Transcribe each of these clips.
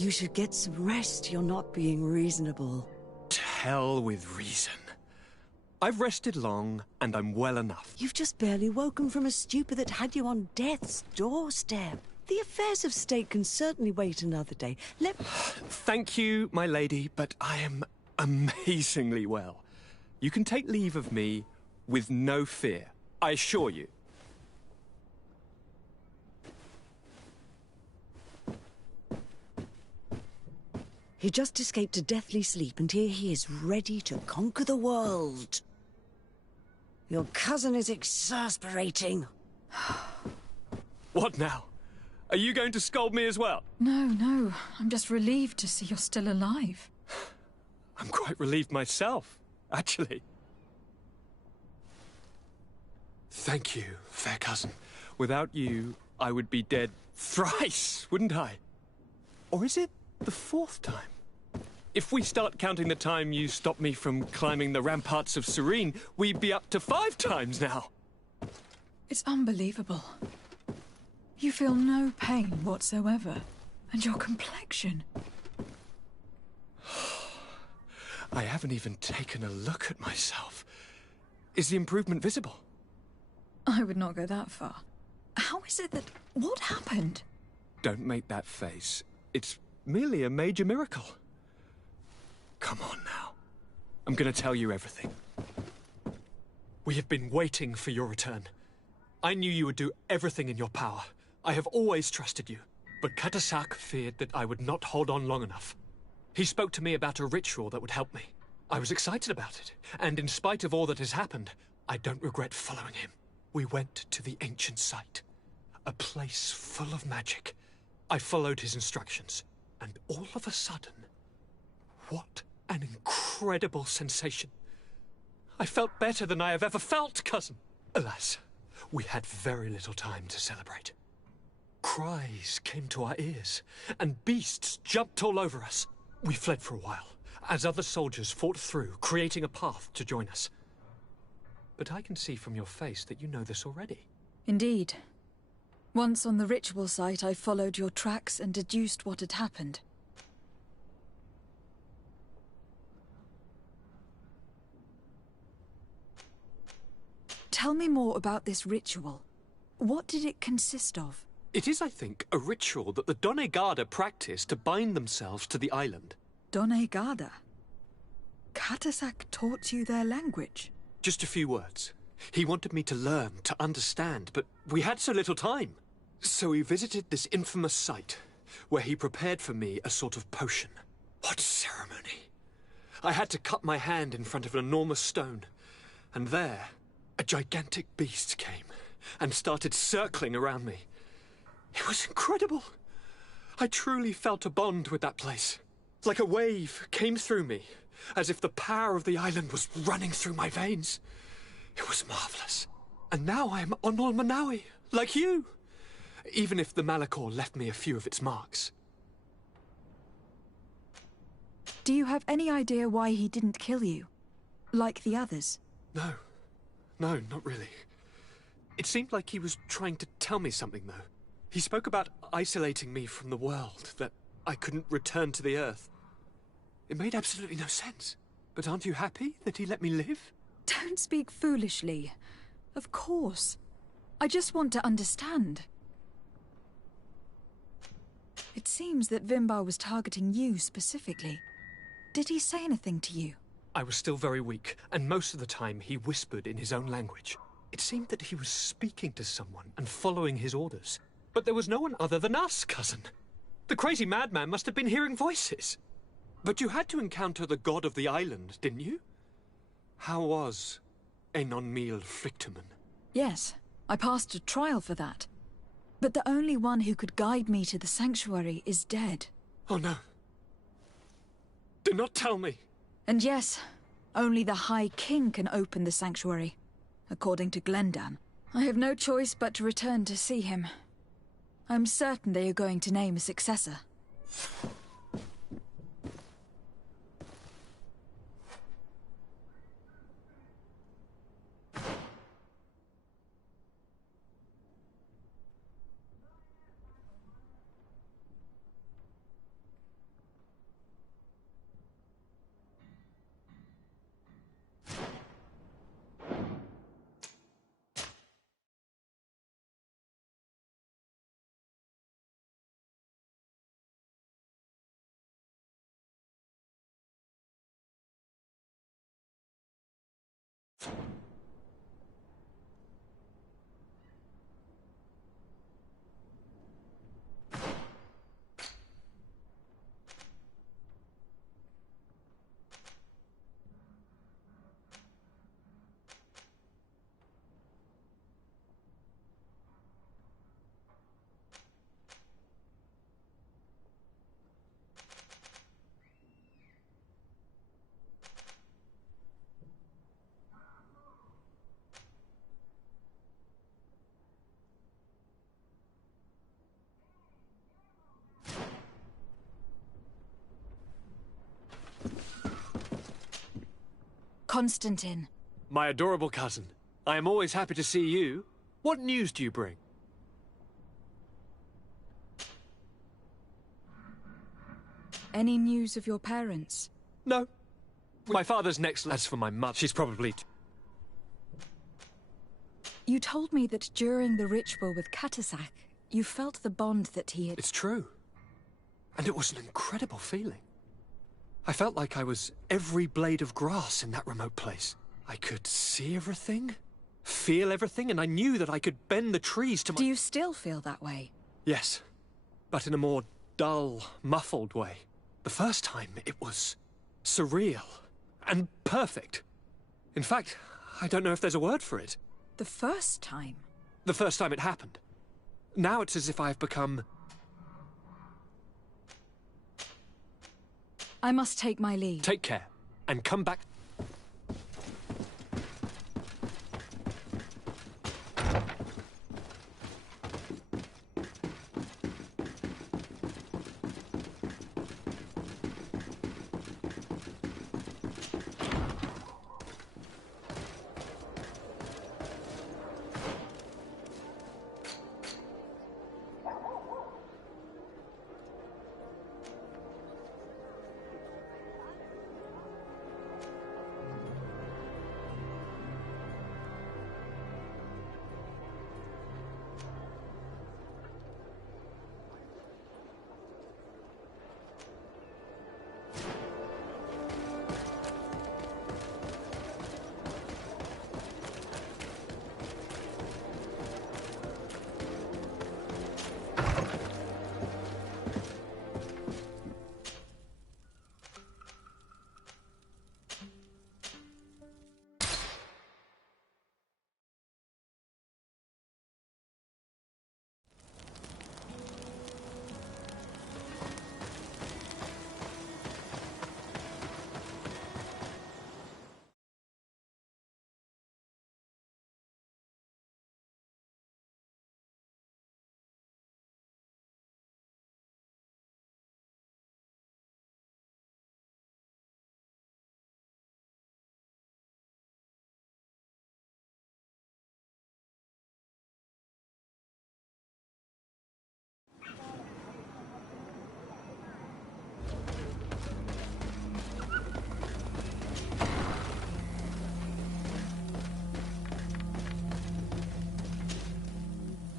You should get some rest. You're not being reasonable. To hell with reason. I've rested long, and I'm well enough. You've just barely woken from a stupor that had you on death's doorstep. The affairs of state can certainly wait another day. Thank you, my lady, but I am amazingly well. You can take leave of me with no fear, I assure you. He just escaped a deathly sleep, and here he is, ready to conquer the world. Your cousin is exasperating. What now? Are you going to scold me as well? No. I'm just relieved to see you're still alive. I'm quite relieved myself, actually. Thank you, fair cousin. Without you, I would be dead thrice, wouldn't I? Or is it the fourth time? If we start counting the time you stopped me from climbing the ramparts of Serene, we'd be up to 5 times now. It's unbelievable. You feel no pain whatsoever. And your complexion. I haven't even taken a look at myself. Is the improvement visible? I would not go that far. How is it that... What happened? Don't make that face. It's merely a major miracle. Come on now. I'm going to tell you everything. We have been waiting for your return. I knew you would do everything in your power. I have always trusted you. But Katasak feared that I would not hold on long enough. He spoke to me about a ritual that would help me. I was excited about it, and in spite of all that has happened, I don't regret following him. We went to the ancient site, a place full of magic. I followed his instructions, and all of a sudden, what an incredible sensation. I felt better than I have ever felt, cousin. Alas, we had very little time to celebrate. Cries came to our ears, and beasts jumped all over us. We fled for a while, as other soldiers fought through, creating a path to join us. But I can see from your face that you know this already. Indeed. Once on the ritual site, I followed your tracks and deduced what had happened. Tell me more about this ritual. What did it consist of? It is, I think, a ritual that the Donegada practice to bind themselves to the island. Donegada? Katasak taught you their language? Just a few words. He wanted me to learn, to understand, but we had so little time. So we visited this infamous site, where he prepared for me a sort of potion. What ceremony! I had to cut my hand in front of an enormous stone, and there, a gigantic beast came and started circling around me. It was incredible. I truly felt a bond with that place. Like a wave came through me, as if the power of the island was running through my veins. It was marvelous. And now I am Onol Manawi, like you. Even if the Malachor left me a few of its marks. Do you have any idea why he didn't kill you? Like the others? No, not really. It seemed like he was trying to tell me something, though. He spoke about isolating me from the world, that I couldn't return to the Earth. It made absolutely no sense. But aren't you happy that he let me live? Don't speak foolishly. Of course. I just want to understand. It seems that Vimbar was targeting you specifically. Did he say anything to you? I was still very weak, and most of the time he whispered in his own language. It seemed that he was speaking to someone and following his orders. But there was no one other than us, cousin. The crazy madman must have been hearing voices. But you had to encounter the god of the island, didn't you? How was Enonmil Frictumen? Yes, I passed a trial for that. But the only one who could guide me to the sanctuary is dead. Oh no. Do not tell me. And yes, only the High King can open the sanctuary, according to Glendan. I have no choice but to return to see him. I'm certain they are going to name a successor. Constantine. My adorable cousin. I am always happy to see you. What news do you bring? Any news of your parents? No. My father's next. As for my mother, she's probably... You told me that during the ritual with Katasak, you felt the bond that he had... It's true. And it was an incredible feeling. I felt like I was every blade of grass in that remote place. I could see everything, feel everything, and I knew that I could bend the trees to my... Do you still feel that way? Yes, but in a more dull, muffled way. The first time, it was surreal and perfect. In fact, I don't know if there's a word for it. The first time? The first time it happened. Now it's as if I've become... I must take my leave. Take care, and come back...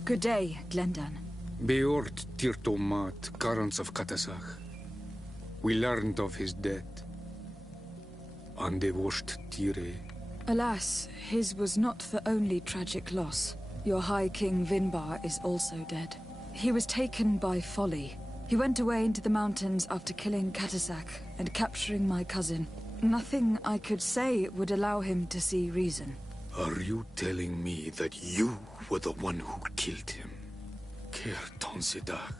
Good day, Glendan. Beort Tirtomat, Garants of Katasak. We learned of his death. Andevosht Tire. Alas, his was not the only tragic loss. Your High King Vinbar is also dead. He was taken by folly. He went away into the mountains after killing Katasak and capturing my cousin. Nothing I could say would allow him to see reason. Are you telling me that you were the one who killed him? Kertonsidak.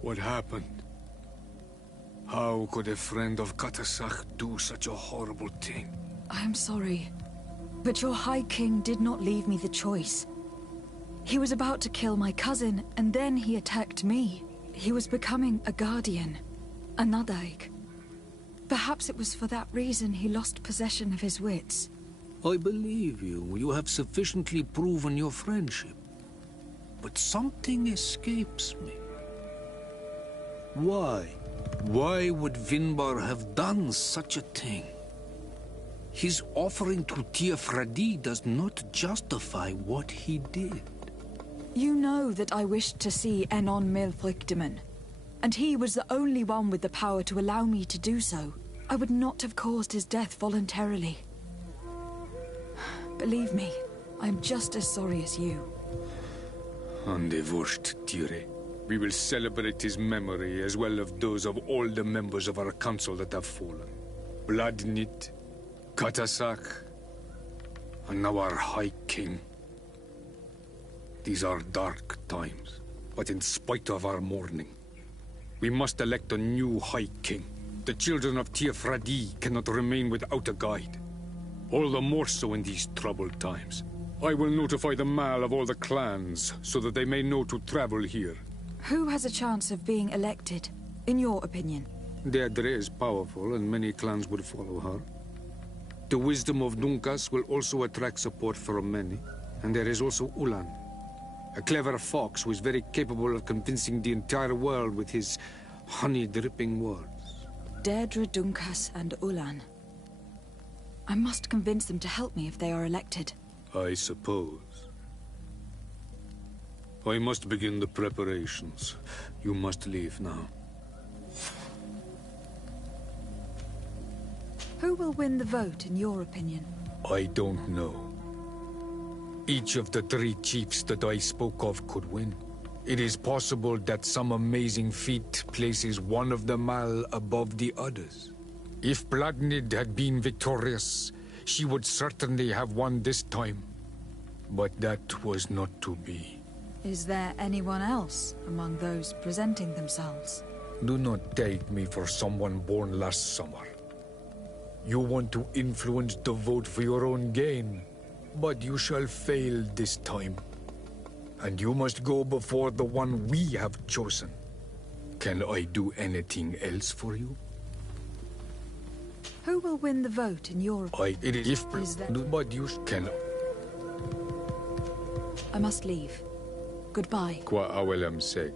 What happened? How could a friend of Katasak do such a horrible thing? I am sorry, but your High King did not leave me the choice. He was about to kill my cousin, and then he attacked me. He was becoming a guardian, a Nadaig. Perhaps it was for that reason he lost possession of his wits. I believe you. You have sufficiently proven your friendship. But something escapes me. Why? Why would Vinbar have done such a thing? His offering to Tiafradi does not justify what he did. You know that I wished to see Enon Milfrictiman, and he was the only one with the power to allow me to do so. I would not have caused his death voluntarily. Believe me, I am just as sorry as you. Andevosht Tire. We will celebrate his memory as well as those of all the members of our council that have fallen. Vladnit, Katasak, and now our High King. These are dark times, but in spite of our mourning, we must elect a new High King. The children of Tiafradi cannot remain without a guide. All the more so in these troubled times. I will notify the Mal of all the clans, so that they may know to travel here. Who has a chance of being elected, in your opinion? Deirdre is powerful, and many clans would follow her. The wisdom of Dunkas will also attract support from many. And there is also Ulan, a clever fox who is very capable of convincing the entire world with his honey-dripping words. Deirdre, Dunkas, and Ulan. I must convince them to help me if they are elected. I suppose. I must begin the preparations. You must leave now. Who will win the vote, in your opinion? I don't know. Each of the 3 chiefs that I spoke of could win. It is possible that some amazing feat places one of them all above the others. If Bladnid had been victorious, she would certainly have won this time. But that was not to be. Is there anyone else among those presenting themselves? Do not take me for someone born last summer. You want to influence the vote for your own gain, but you shall fail this time. And you must go before the one we have chosen. Can I do anything else for you? Who will win the vote in your opinion? But you can. I must leave. Goodbye. Qua awelem seg.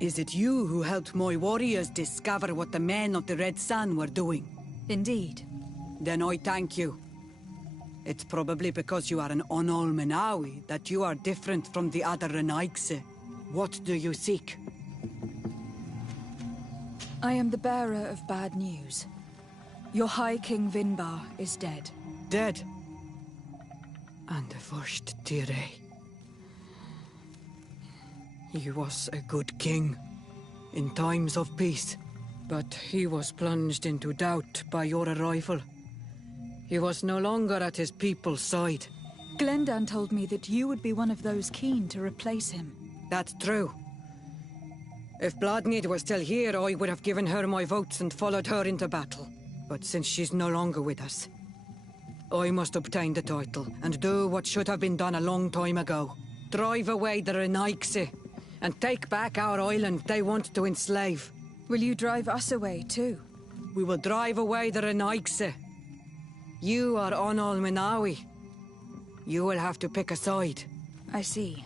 Is it you who helped my warriors discover what the men of the Red Sun were doing? Indeed. Then I thank you. It's probably because you are an Onol Menawi that you are different from the other Renaigse. What do you seek? I am the bearer of bad news. Your High King Vinbar is dead. Dead? And the first Tire. He was a good king in times of peace, but he was plunged into doubt by your arrival. He was no longer at his people's side. Glendan told me that you would be one of those keen to replace him. That's true. If Bladnid was still here, I would have given her my votes and followed her into battle. But since she's no longer with us, I must obtain the title and do what should have been done a long time ago. Drive away the Renaigse and take back our island they want to enslave. Will you drive us away too? We will drive away the Renaigse. You are Onol Menawi. You will have to pick a side. I see.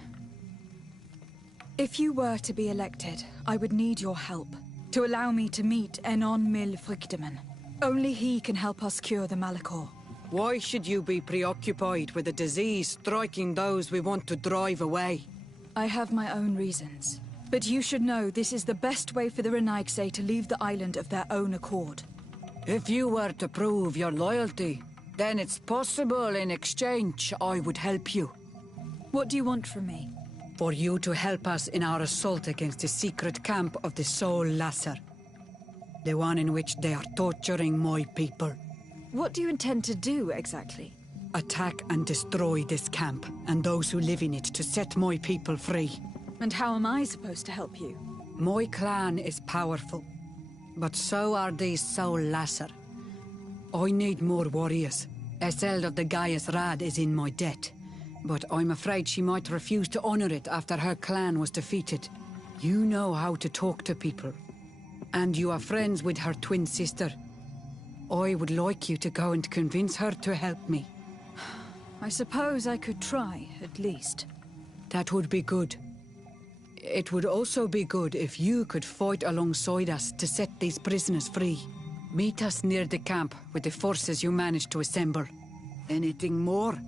If you were to be elected, I would need your help to allow me to meet Enon Mil Frichteman. Only he can help us cure the Malachor. Why should you be preoccupied with a disease striking those we want to drive away? I have my own reasons. But you should know this is the best way for the Renaigse to leave the island of their own accord. If you were to prove your loyalty, then it's possible in exchange I would help you. What do you want from me? For you to help us in our assault against the secret camp of the Soul Lasser. The one in which they are torturing my people. What do you intend to do, exactly? Attack and destroy this camp, and those who live in it to set my people free. And how am I supposed to help you? My clan is powerful, but so are these Soul Lasser. I need more warriors. Eseld of the Gaius Rad is in my debt, but I'm afraid she might refuse to honor it after her clan was defeated. You know how to talk to people, and you are friends with her twin sister. I would like you to go and convince her to help me. I suppose I could try, at least. That would be good. It would also be good if you could fight alongside us to set these prisoners free. Meet us near the camp with the forces you managed to assemble. Anything more?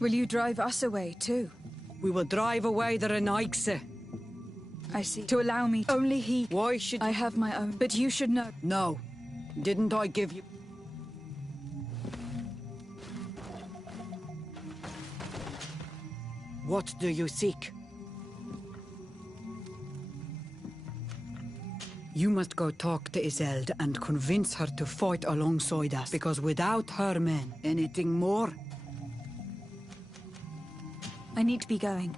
Will you drive us away too? We will drive away the Renaigse. I see. To allow me. Only he. Why should I have my own. But you should know. No. Didn't I give you... What do you seek? You must go talk to Isolde and convince her to fight alongside us, because without her men, anything more? I need to be going.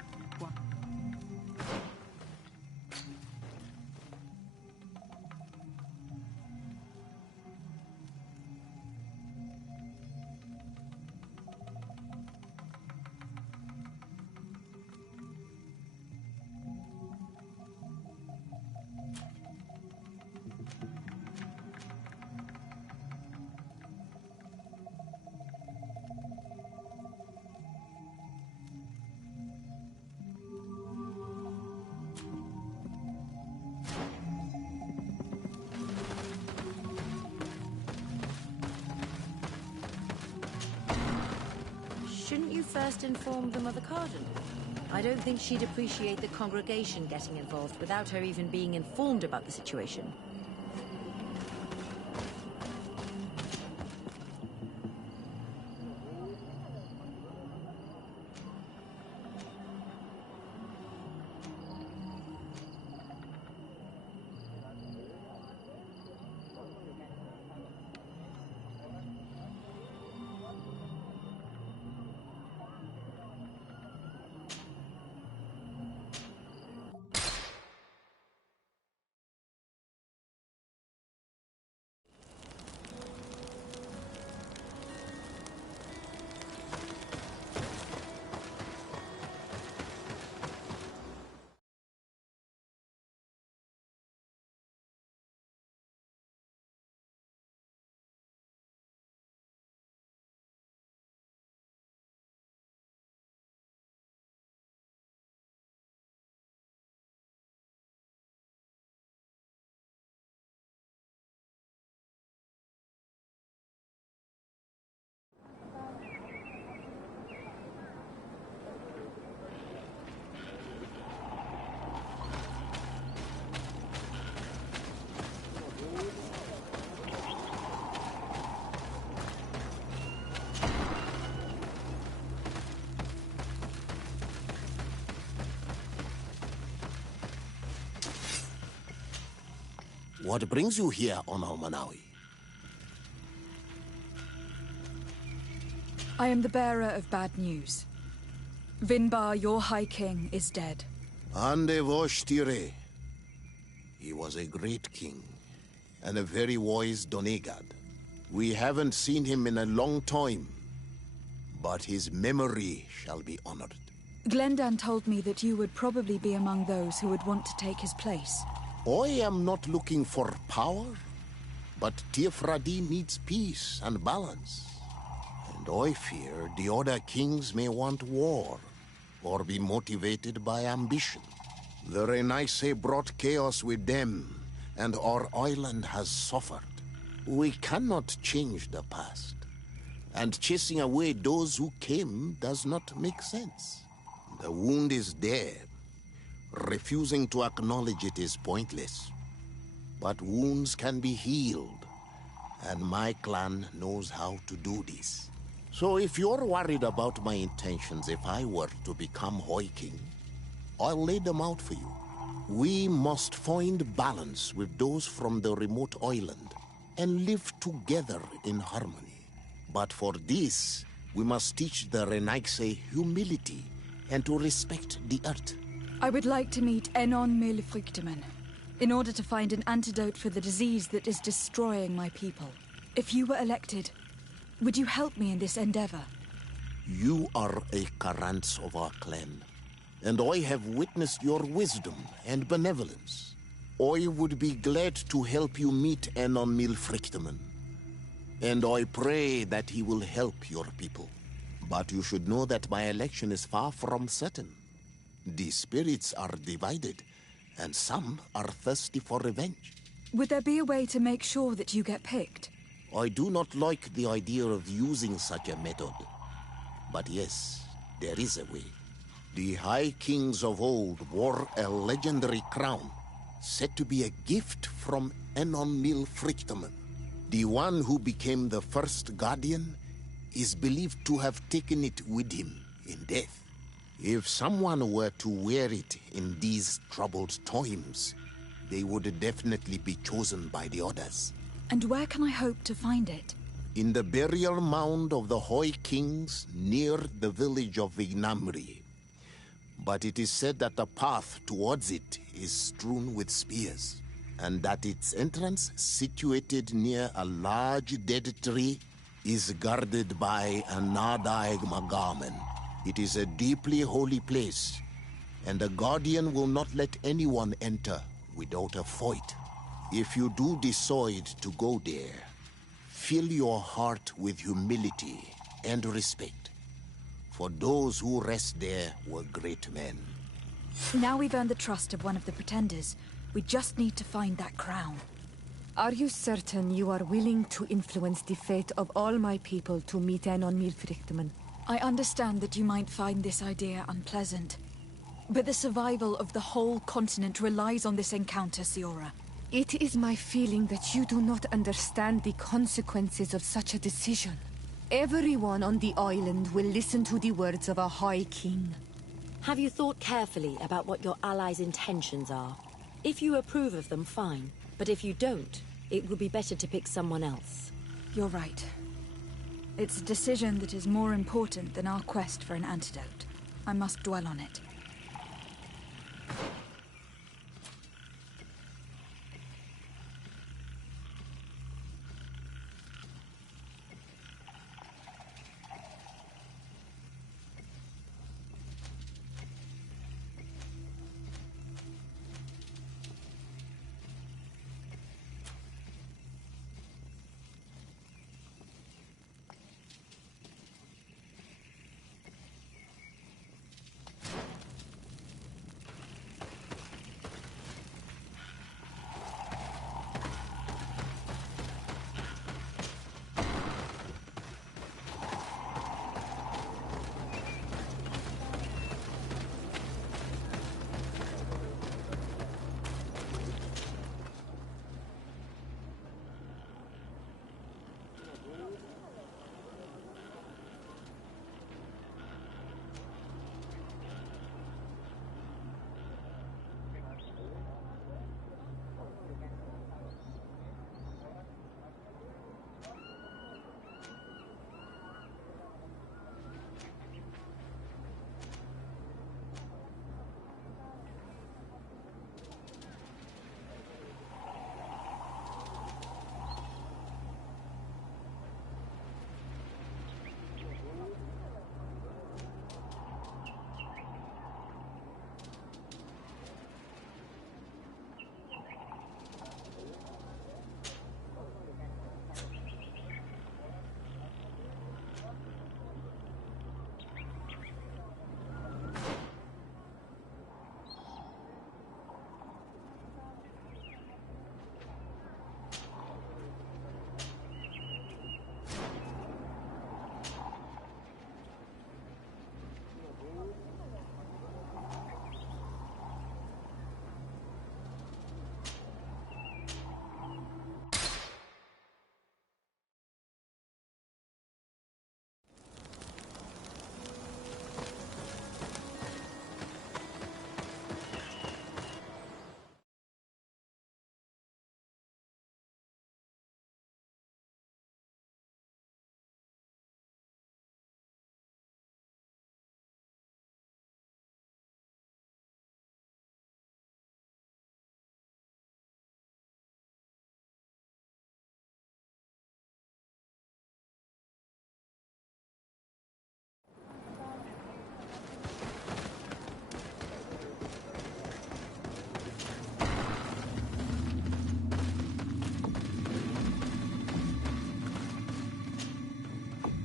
Shouldn't you first inform the Mother Cardinal? I don't think she'd appreciate the congregation getting involved without her even being informed about the situation. What brings you here on Manawi? I am the bearer of bad news. Vinbar, your High King, is dead. Ande vosh tire. He was a great king, and a very wise Donegad. We haven't seen him in a long time, but his memory shall be honored. Glendan told me that you would probably be among those who would want to take his place. I am not looking for power, but Tifradi needs peace and balance. And I fear the other kings may want war, or be motivated by ambition. The Renaigse brought chaos with them, and our island has suffered. We cannot change the past, and chasing away those who came does not make sense. The wound is there. Refusing to acknowledge it is pointless. But wounds can be healed, and my clan knows how to do this. So if you're worried about my intentions if I were to become High King, I'll lay them out for you. We must find balance with those from the remote island and live together in harmony. But for this, we must teach the Renaigse humility and to respect the earth. I would like to meet Enon Milfrichteman in order to find an antidote for the disease that is destroying my people. If you were elected, would you help me in this endeavor? You are a Karants of our clan, and I have witnessed your wisdom and benevolence. I would be glad to help you meet Anon Milfrichteman. And I pray that he will help your people. But you should know that my election is far from certain. The spirits are divided, and some are thirsty for revenge. Would there be a way to make sure that you get picked? I do not like the idea of using such a method. But yes, there is a way. The High Kings of old wore a legendary crown, said to be a gift from Anon Milfrichteman. The one who became the first Guardian is believed to have taken it with him in death. If someone were to wear it in these troubled times, they would definitely be chosen by the others. And where can I hope to find it? In the burial mound of the High Kings near the village of Vignamri. But it is said that the path towards it is strewn with spears, and that its entrance, situated near a large dead tree, is guarded by a Nadaig Magamen. It is a deeply holy place, and the Guardian will not let anyone enter without a fight. If you do decide to go there, fill your heart with humility and respect. For those who rest there were great men. Now we've earned the trust of one of the pretenders. We just need to find that crown. Are you certain you are willing to influence the fate of all my people to meet Anon Milfrichteman? I understand that you might find this idea unpleasant. But the survival of the whole continent relies on this encounter, Siora. It is my feeling that you do not understand the consequences of such a decision. Everyone on the island will listen to the words of a High King. Have you thought carefully about what your allies' intentions are? If you approve of them, fine. But if you don't, it would be better to pick someone else. You're right. It's a decision that is more important than our quest for an antidote. I must dwell on it.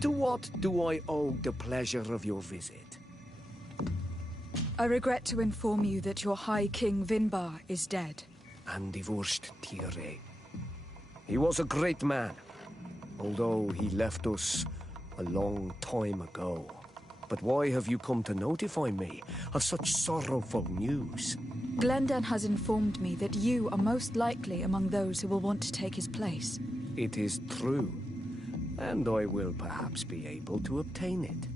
To what do I owe the pleasure of your visit? I regret to inform you that your High King Vinbar is dead. And divorced Tire. He was a great man, although he left us a long time ago. But why have you come to notify me of such sorrowful news? Glendan has informed me that you are most likely among those who will want to take his place. It is true, and I will perhaps be able to obtain it.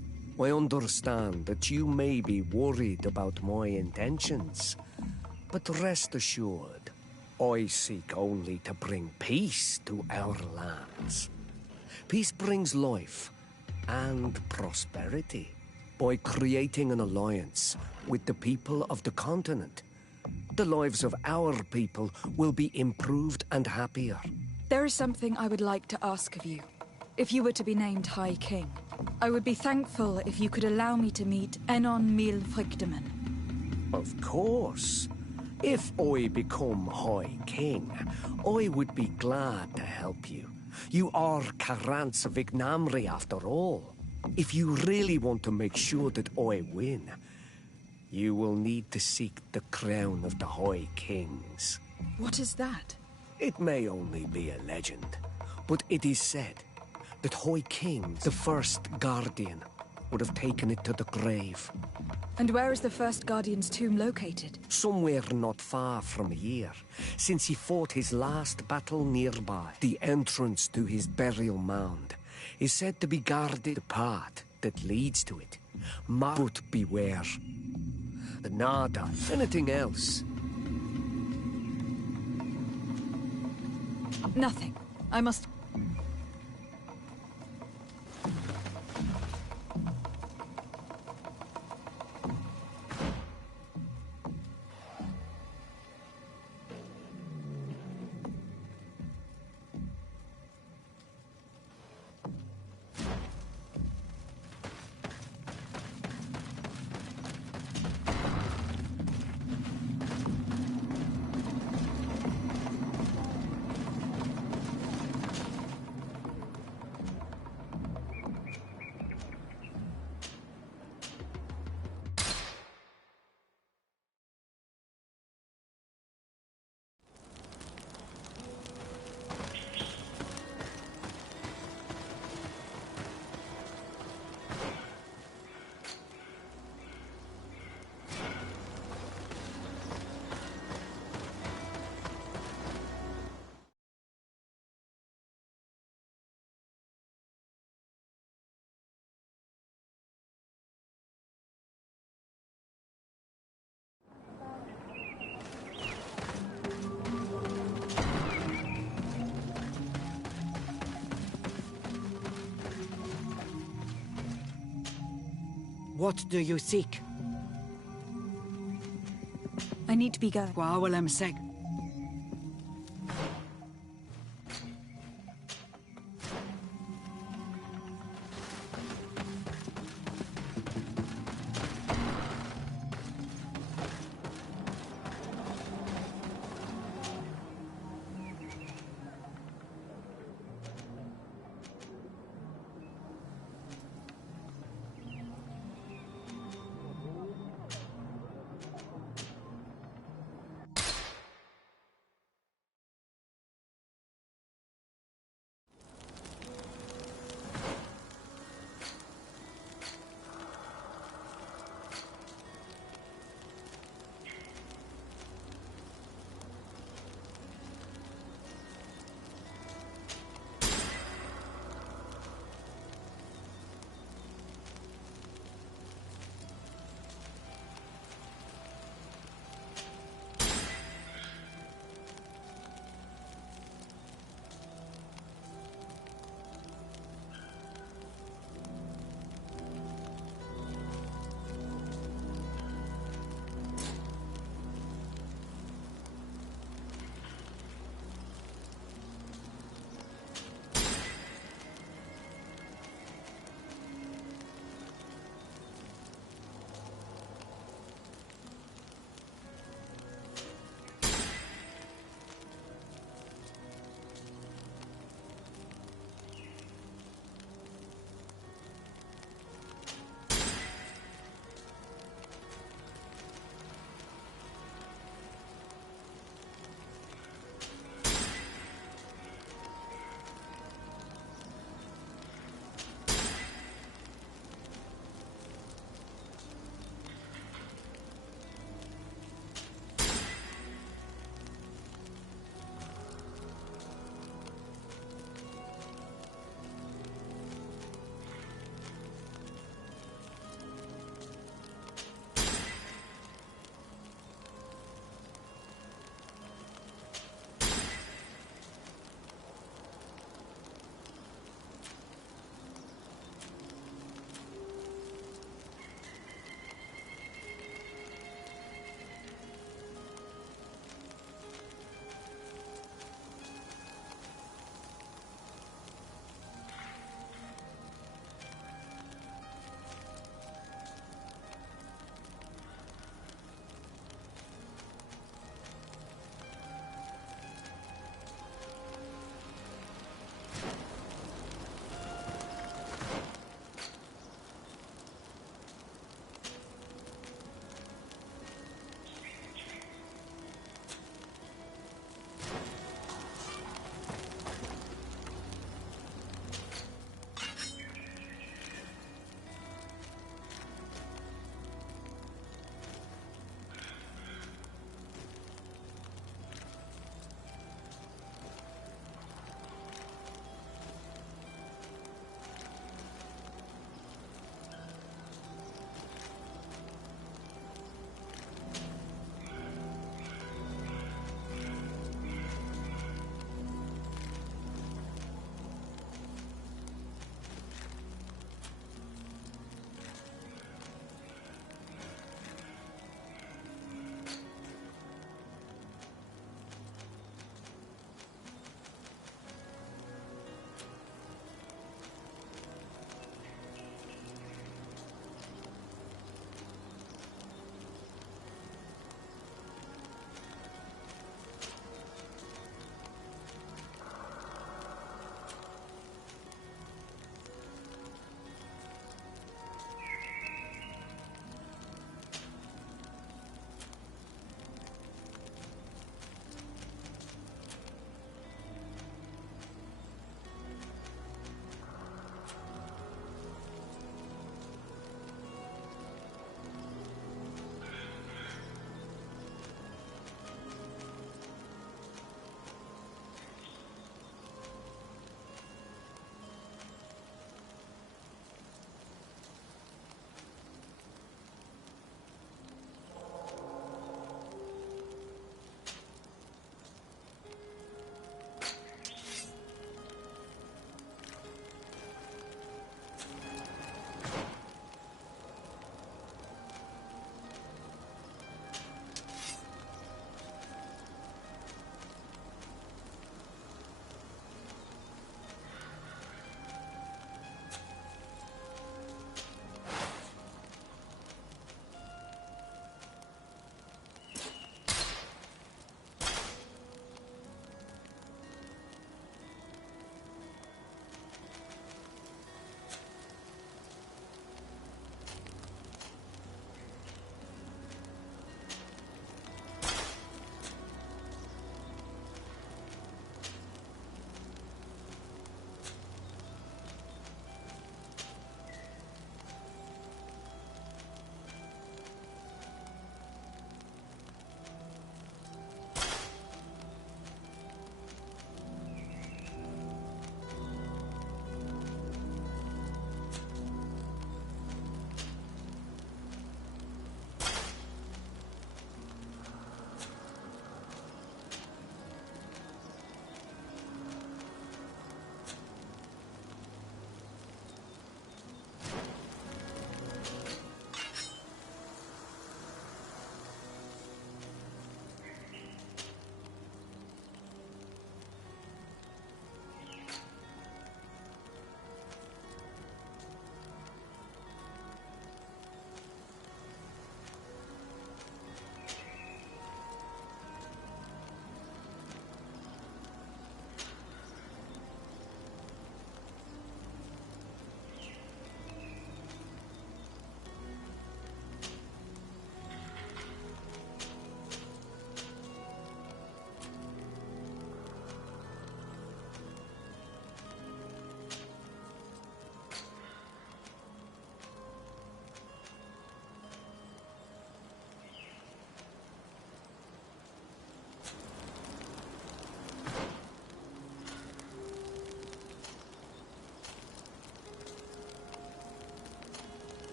I understand that you may be worried about my intentions, but rest assured, I seek only to bring peace to our lands. Peace brings life and prosperity. By creating an alliance with the people of the continent, the lives of our people will be improved and happier. There is something I would like to ask of you. If you were to be named High King, I would be thankful if you could allow me to meet Enon Mil Frichteman. Of course. If I become High King, I would be glad to help you. You are Carant's Vignamri after all. If you really want to make sure that I win, you will need to seek the crown of the High Kings. What is that? It may only be a legend, but it is said that High King, the first Guardian, would have taken it to the grave. And where is the first Guardian's tomb located? Somewhere not far from here, since he fought his last battle nearby. The entrance to his burial mound is said to be guarded the path that leads to it. But beware. Nada. Anything else? Nothing. I must... What do you seek? I need to be going. Gwawalem seg.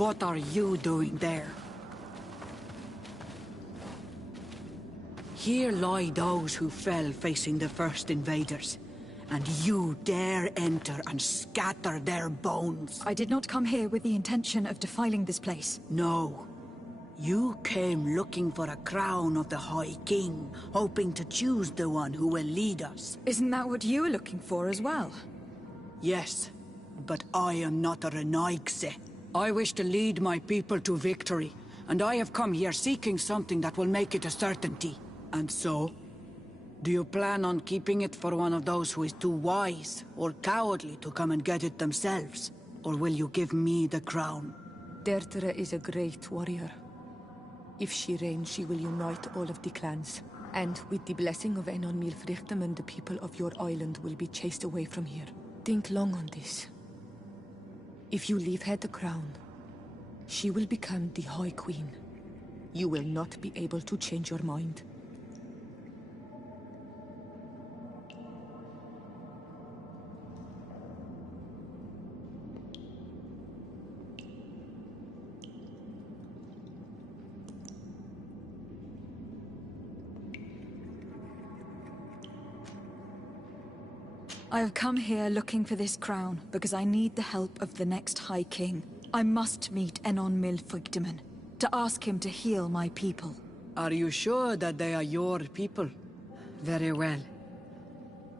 What are you doing there? Here lie those who fell facing the first invaders, and you dare enter and scatter their bones. I did not come here with the intention of defiling this place. No. You came looking for a crown of the High King, hoping to choose the one who will lead us. Isn't that what you were looking for as well? Yes, but I am not a Renaigse. I wish to lead my people to victory, and I have come here seeking something that will make it a certainty. And so, do you plan on keeping it for one of those who is too wise or cowardly to come and get it themselves? Or will you give me the crown? Dertere is a great warrior. If she reigns, she will unite all of the clans. And with the blessing of Enon Milfrichtem, the people of your island will be chased away from here. Think long on this. If you leave her the crown, she will become the High Queen. You will not be able to change your mind. I have come here looking for this crown because I need the help of the next High King. I must meet Enon Milfrichtem to ask him to heal my people. Are you sure that they are your people? Very well.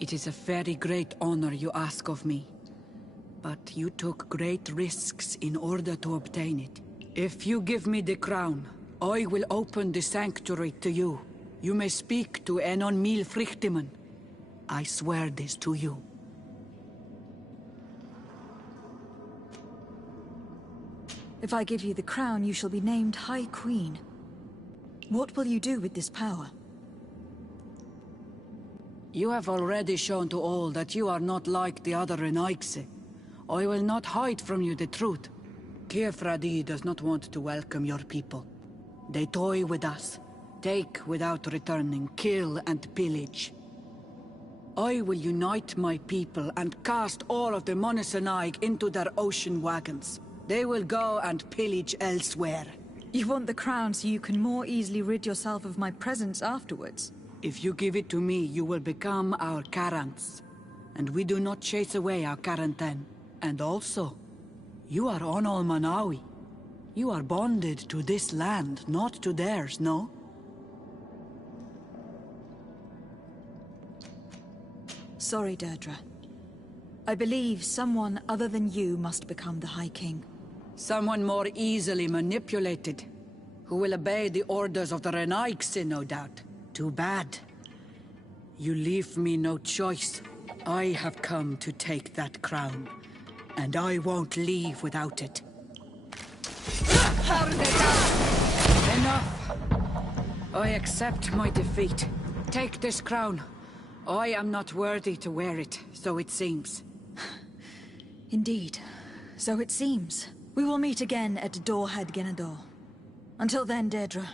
It is a very great honor you ask of me. But you took great risks in order to obtain it. If you give me the crown, I will open the sanctuary to you. You may speak to Enon Milfrichtem. I swear this to you. If I give you the crown, you shall be named High Queen. What will you do with this power? You have already shown to all that you are not like the other Renaigse. I will not hide from you the truth. Kefradi does not want to welcome your people. They toy with us, take without returning, kill and pillage. I will unite my people and cast all of the Monesenaig into their ocean wagons. They will go and pillage elsewhere. You want the crown so you can more easily rid yourself of my presence afterwards? If you give it to me, you will become our Karants. And we do not chase away our Karanten. And also, you are Onol Manawi. You are bonded to this land, not to theirs, no? Sorry, Deirdre. I believe someone other than you must become the High King. Someone more easily manipulated, who will obey the orders of the Renaigse, no doubt. Too bad. You leave me no choice. I have come to take that crown, and I won't leave without it. Enough! I accept my defeat. Take this crown. I am not worthy to wear it, so it seems. Indeed. So it seems. We will meet again at Dorhead Genador. Until then, Deirdre.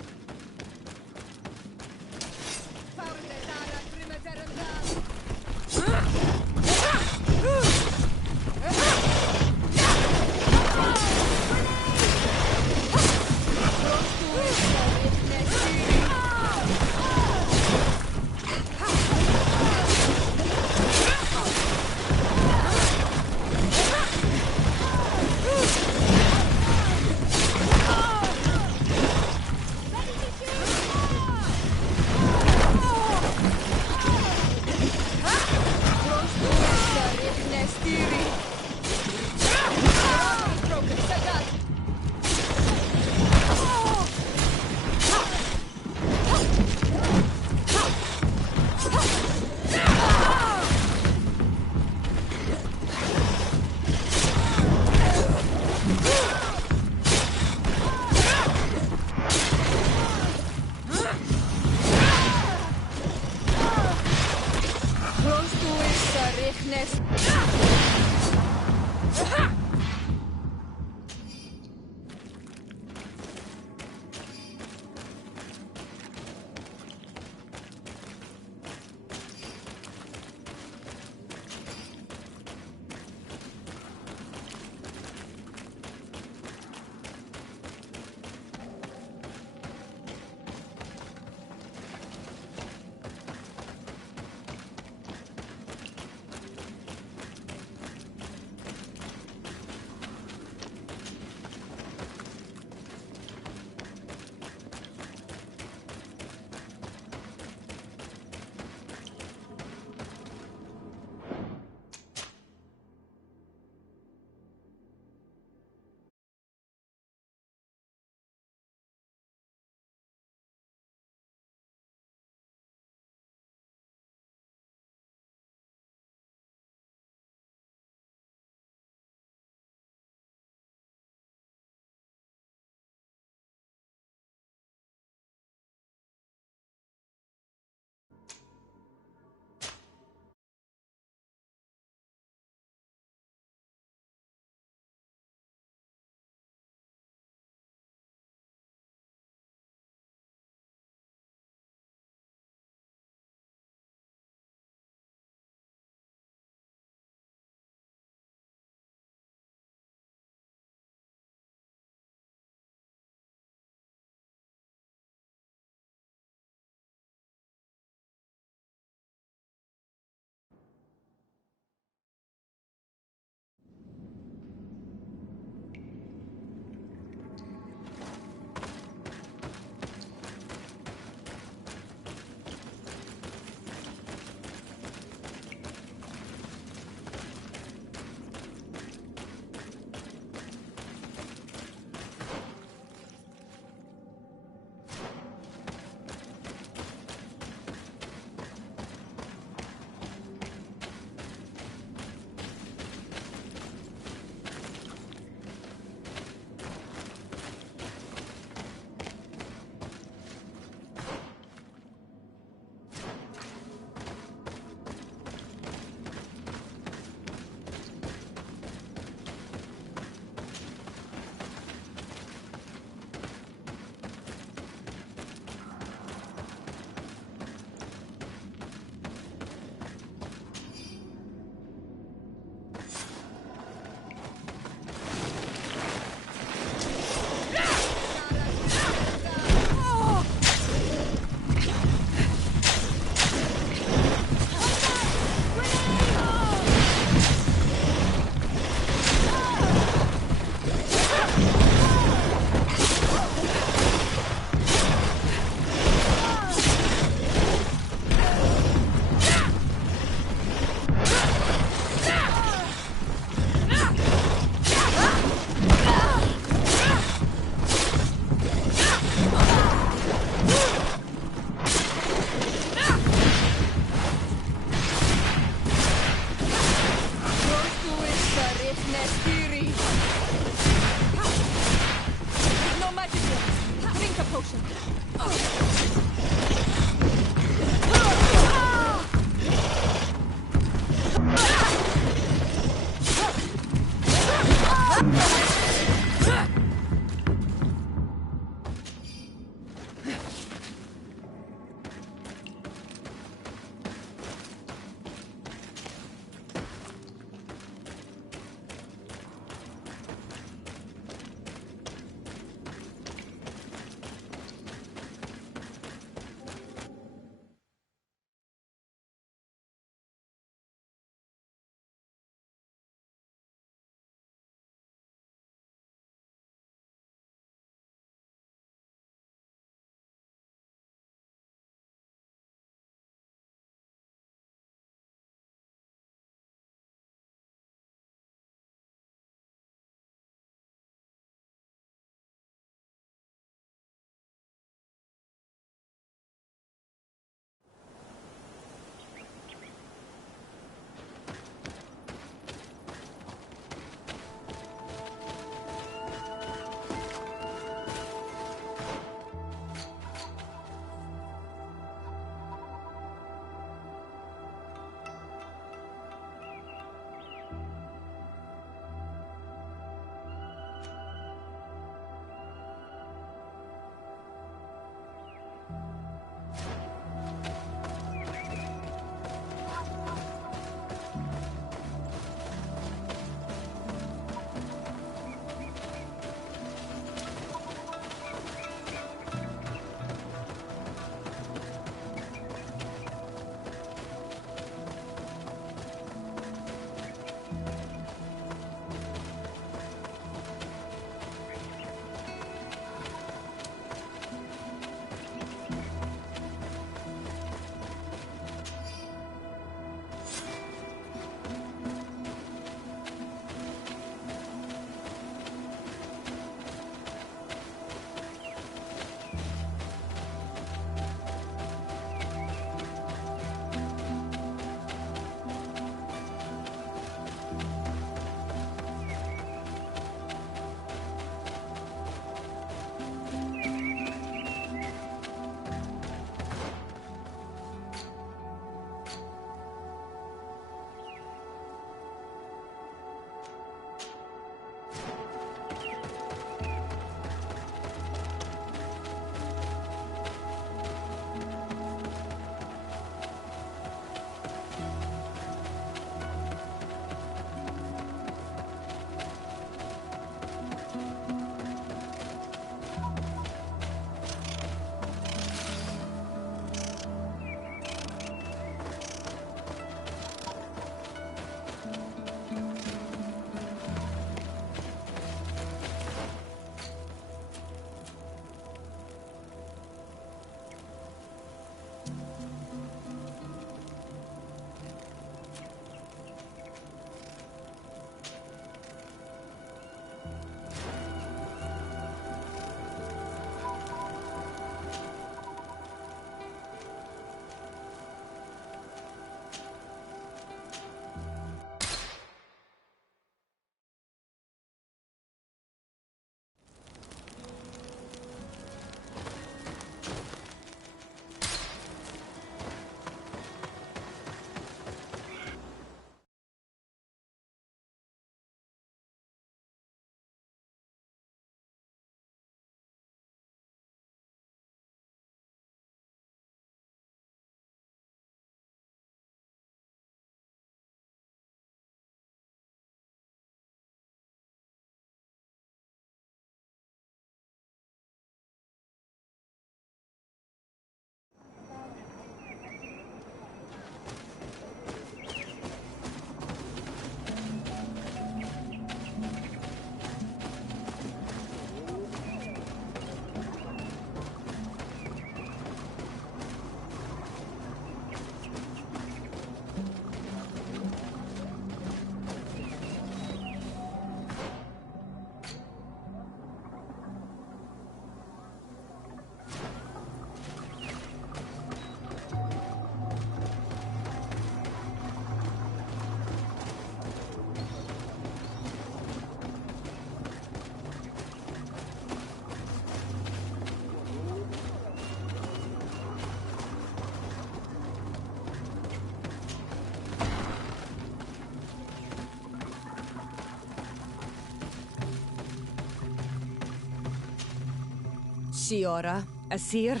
Siora, Asir.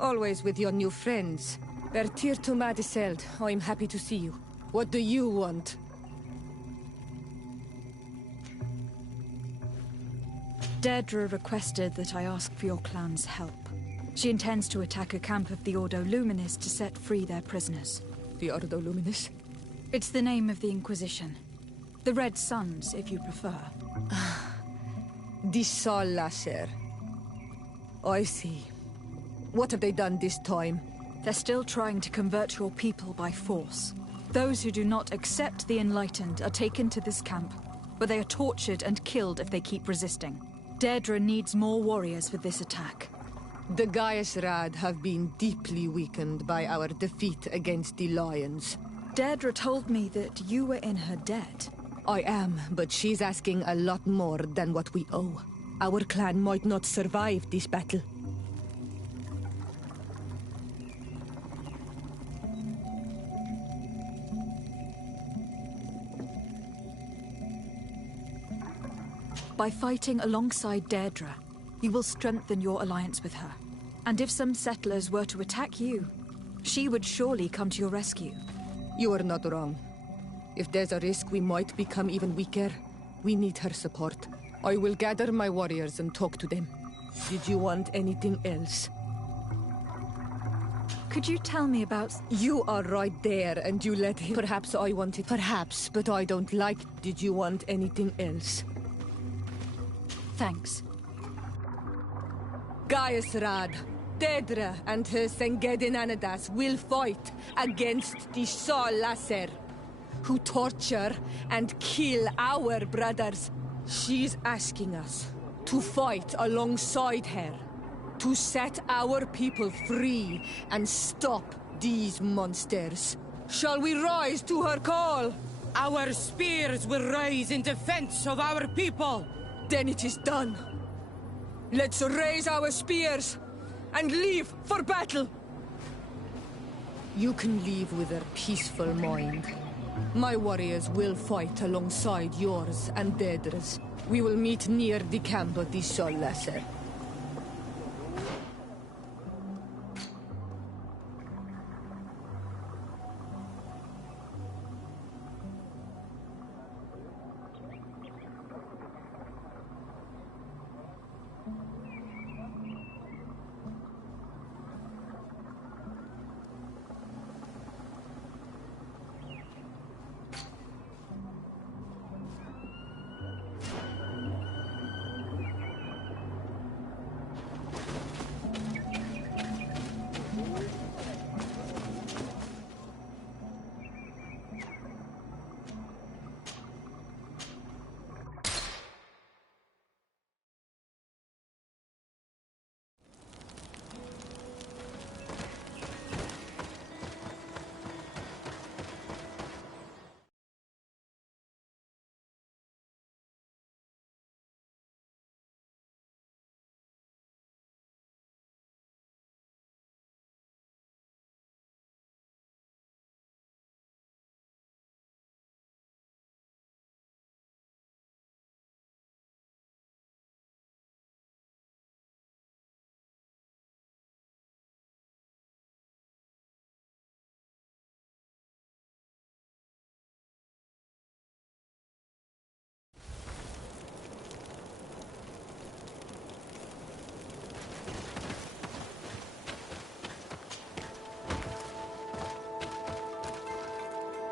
Always with your new friends. Bertir to Madiseld, I'm happy to see you. What do you want? Deirdre requested that I ask for your clan's help. She intends to attack a camp of the Ordo Luminis to set free their prisoners. The Ordo Luminis? It's the name of the Inquisition. The Red Suns, if you prefer. The Sol Lasher. I see. What have they done this time? They're still trying to convert your people by force. Those who do not accept the Enlightened are taken to this camp, where they are tortured and killed if they keep resisting. Deirdre needs more warriors for this attack. The Gaius Rad have been deeply weakened by our defeat against the Lions. Deirdre told me that you were in her debt. I am, but she's asking a lot more than what we owe. Our clan might not survive this battle. By fighting alongside Deirdre, you will strengthen your alliance with her. And if some settlers were to attack you, she would surely come to your rescue. You are not wrong. If there's a risk we might become even weaker, we need her support. I will gather my warriors and talk to them. Did you want anything else? Could you tell me about... You are right there and you let him... Perhaps I wanted... Perhaps, but I don't like... Did you want anything else? Thanks. Gaius Rad, Deirdre and her Sengedin Anadas will fight against the Sol Lasser, who torture and kill our brothers. She's asking us to fight alongside her, to set our people free and stop these monsters. Shall we rise to her call? Our spears will rise in defense of our people. Then it is done. Let's raise our spears and leave for battle. You can leave with a peaceful mind. My warriors will fight alongside yours and Deirdre's. We will meet near the camp of the Sol Lasser.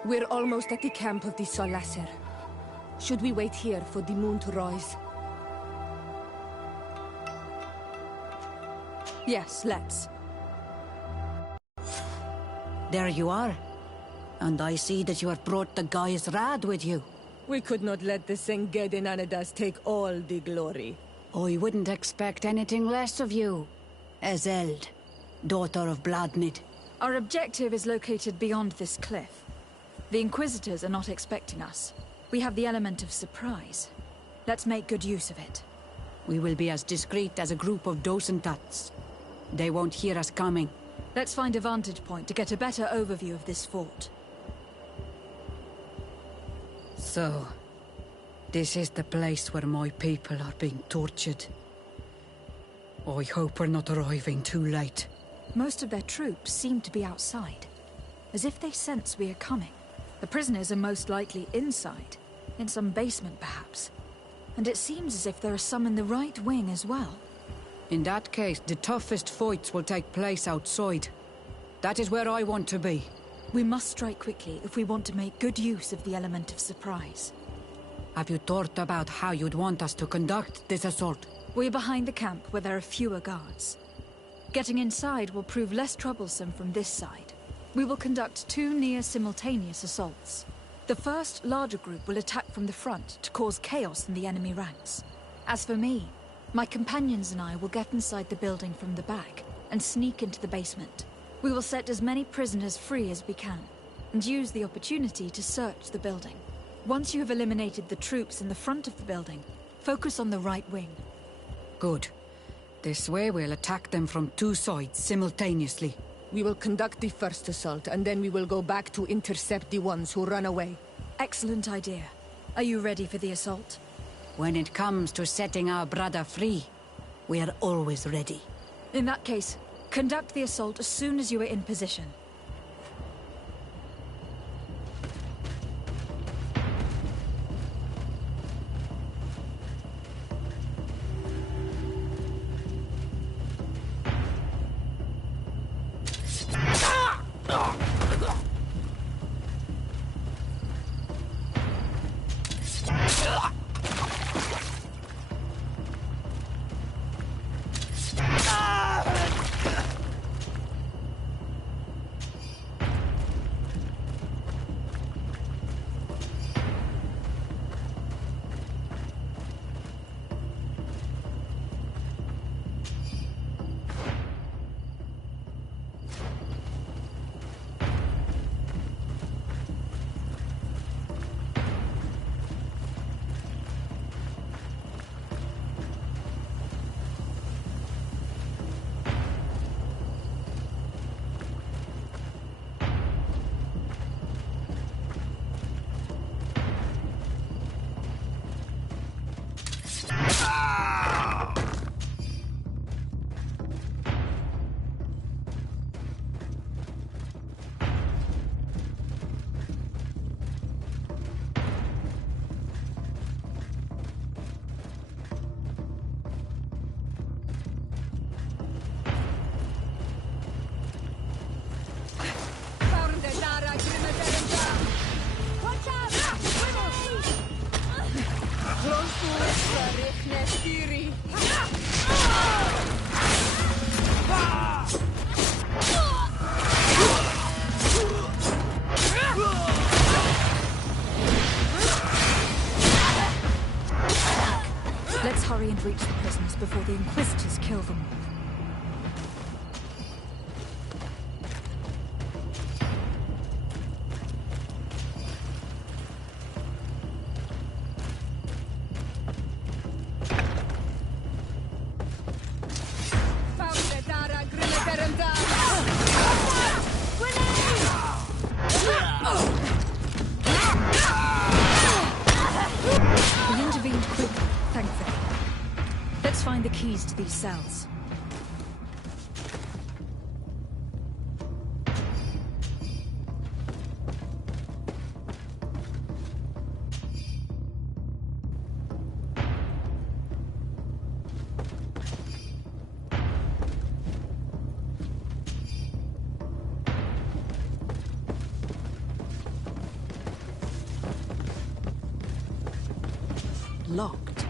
We're almost at the camp of the Sol Lasser. Should we wait here for the moon to rise? Yes, let's. There you are. And I see that you have brought the Gaius Rad with you. We could not let the Sengedin Anadas take all the glory. I wouldn't expect anything less of you, Ezeld, daughter of Bladnid. Our objective is located beyond this cliff. The Inquisitors are not expecting us. We have the element of surprise. Let's make good use of it. We will be as discreet as a group of Dosentats. They won't hear us coming. Let's find a vantage point to get a better overview of this fort. So, this is the place where my people are being tortured. I hope we're not arriving too late. Most of their troops seem to be outside, as if they sense we are coming. The prisoners are most likely inside, in some basement perhaps. And it seems as if there are some in the right wing as well. In that case, the toughest fights will take place outside. That is where I want to be. We must strike quickly if we want to make good use of the element of surprise. Have you thought about how you'd want us to conduct this assault? We're behind the camp where there are fewer guards. Getting inside will prove less troublesome from this side. We will conduct 2 near-simultaneous assaults. The first, larger group will attack from the front to cause chaos in the enemy ranks. As for me, my companions and I will get inside the building from the back and sneak into the basement. We will set as many prisoners free as we can, and use the opportunity to search the building. Once you have eliminated the troops in the front of the building, focus on the right wing. Good. This way we'll attack them from 2 sides simultaneously. We will conduct the first assault, and then we will go back to intercept the ones who run away. Excellent idea. Are you ready for the assault? When it comes to setting our brother free, we are always ready. In that case, conduct the assault as soon as you are in position. Let's hurry and reach the prisoners before the Inquisitors kill them all. We intervened quickly, thankfully. Let's find the keys to these cells. Locked.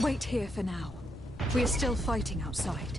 Wait here for now. We are still fighting outside.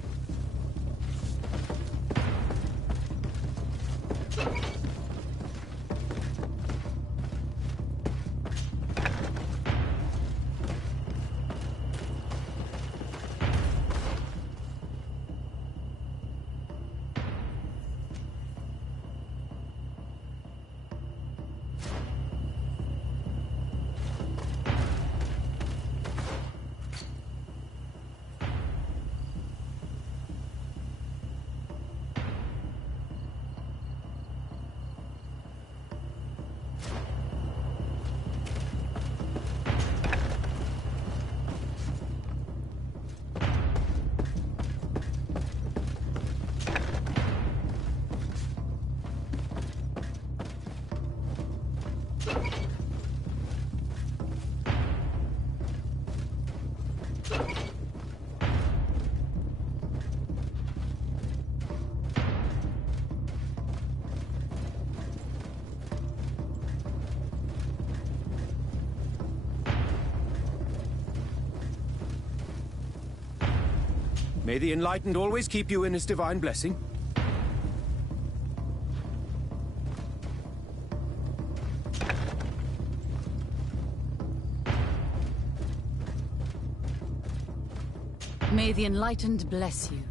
May the Enlightened always keep you in his divine blessing. May the Enlightened bless you.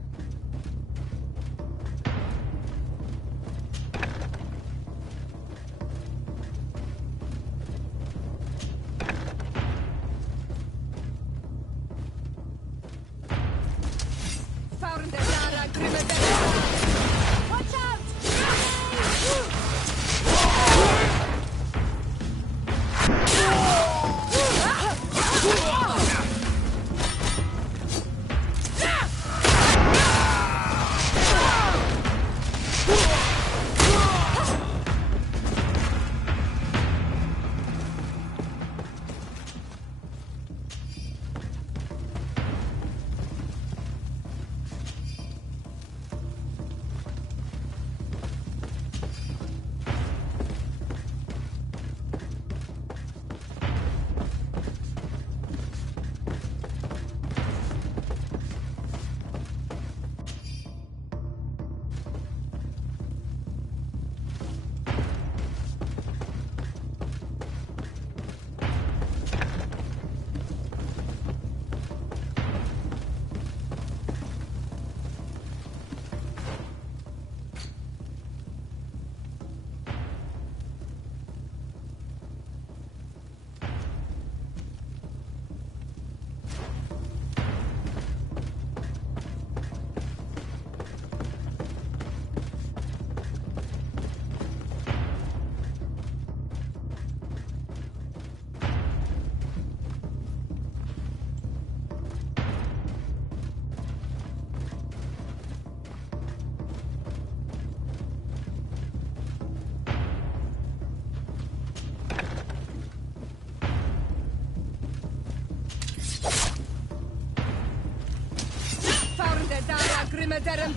Watch out!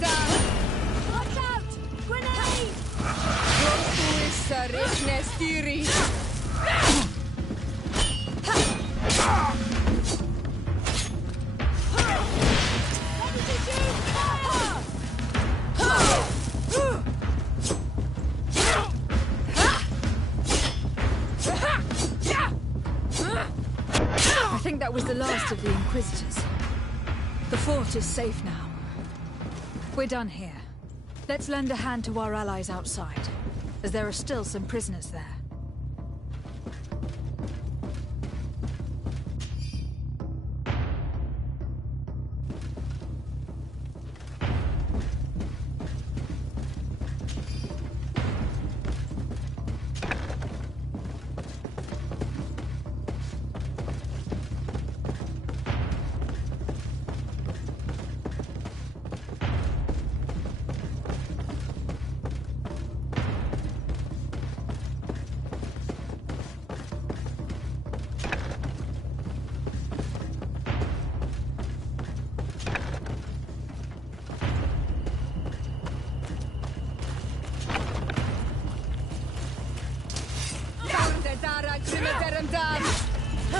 Watch out! Grenade! I think that was the last of the Inquisitors. The fort is safe now. We're done here. Let's lend a hand to our allies outside, as there are still some prisoners there.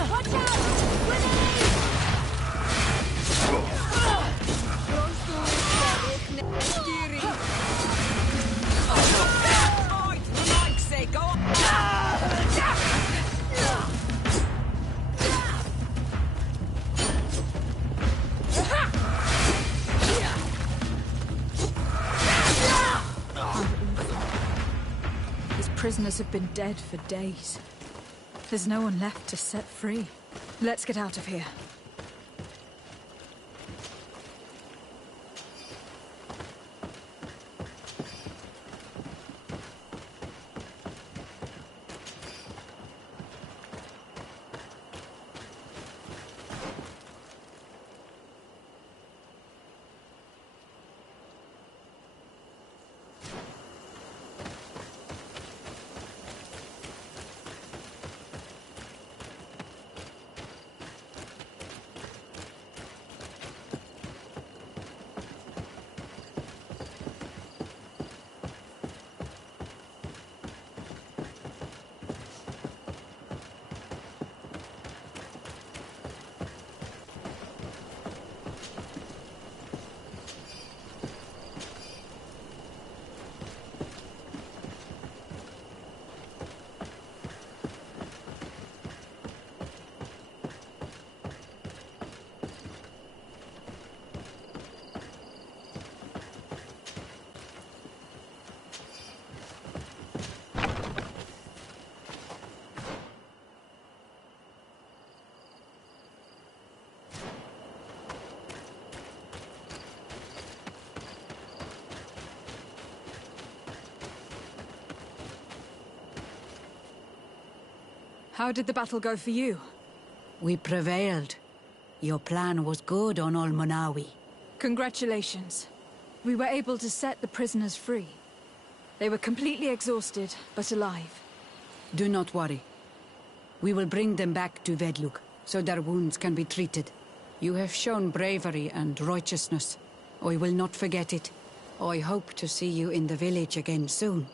Watch out! These prisoners have been dead for days. There's no one left to set free. Let's get out of here. How did the battle go for you? We prevailed. Your plan was good on Olmonawi. Congratulations. We were able to set the prisoners free. They were completely exhausted, but alive. Do not worry. We will bring them back to Vedluk, so their wounds can be treated. You have shown bravery and righteousness. I will not forget it. I hope to see you in the village again soon.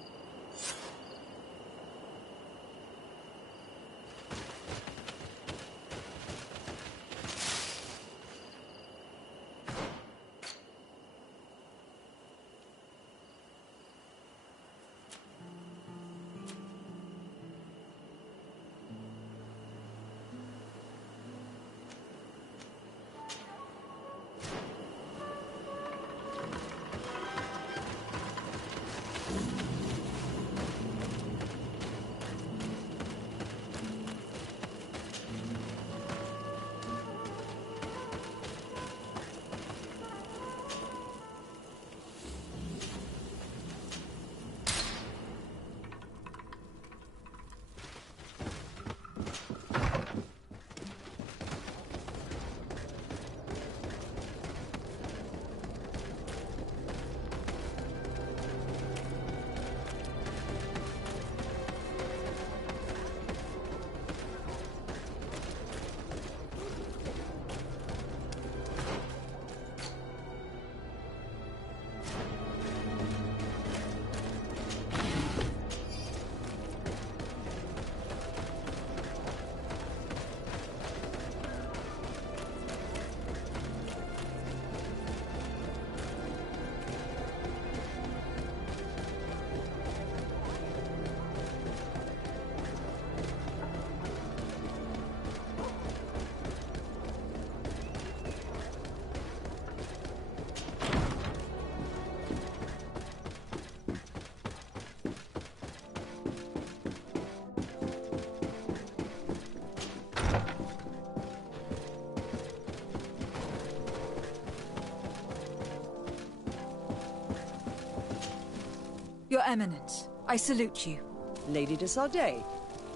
Your Eminence, I salute you. Lady de Sardet,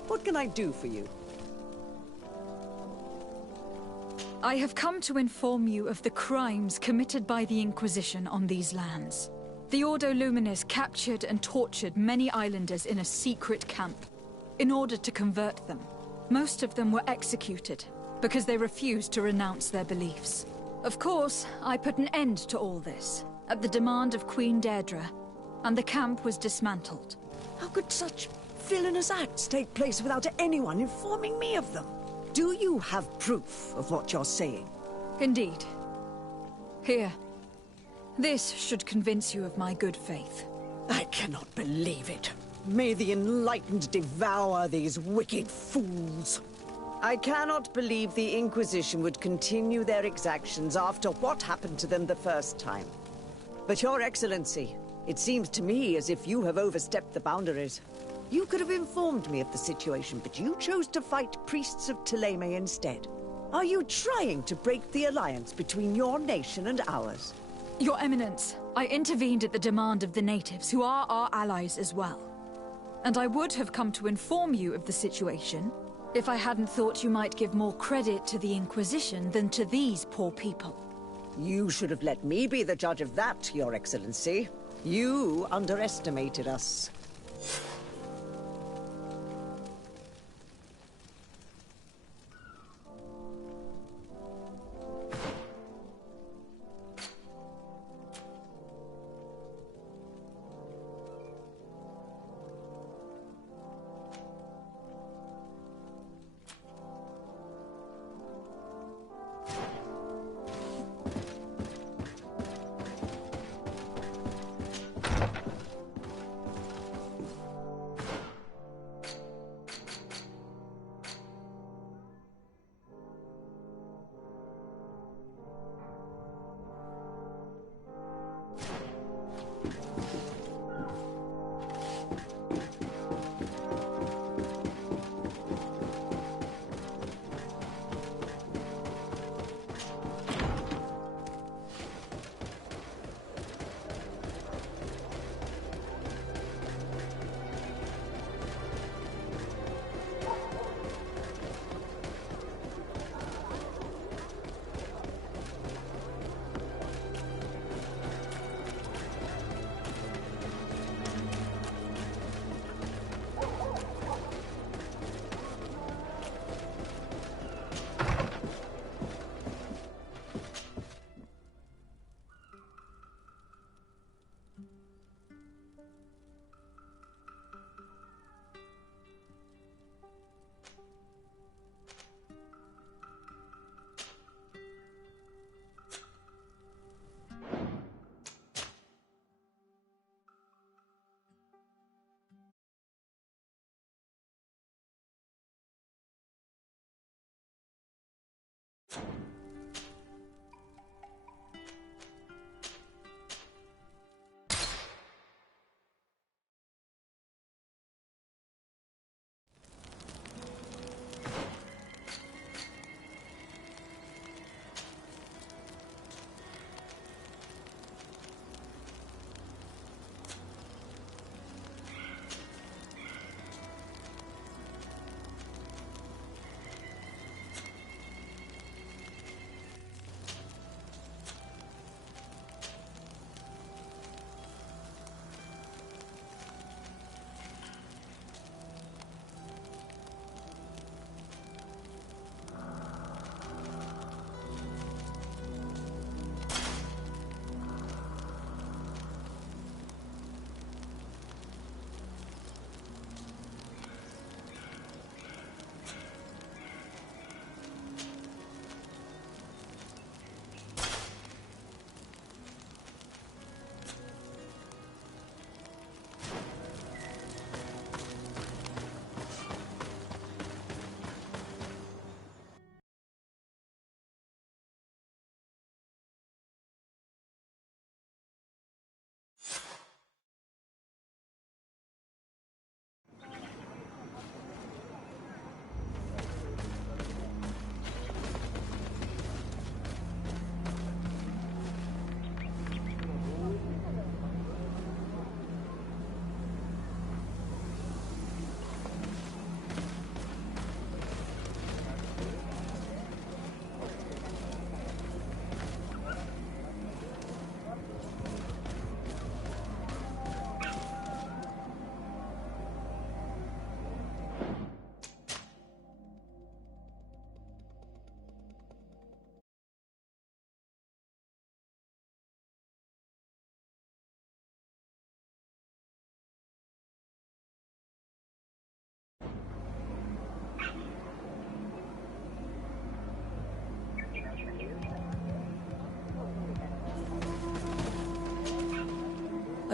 what can I do for you? I have come to inform you of the crimes committed by the Inquisition on these lands. The Ordo Luminis captured and tortured many islanders in a secret camp in order to convert them. Most of them were executed because they refused to renounce their beliefs. Of course, I put an end to all this at the demand of Queen Deirdre, and the camp was dismantled. How could such villainous acts take place without anyone informing me of them? Do you have proof of what you're saying? Indeed. Here. This should convince you of my good faith. I cannot believe it. May the enlightened devour these wicked fools. I cannot believe the Inquisition would continue their exactions after what happened to them the first time. But Your Excellency, it seems to me as if you have overstepped the boundaries. You could have informed me of the situation, but you chose to fight priests of Thélème instead. Are you trying to break the alliance between your nation and ours? Your Eminence, I intervened at the demand of the natives, who are our allies as well. And I would have come to inform you of the situation if I hadn't thought you might give more credit to the Inquisition than to these poor people. You should have let me be the judge of that, Your Excellency. You underestimated us.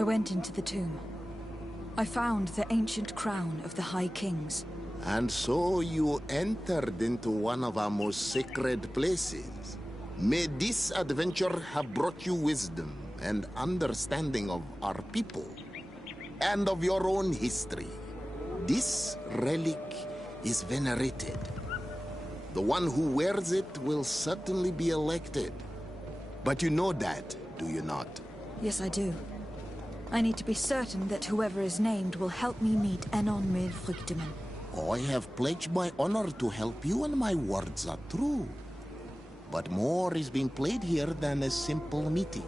I went into the tomb. I found the ancient crown of the High Kings. And so you entered into one of our most sacred places. May this adventure have brought you wisdom and understanding of our people, and of your own history. This relic is venerated. The one who wears it will certainly be elected. But you know that, do you not? Yes, I do. I need to be certain that whoever is named will help me meet Enon Milfrichtemann. I have pledged my honor to help you, and my words are true. But more is being played here than a simple meeting.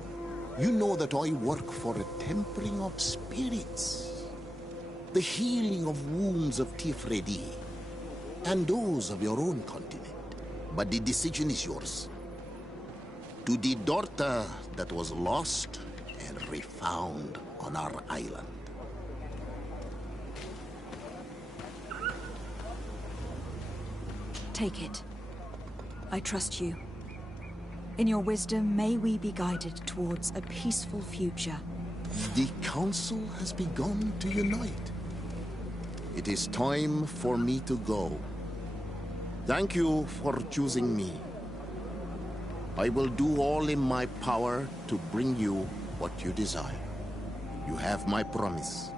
You know that I work for a tempering of spirits, the healing of wounds of Tifredi, and those of your own continent. But the decision is yours. To the daughter that was lost and refound on our island. Take it. I trust you. In your wisdom, may we be guided towards a peaceful future. The Council has begun to unite. It is time for me to go. Thank you for choosing me. I will do all in my power to bring you what you desire. You have my promise.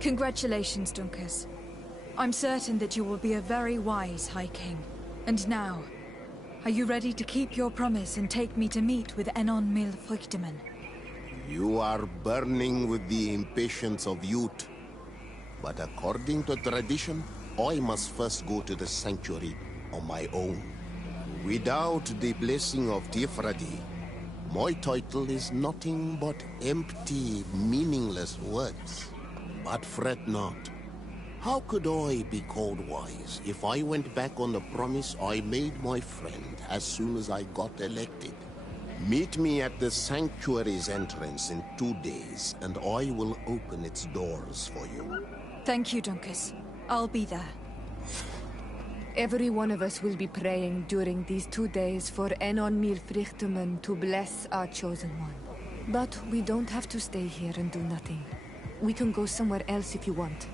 Congratulations, Dunkus. I'm certain that you will be a very wise High King. And now, are you ready to keep your promise and take me to meet with Enon Milfrichtemann? You are burning with the impatience of youth. But according to tradition, I must first go to the sanctuary on my own. Without the blessing of Tifradi, my title is nothing but empty, meaningless words. But fret not. How could I be called wise if I went back on the promise I made my friend as soon as I got elected? Meet me at the sanctuary's entrance in 2 days, and I will open its doors for you. Thank you, Dunkus. I'll be there. Every one of us will be praying during these 2 days for Enon Milfrichtemann to bless our chosen one. But we don't have to stay here and do nothing. We can go somewhere else if you want.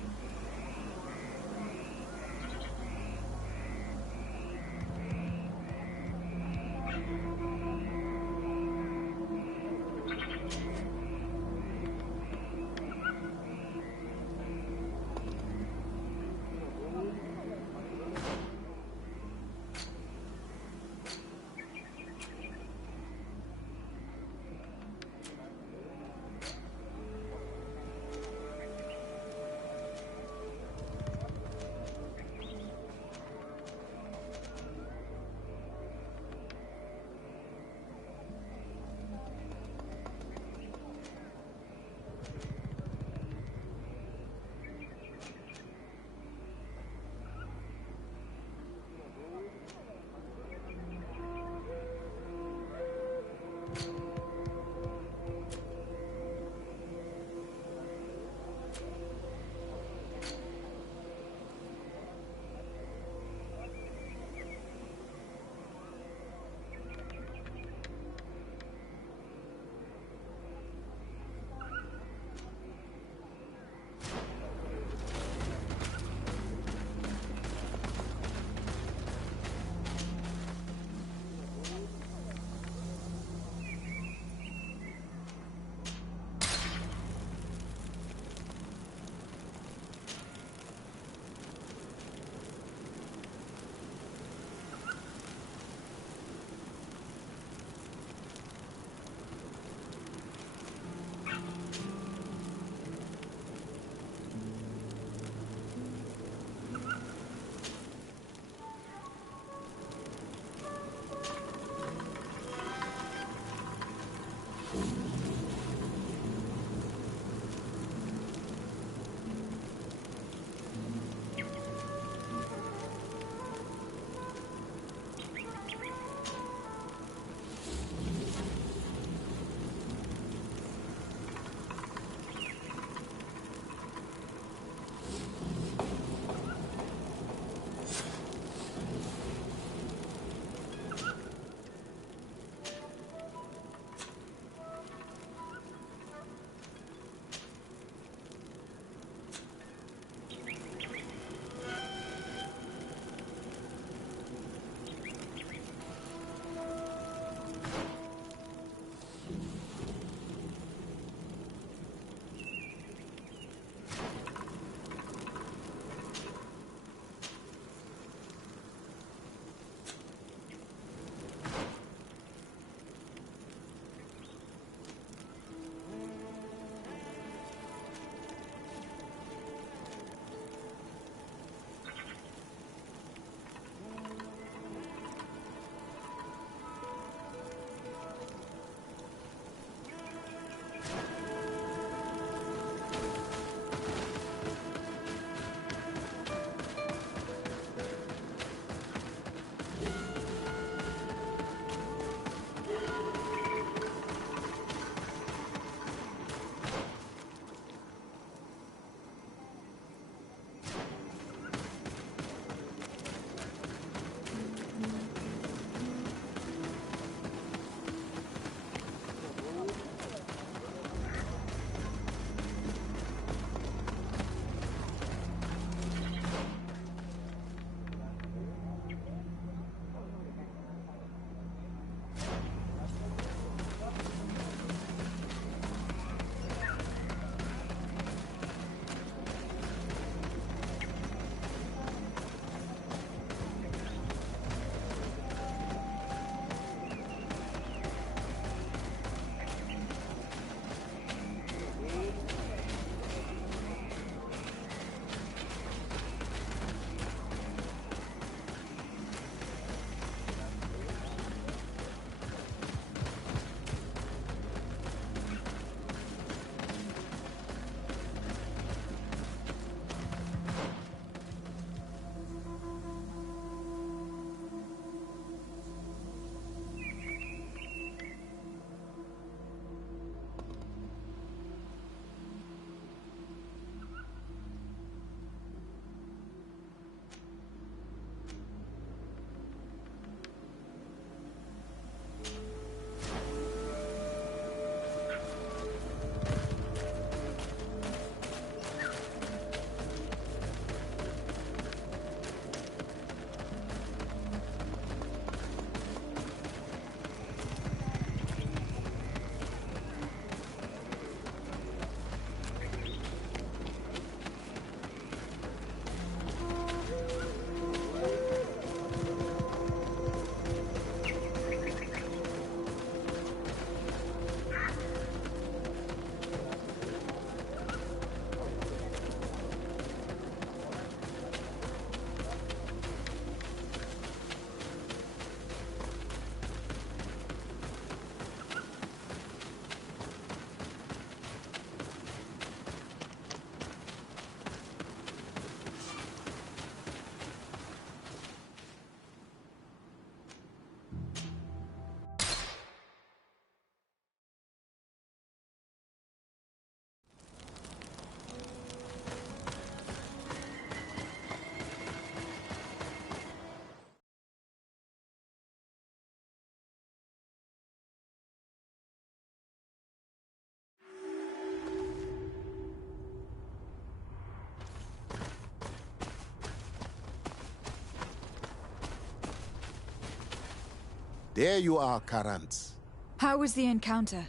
There you are, Karantz. How was the encounter?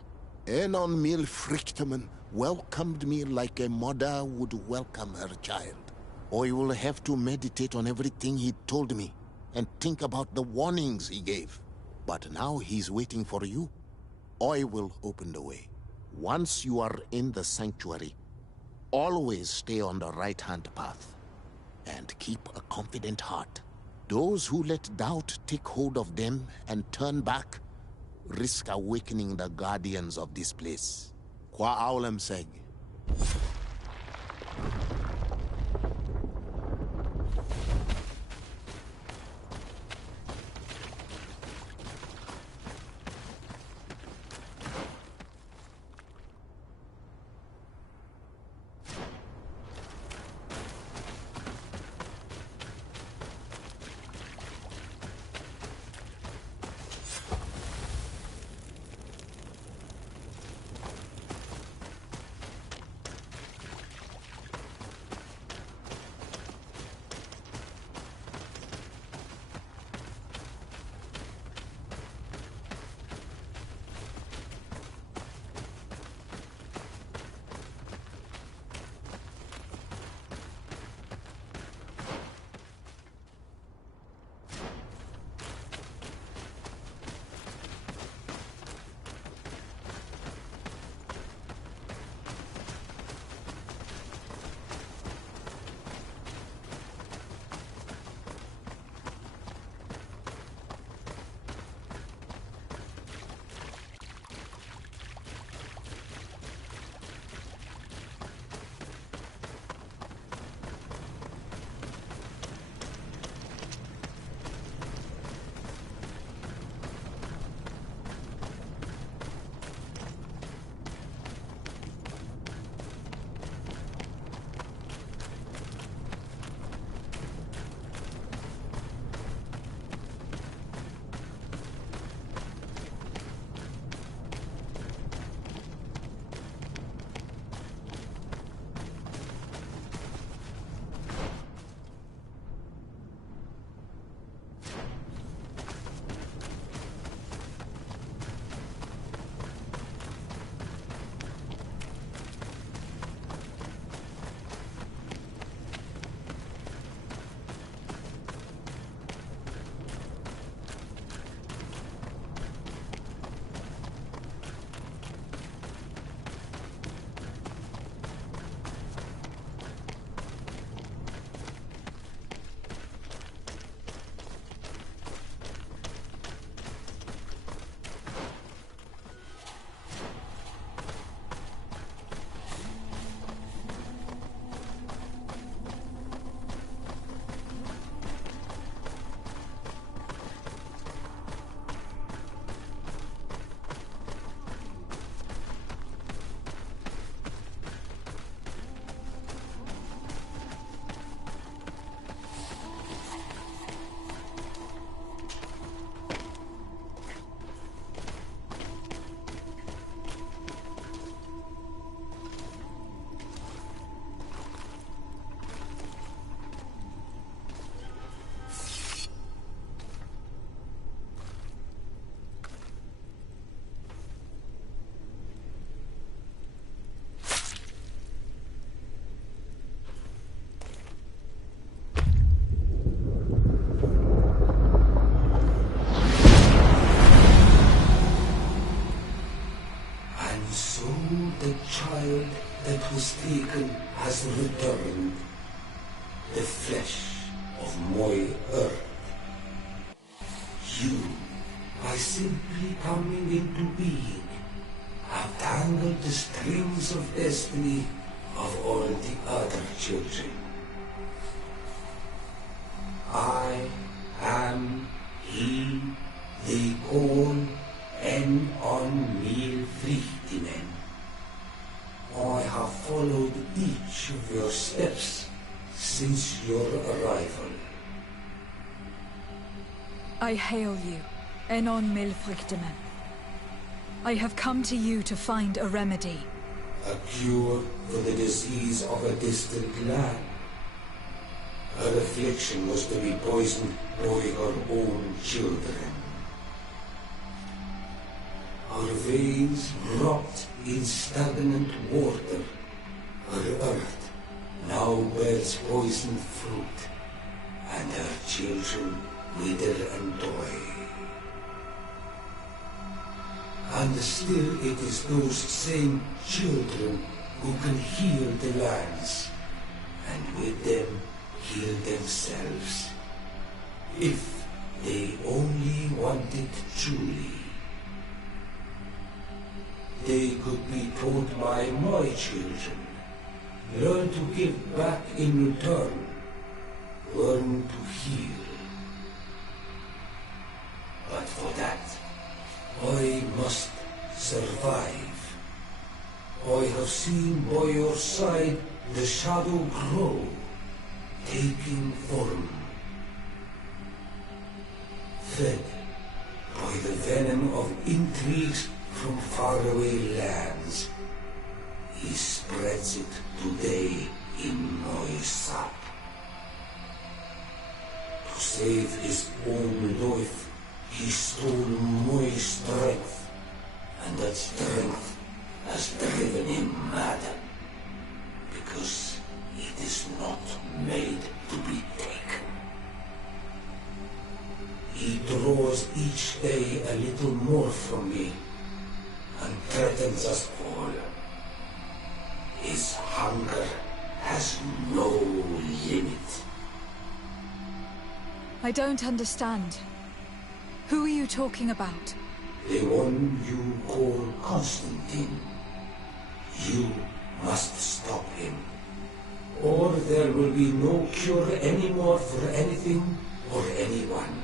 Enon Mil Frichterman welcomed me like a mother would welcome her child. I will have to meditate on everything he told me and think about the warnings he gave. But now he's waiting for you. I will open the way. Once you are in the sanctuary, always stay on the right-hand path and keep a confident heart. Those who let doubt take hold of them and turn back risk awakening the guardians of this place. Qua aulem seg. that was taken has returned, the flesh of my earth. You, by simply coming into being, have tangled the strings of destiny of all the other children. I am he they call Enon Frichtinen. I have followed each of your steps since your arrival. I hail you, Enon Frichtinen. I have come to you to find a remedy. A cure for the disease of a distant land. Her affliction was to be poisoned by her own children. Our veins rot in stagnant water. Our earth now bears poisoned fruit, and our children wither and die. And still it is those same children who can heal the lands, and with them heal themselves, if they only wanted truly. They could be taught by my children, learn to give back in return, learn to heal. But for that, I must survive. I have seen by your side the shadow grow, taking form. Fed by the venom of intrigues from faraway lands, he spreads it today in my sap. To save his own life, he stole my strength, and that strength has driven him mad, because it is not made to be taken. He draws each day a little more from me, and threatens us all. His hunger has no limit. I don't understand. Who are you talking about? The one you call Constantine. You must stop him, or there will be no cure anymore for anything or anyone.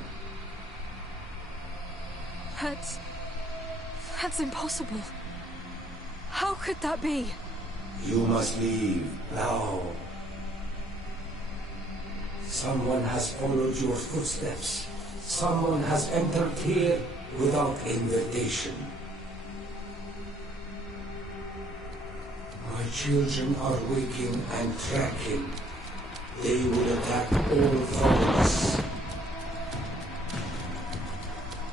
That's impossible. How could that be? You must leave now. Someone has followed your footsteps. Someone has entered here without invitation. My children are waking and tracking. They will attack all followers.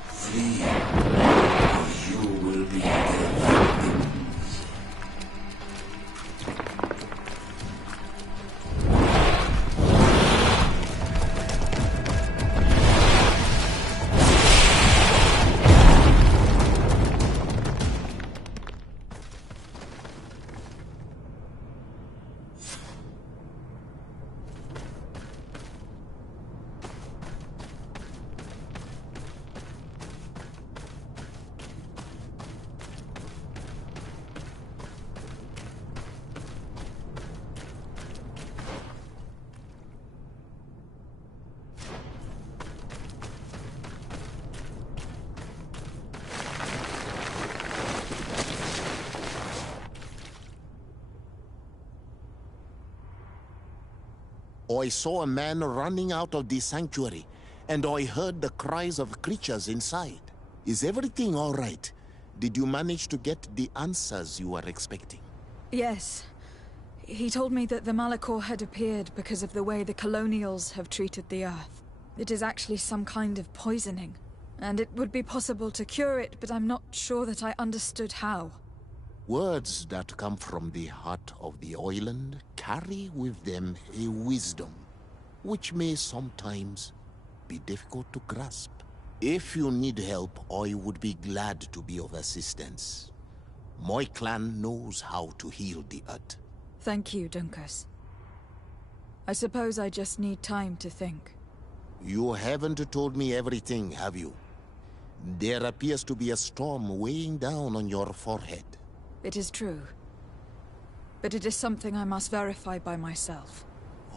Flee, or you will be their victims. I saw a man running out of the sanctuary, and I heard the cries of creatures inside. Is everything all right? Did you manage to get the answers you were expecting? Yes. He told me that the Malachor had appeared because of the way the colonials have treated the Earth. It is actually some kind of poisoning, and it would be possible to cure it, but I'm not sure that I understood how. Words that come from the heart of the island carry with them a wisdom, which may sometimes be difficult to grasp. If you need help, I would be glad to be of assistance. My clan knows how to heal the Earth. Thank you, Dunkus. I suppose I just need time to think. You haven't told me everything, have you? There appears to be a storm weighing down on your forehead. It is true. But it is something I must verify by myself.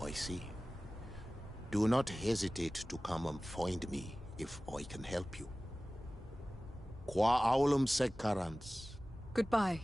I see. Do not hesitate to come and find me if I can help you. Qua aulum secarans. Goodbye.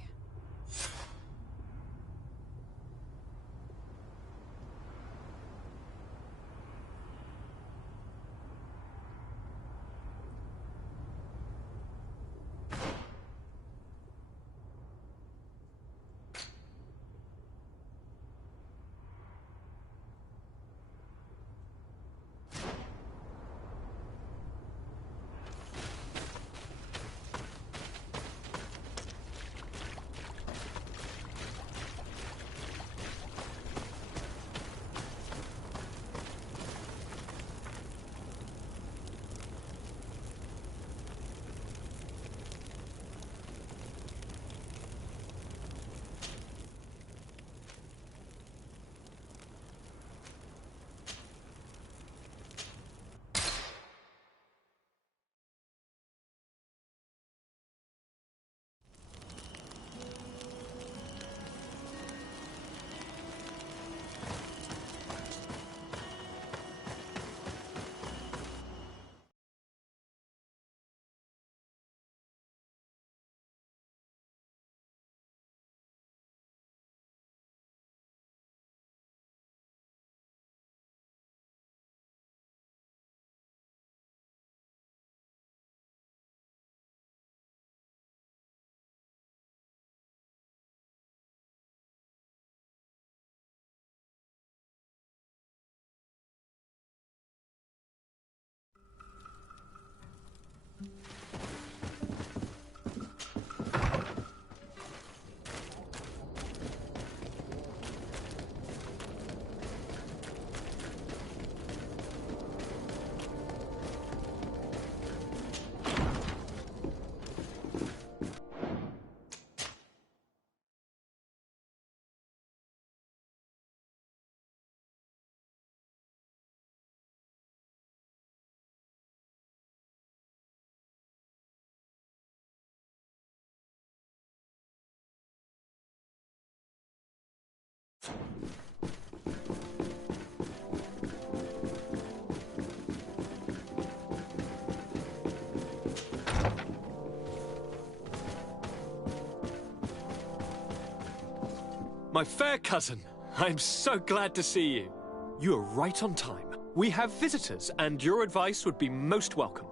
My fair cousin, I'm so glad to see you. You are right on time. We have visitors, and your advice would be most welcome.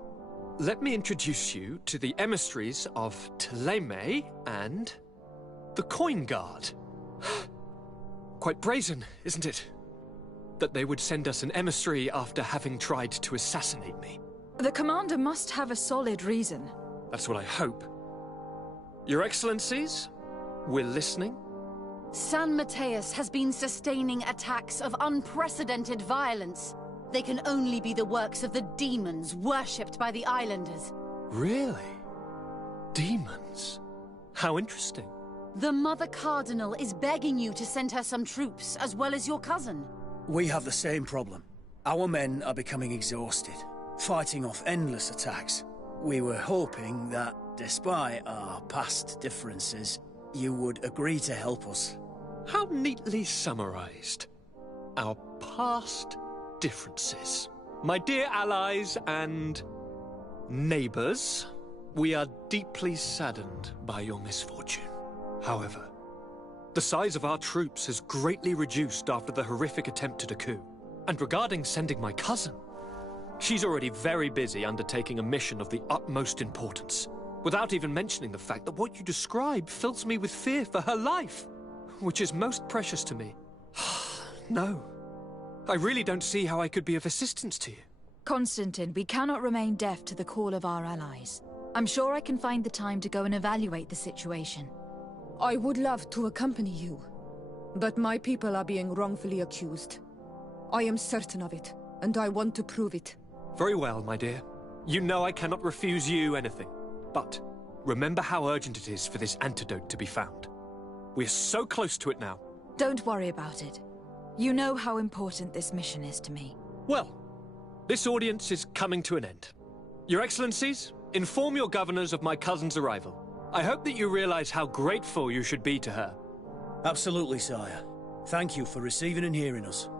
Let me introduce you to the emissaries of Ptolemy and the Coin Guard. Quite brazen, isn't it? That they would send us an emissary after having tried to assassinate me. The commander must have a solid reason. That's what I hope. Your Excellencies, we're listening. San Mateus has been sustaining attacks of unprecedented violence. They can only be the works of the demons worshipped by the islanders. Really? Demons? How interesting. The Mother Cardinal is begging you to send her some troops, as well as your cousin. We have the same problem. Our men are becoming exhausted, fighting off endless attacks. We were hoping that, despite our past differences, you would agree to help us. How neatly summarized. Our past differences. My dear allies and neighbors, we are deeply saddened by your misfortune. However, the size of our troops has greatly reduced after the horrific attempt at a coup. And regarding sending my cousin, she's already very busy undertaking a mission of the utmost importance, without even mentioning the fact that what you describe fills me with fear for her life, which is most precious to me. No, I really don't see how I could be of assistance to you. Constantine, we cannot remain deaf to the call of our allies. I'm sure I can find the time to go and evaluate the situation. I would love to accompany you, but my people are being wrongfully accused. I am certain of it, and I want to prove it. Very well, my dear. You know I cannot refuse you anything. But remember how urgent it is for this antidote to be found. We're so close to it now. Don't worry about it. You know how important this mission is to me. Well, this audience is coming to an end. Your Excellencies, inform your governors of my cousin's arrival. I hope that you realize how grateful you should be to her. Absolutely, sire. Thank you for receiving and hearing us.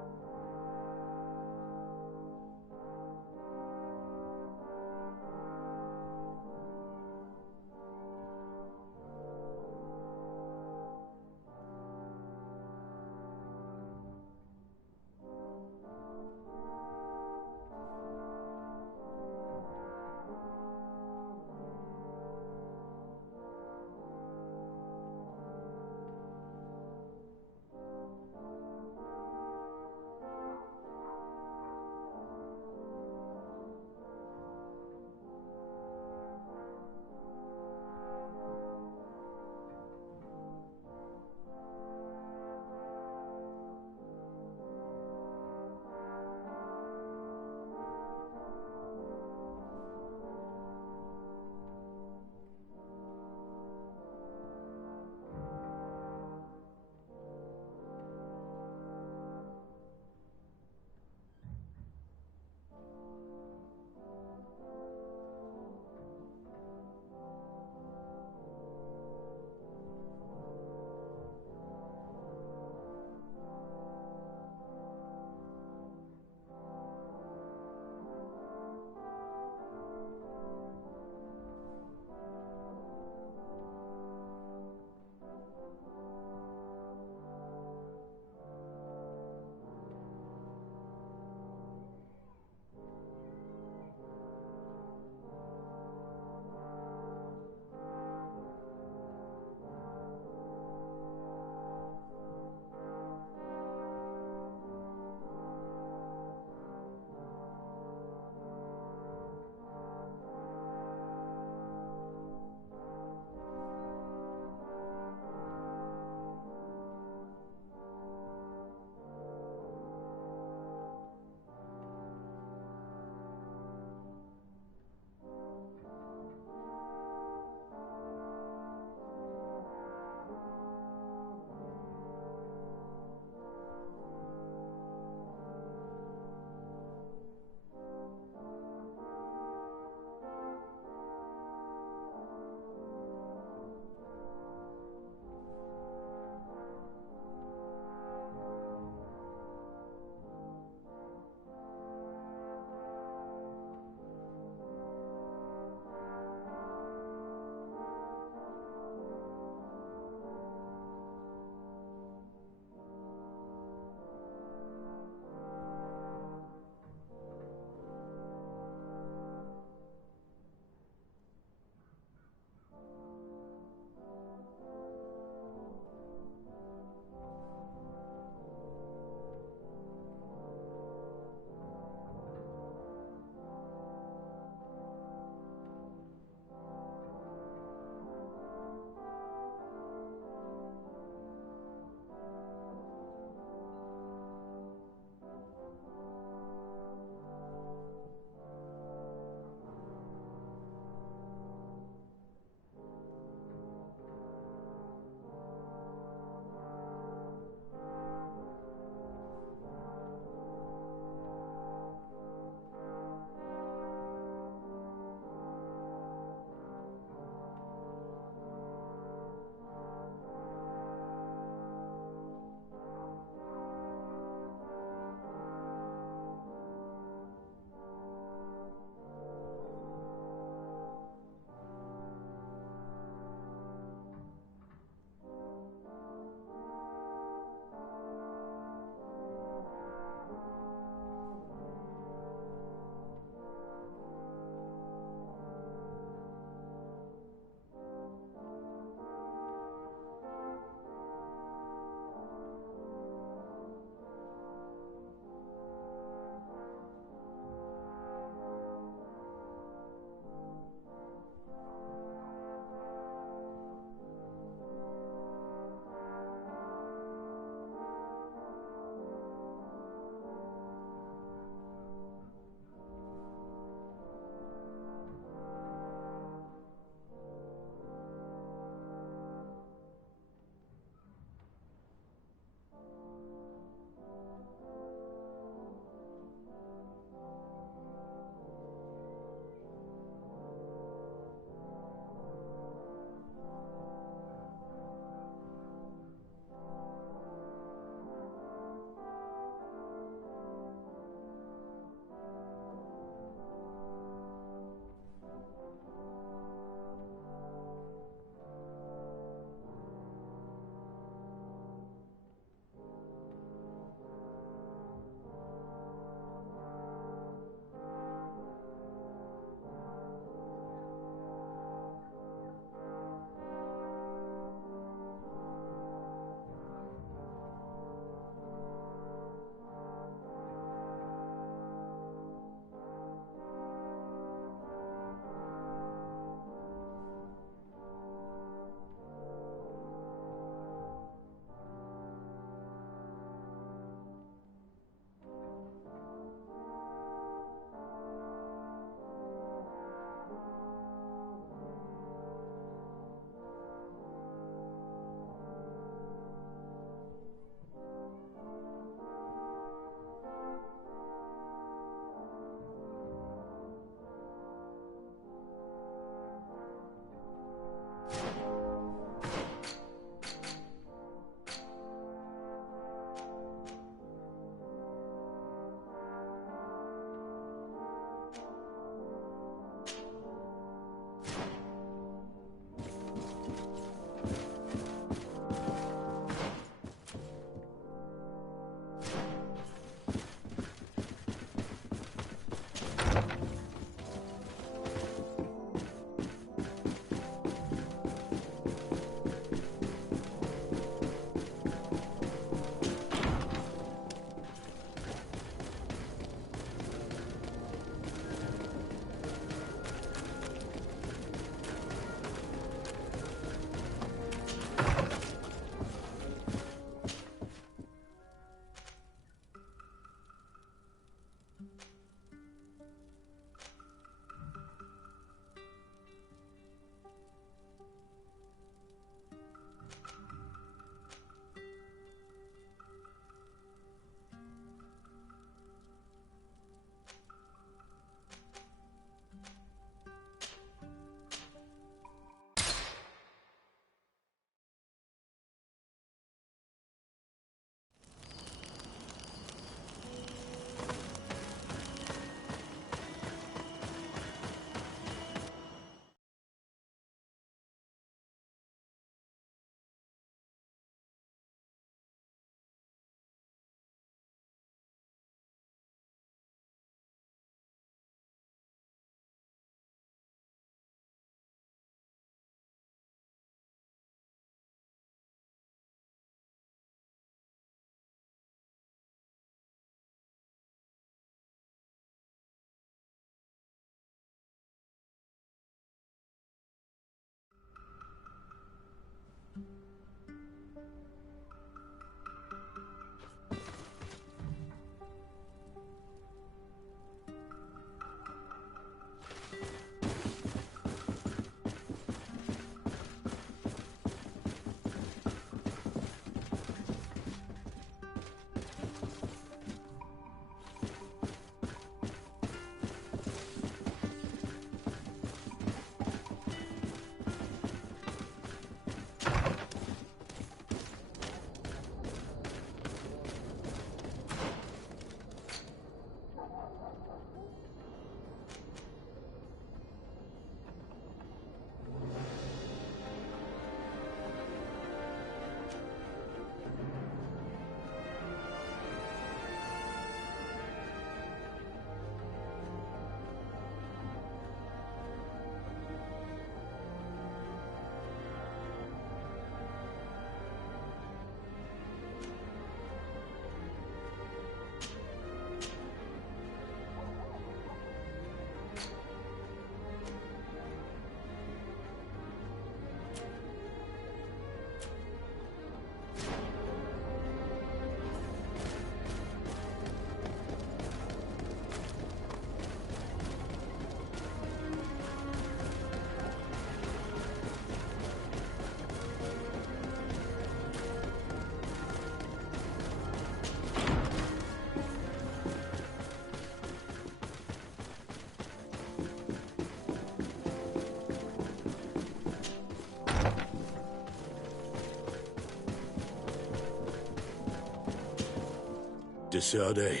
de Sade.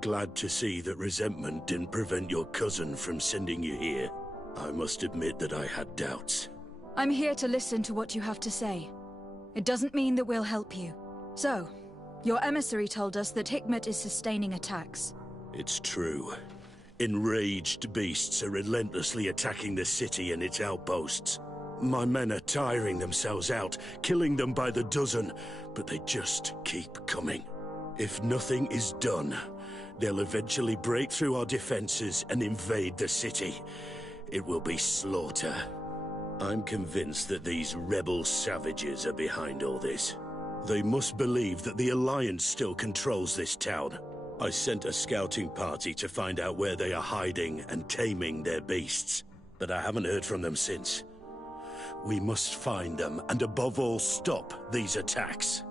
Glad to see that resentment didn't prevent your cousin from sending you here. I must admit that I had doubts. I'm here to listen to what you have to say. It doesn't mean that we'll help you. So, your emissary told us that Hikmet is sustaining attacks. It's true. Enraged beasts are relentlessly attacking the city and its outposts. My men are tiring themselves out, killing them by the dozen, but they just keep coming. If nothing is done, they'll eventually break through our defenses and invade the city. It will be slaughter. I'm convinced that these rebel savages are behind all this. They must believe that the Alliance still controls this town. I sent a scouting party to find out where they are hiding and taming their beasts, but I haven't heard from them since. We must find them, and above all, stop these attacks.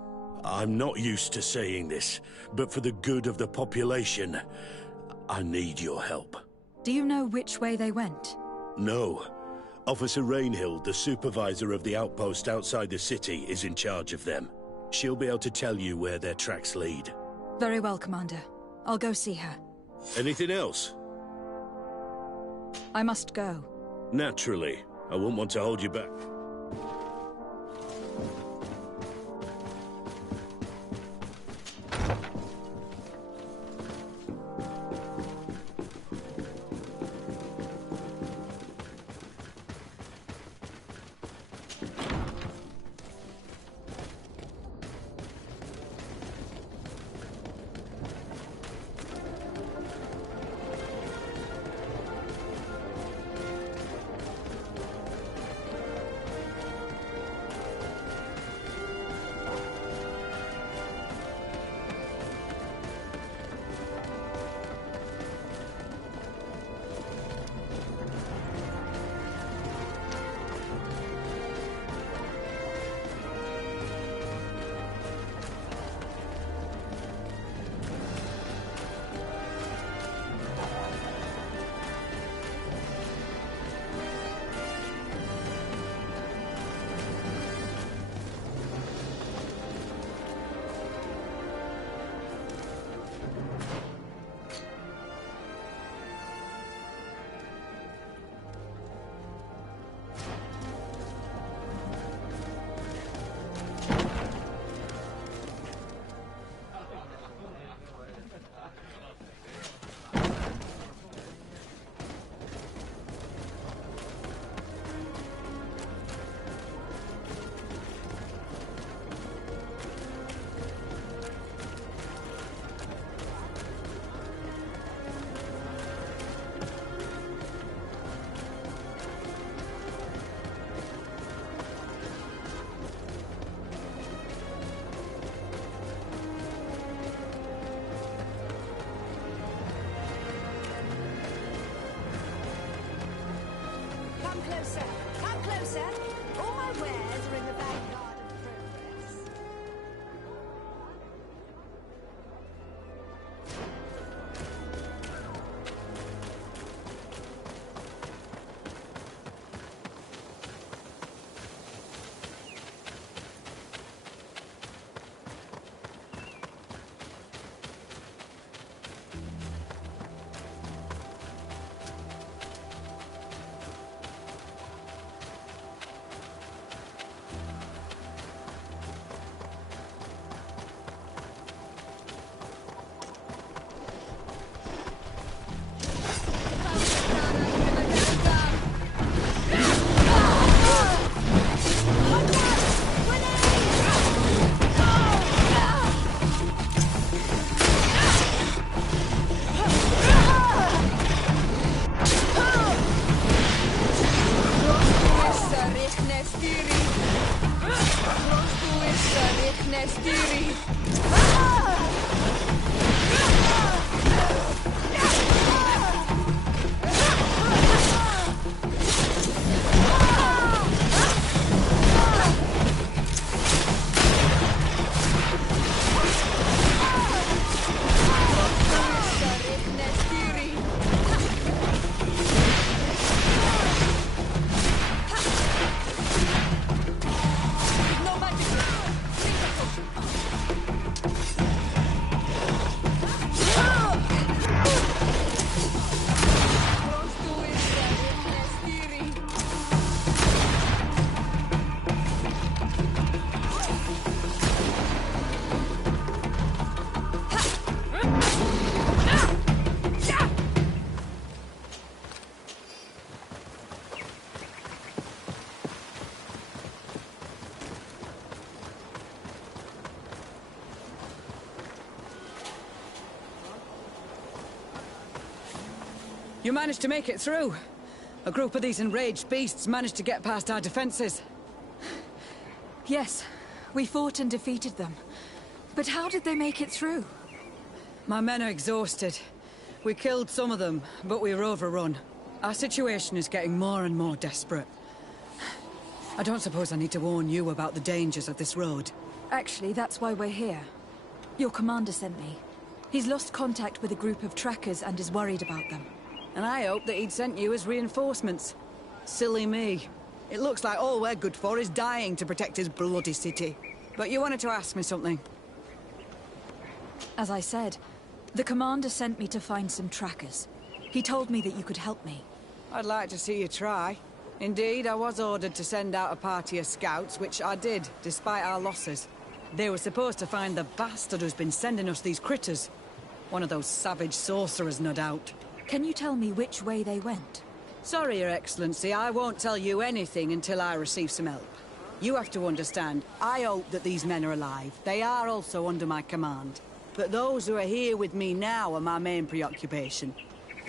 I'm not used to saying this, but for the good of the population, I need your help. Do you know which way they went? No. Officer Rainhill, the supervisor of the outpost outside the city, is in charge of them. She'll be able to tell you where their tracks lead. Very well, Commander. I'll go see her. Anything else? I must go. Naturally. I wouldn't want to hold you back. Come closer. All my wares are in the vanguard of progress. You managed to make it through. A group of these enraged beasts managed to get past our defenses. Yes, we fought and defeated them. But how did they make it through? My men are exhausted. We killed some of them, but we were overrun. Our situation is getting more and more desperate. I don't suppose I need to warn you about the dangers of this road. Actually, that's why we're here. Your commander sent me. He's lost contact with a group of trackers and is worried about them. And I hoped that he'd sent you as reinforcements. Silly me. It looks like all we're good for is dying to protect his bloody city. But you wanted to ask me something. As I said, the commander sent me to find some trackers. He told me that you could help me. I'd like to see you try. Indeed, I was ordered to send out a party of scouts, which I did, despite our losses. They were supposed to find the bastard who's been sending us these critters. One of those savage sorcerers, no doubt. Can you tell me which way they went? Sorry, Your Excellency, I won't tell you anything until I receive some help. You have to understand, I hope that these men are alive. They are also under my command. But those who are here with me now are my main preoccupation.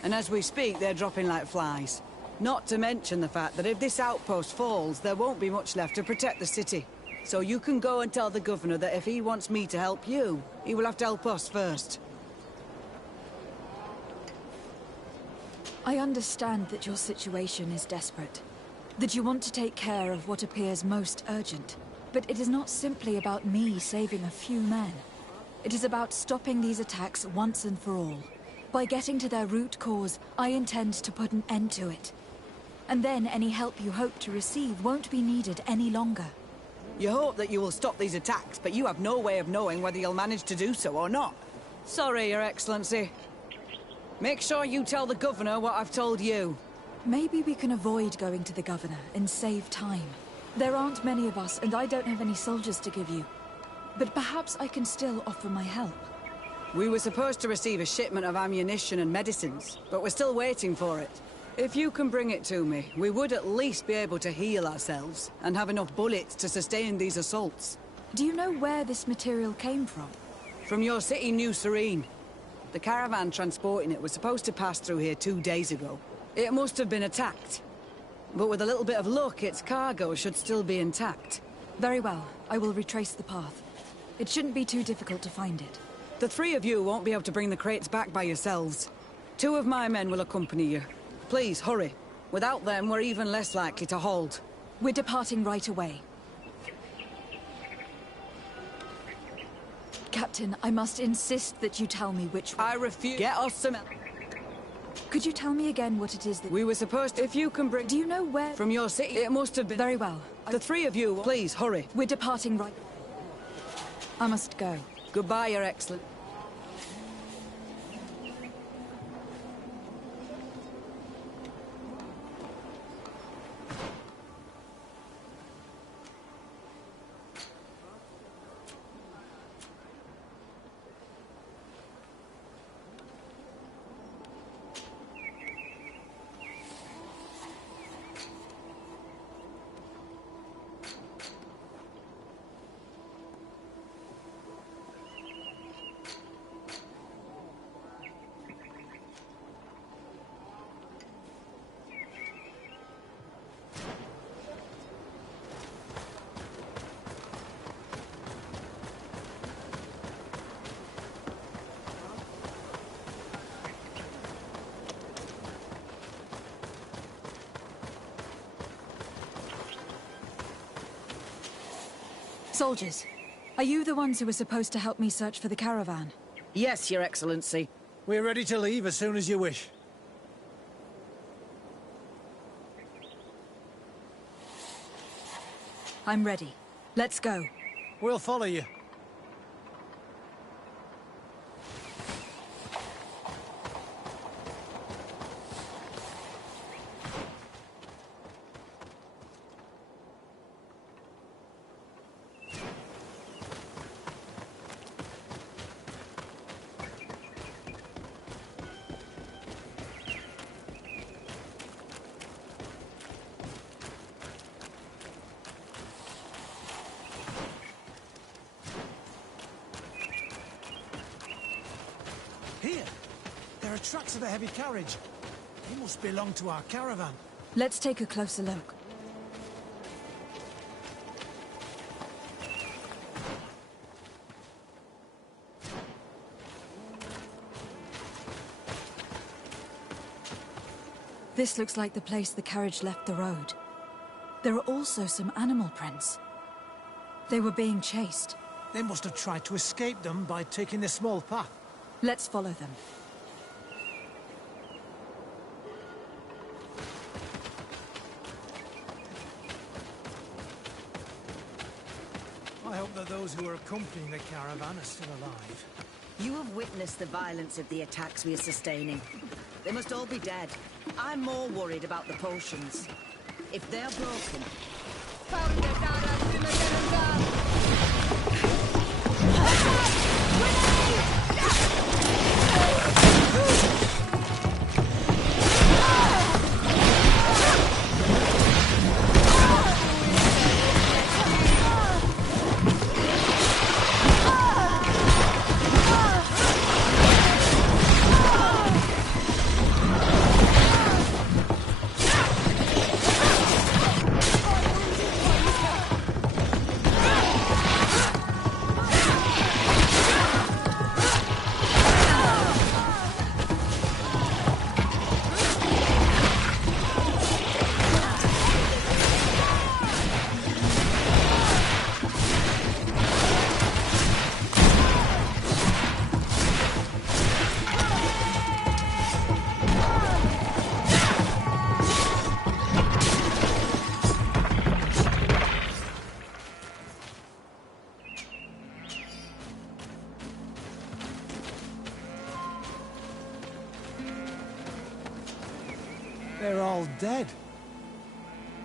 And as we speak, they're dropping like flies. Not to mention the fact that if this outpost falls, there won't be much left to protect the city. So you can go and tell the governor that if he wants me to help you, he will have to help us first. I understand that your situation is desperate. That you want to take care of what appears most urgent. But it is not simply about me saving a few men. It is about stopping these attacks once and for all. By getting to their root cause, I intend to put an end to it. And then any help you hope to receive won't be needed any longer. You hope that you will stop these attacks, but you have no way of knowing whether you'll manage to do so or not. Sorry, Your Excellency. Make sure you tell the governor what I've told you. Maybe we can avoid going to the governor and save time. There aren't many of us, and I don't have any soldiers to give you. But perhaps I can still offer my help. We were supposed to receive a shipment of ammunition and medicines, but we're still waiting for it. If you can bring it to me, we would at least be able to heal ourselves and have enough bullets to sustain these assaults. Do you know where this material came from? From your city, New Serene. The caravan transporting it was supposed to pass through here 2 days ago. It must have been attacked. But with a little bit of luck, its cargo should still be intact. Very well. I will retrace the path. It shouldn't be too difficult to find it. The three of you won't be able to bring the crates back by yourselves. 2 of my men will accompany you. Please, hurry. Without them, we're even less likely to hold. We're departing right away. Captain, I must insist that you tell me which way. I refuse. Get us some... Could you tell me again what it is that... We were supposed to... If you can bring... Do you know where... From your city, it must have been... Very well. The 3 of you, please, hurry. We're departing right... I must go. Goodbye, Your Excellency. Soldiers, are you the ones who were supposed to help me search for the caravan? Yes, Your Excellency. We're ready to leave as soon as you wish. I'm ready. Let's go. We'll follow you. Here! There are tracks of a heavy carriage. They must belong to our caravan. Let's take a closer look. This looks like the place the carriage left the road. There are also some animal prints. They were being chased. They must have tried to escape them by taking the small path. Let's follow them. I hope that those who are accompanying the caravan are still alive. You have witnessed the violence of the attacks we are sustaining. They must all be dead. I'm more worried about the potions. If they're broken... They're all dead.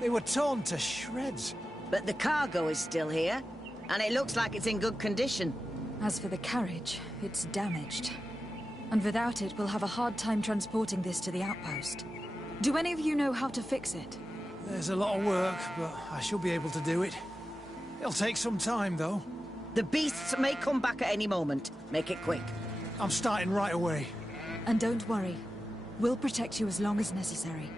They were torn to shreds. But the cargo is still here, and it looks like it's in good condition. As for the carriage, it's damaged. And without it, we'll have a hard time transporting this to the outpost. Do any of you know how to fix it? There's a lot of work, but I should be able to do it. It'll take some time, though. The beasts may come back at any moment. Make it quick. I'm starting right away. And don't worry. We'll protect you as long as necessary.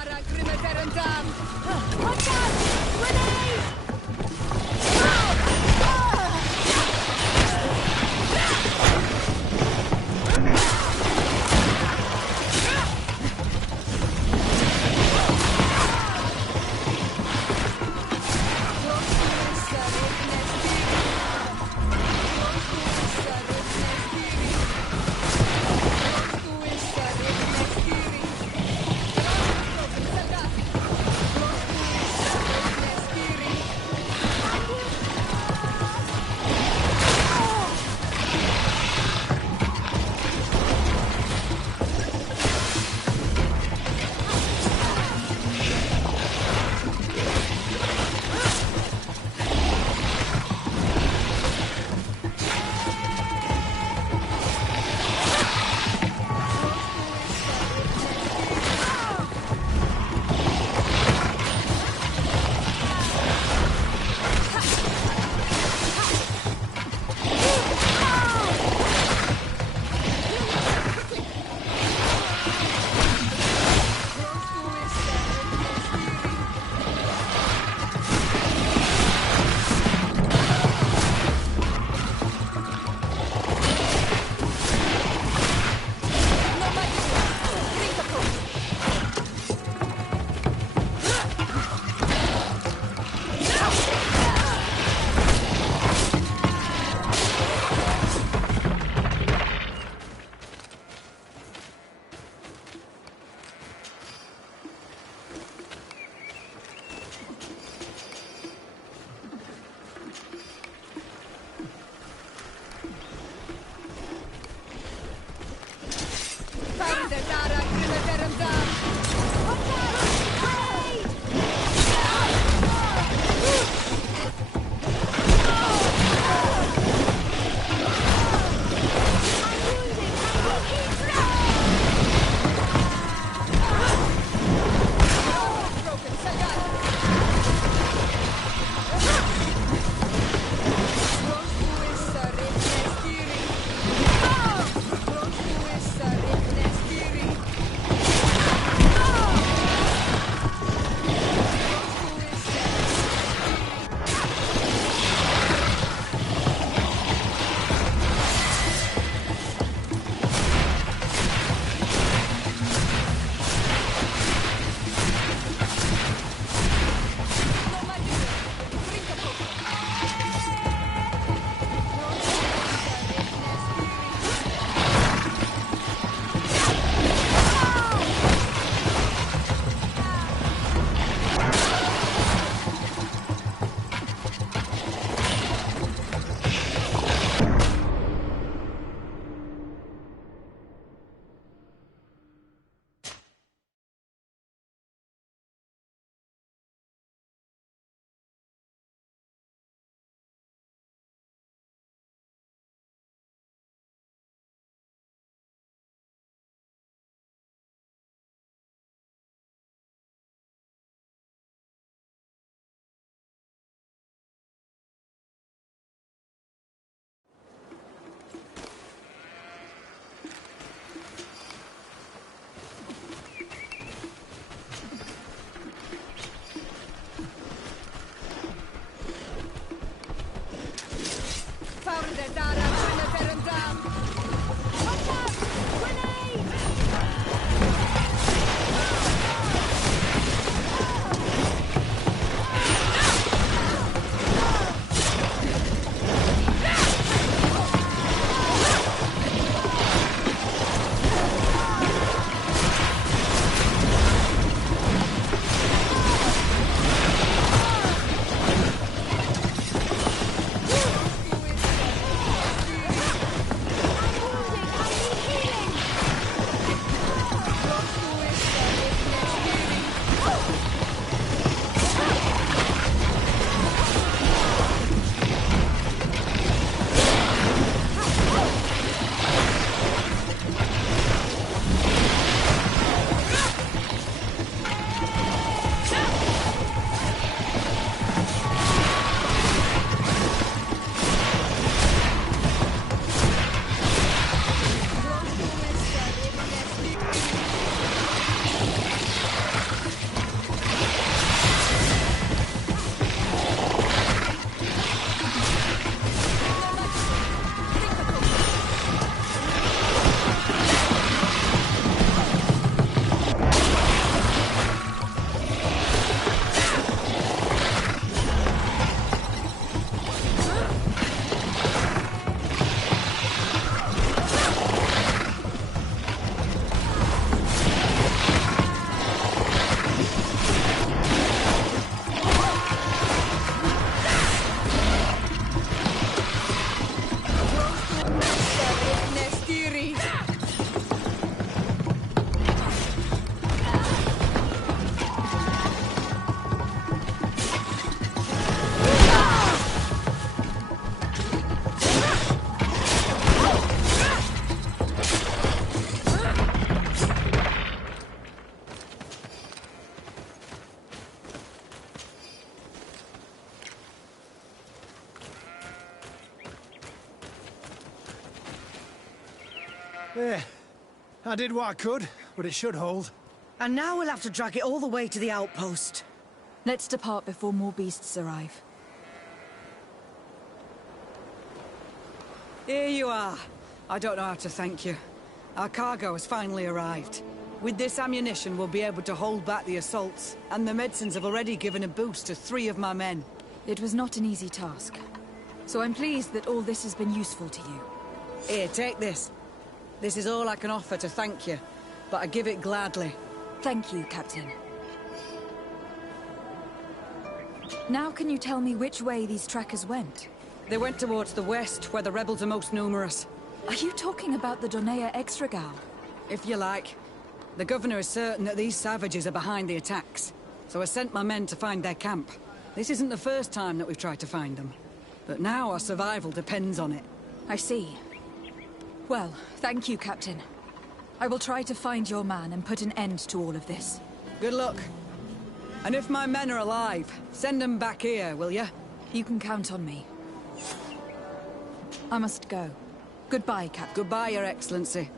Watch out! Grenade! I did what I could, but it should hold. And now we'll have to drag it all the way to the outpost. Let's depart before more beasts arrive. Here you are. I don't know how to thank you. Our cargo has finally arrived. With this ammunition, we'll be able to hold back the assaults, and the medicines have already given a boost to 3 of my men. It was not an easy task. So I'm pleased that all this has been useful to you. Here, take this. This is all I can offer to thank you, but I give it gladly. Thank you, Captain. Now can you tell me which way these trackers went? They went towards the west, where the rebels are most numerous. Are you talking about the Donea Extragal? If you like. The governor is certain that these savages are behind the attacks, so I sent my men to find their camp. This isn't the first time that we've tried to find them, but now our survival depends on it. I see. Well, thank you, Captain. I will try to find your man and put an end to all of this. Good luck. And if my men are alive, send them back here, will you? You can count on me. I must go. Goodbye, Captain. Goodbye, Your Excellency.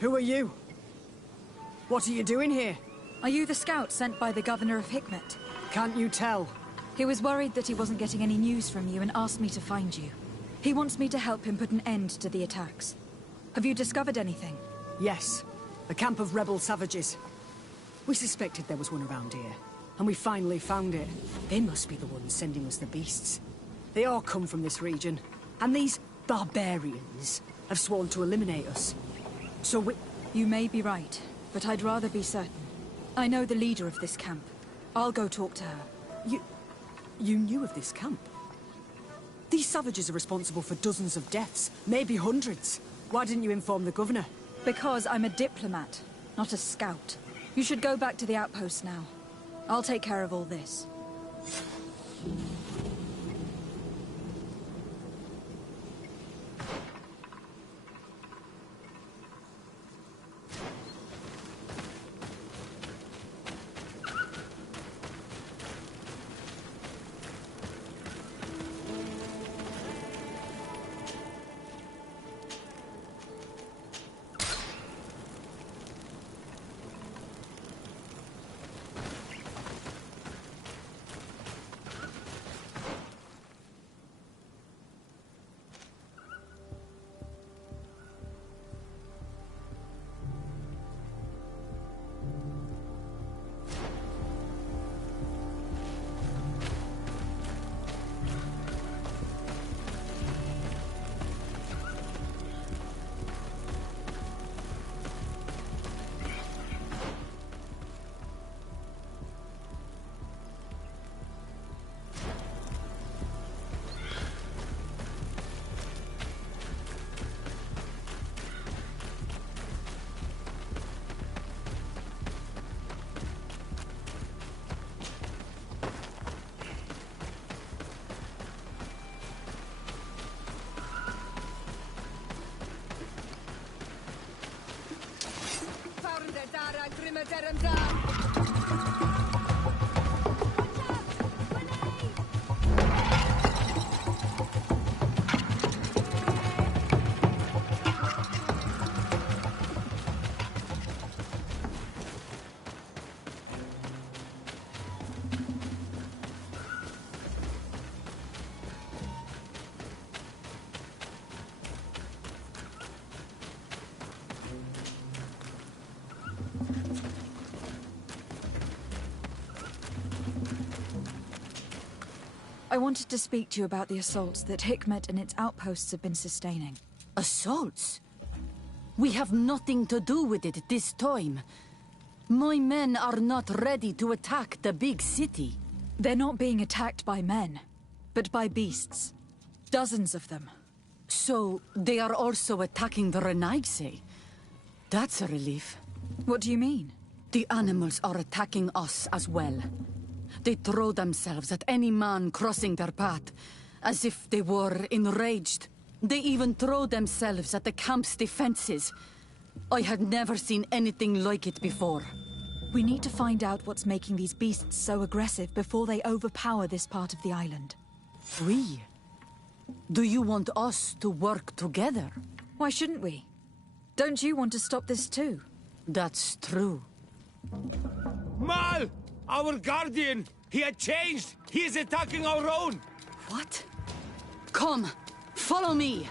Who are you? What are you doing here? Are you the scout sent by the governor of Hikmet? Can't you tell? He was worried that he wasn't getting any news from you and asked me to find you. He wants me to help him put an end to the attacks. Have you discovered anything? Yes. A camp of rebel savages. We suspected there was one around here, and we finally found it. They must be the ones sending us the beasts. They all come from this region, and these barbarians have sworn to eliminate us. So we... You may be right, but I'd rather be certain. I know the leader of this camp. I'll go talk to her. You knew of this camp? These savages are responsible for dozens of deaths, maybe hundreds. Why didn't you inform the governor? Because I'm a diplomat, not a scout. You should go back to the outpost now. I'll take care of all this. I wanted to speak to you about the assaults that Hikmet and its outposts have been sustaining. Assaults? We have nothing to do with it this time. My men are not ready to attack the big city. They're not being attacked by men, but by beasts. Dozens of them. So, they are also attacking the Renaigse? That's a relief. What do you mean? The animals are attacking us as well. They throw themselves at any man crossing their path, as if they were enraged. They even throw themselves at the camp's defenses. I had never seen anything like it before. We need to find out what's making these beasts so aggressive before they overpower this part of the island. We? Do you want us to work together? Why shouldn't we? Don't you want to stop this too? That's true. Mal! Our guardian! He had changed! He is attacking our own! What? Come! Follow me!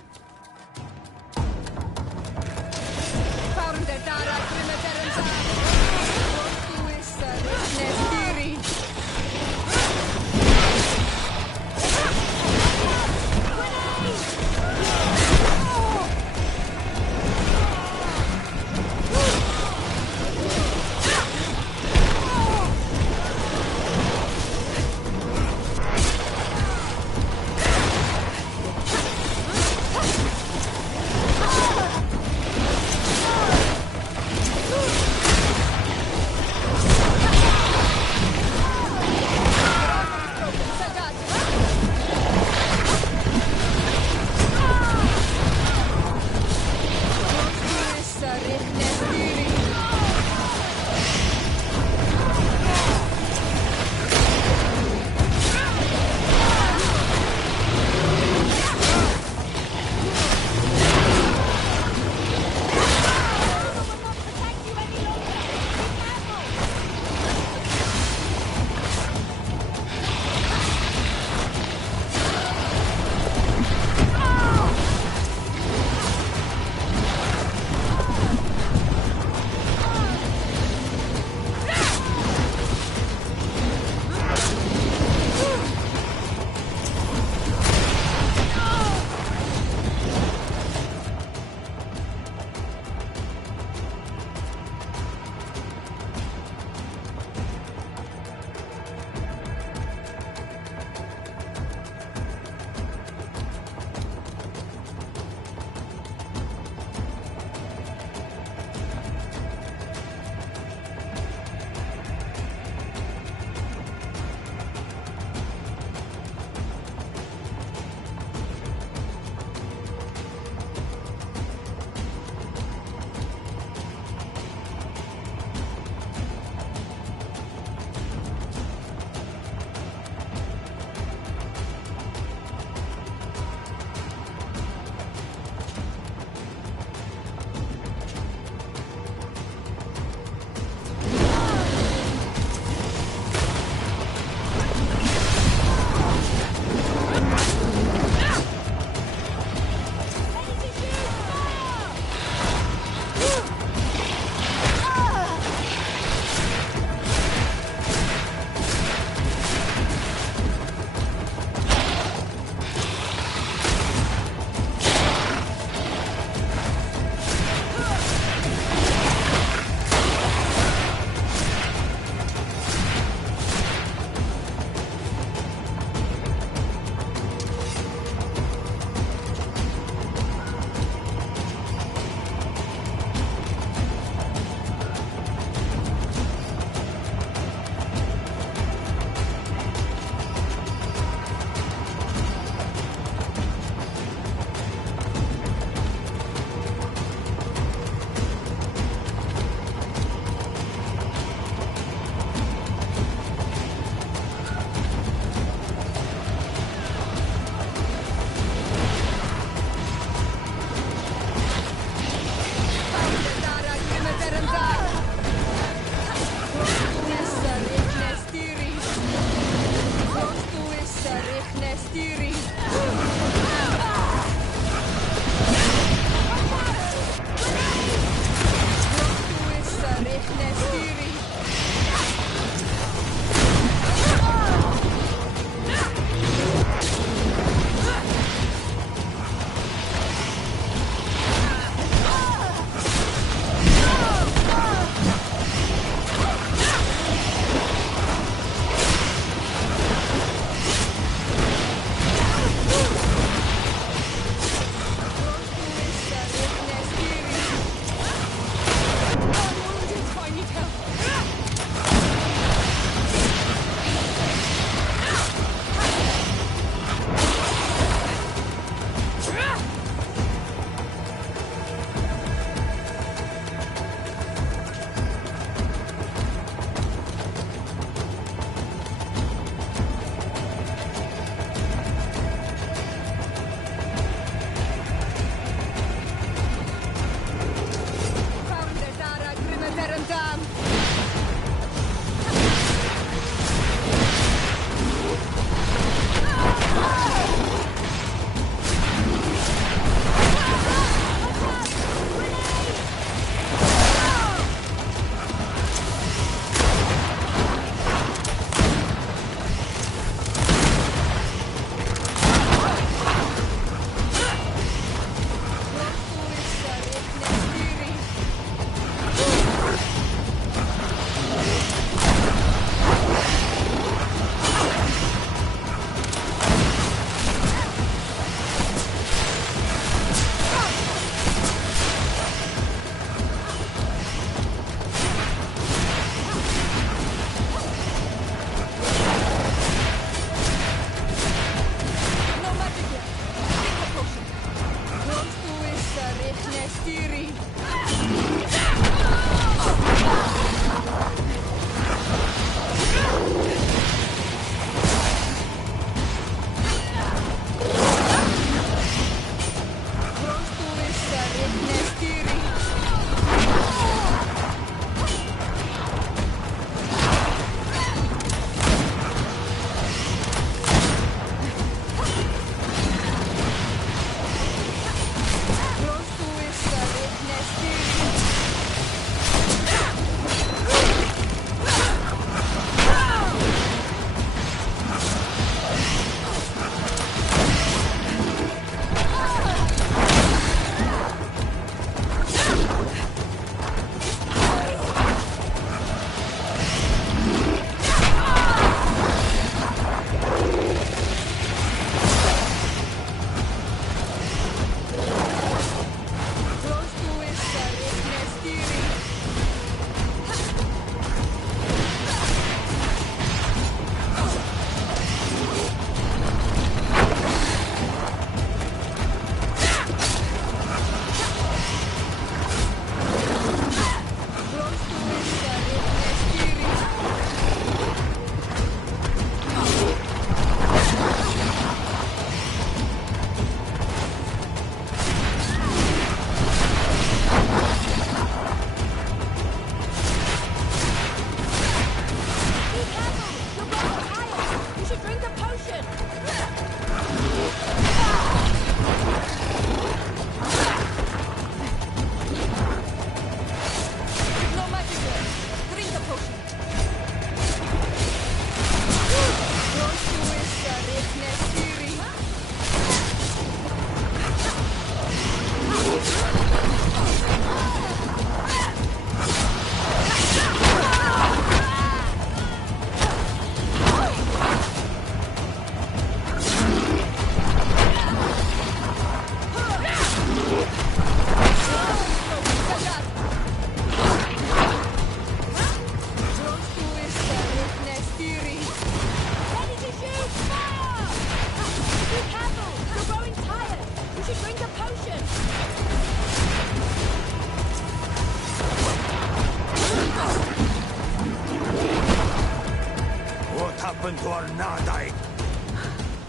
are not I.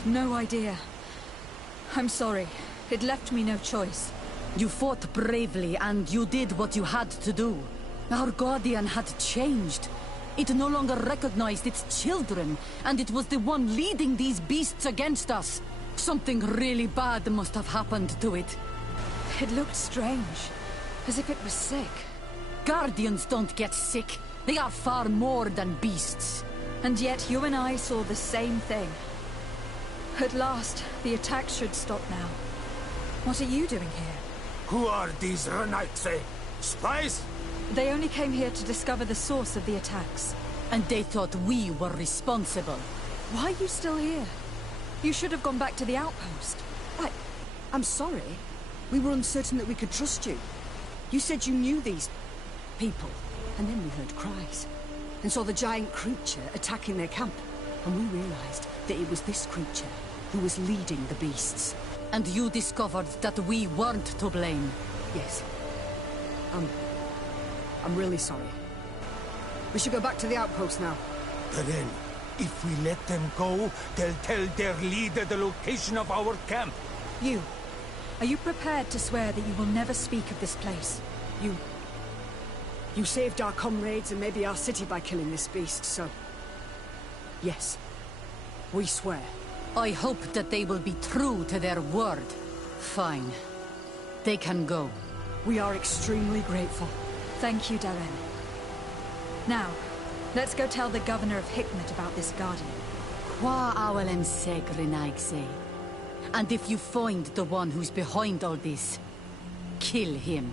No idea. I'm sorry. It left me no choice. You fought bravely, and you did what you had to do. Our guardian had changed. It no longer recognized its children, and it was the one leading these beasts against us. Something really bad must have happened to it. It looked strange, as if it was sick. Guardians don't get sick. They are far more than beasts. And yet you and I saw the same thing. At last, the attack should stop now. What are you doing here? Who are these Renaitse? Spies? They only came here to discover the source of the attacks. And they thought we were responsible. Why are you still here? You should have gone back to the outpost. I'm sorry. We were uncertain that we could trust you. You said you knew these people, and then we heard cries, and saw the giant creature attacking their camp, and we realized that it was this creature who was leading the beasts. And you discovered that we weren't to blame. Yes. I'm really sorry. We should go back to the outpost now. Then, if we let them go, they'll tell their leader the location of our camp. Are you prepared to swear that you will never speak of this place? You saved our comrades and maybe our city by killing this beast, so... Yes. We swear. I hope that they will be true to their word. Fine. They can go. We are extremely grateful. Thank you, Darren. Now, let's go tell the governor of Hikmet about this guardian. Qua awalem segrenaigse. And if you find the one who's behind all this, kill him.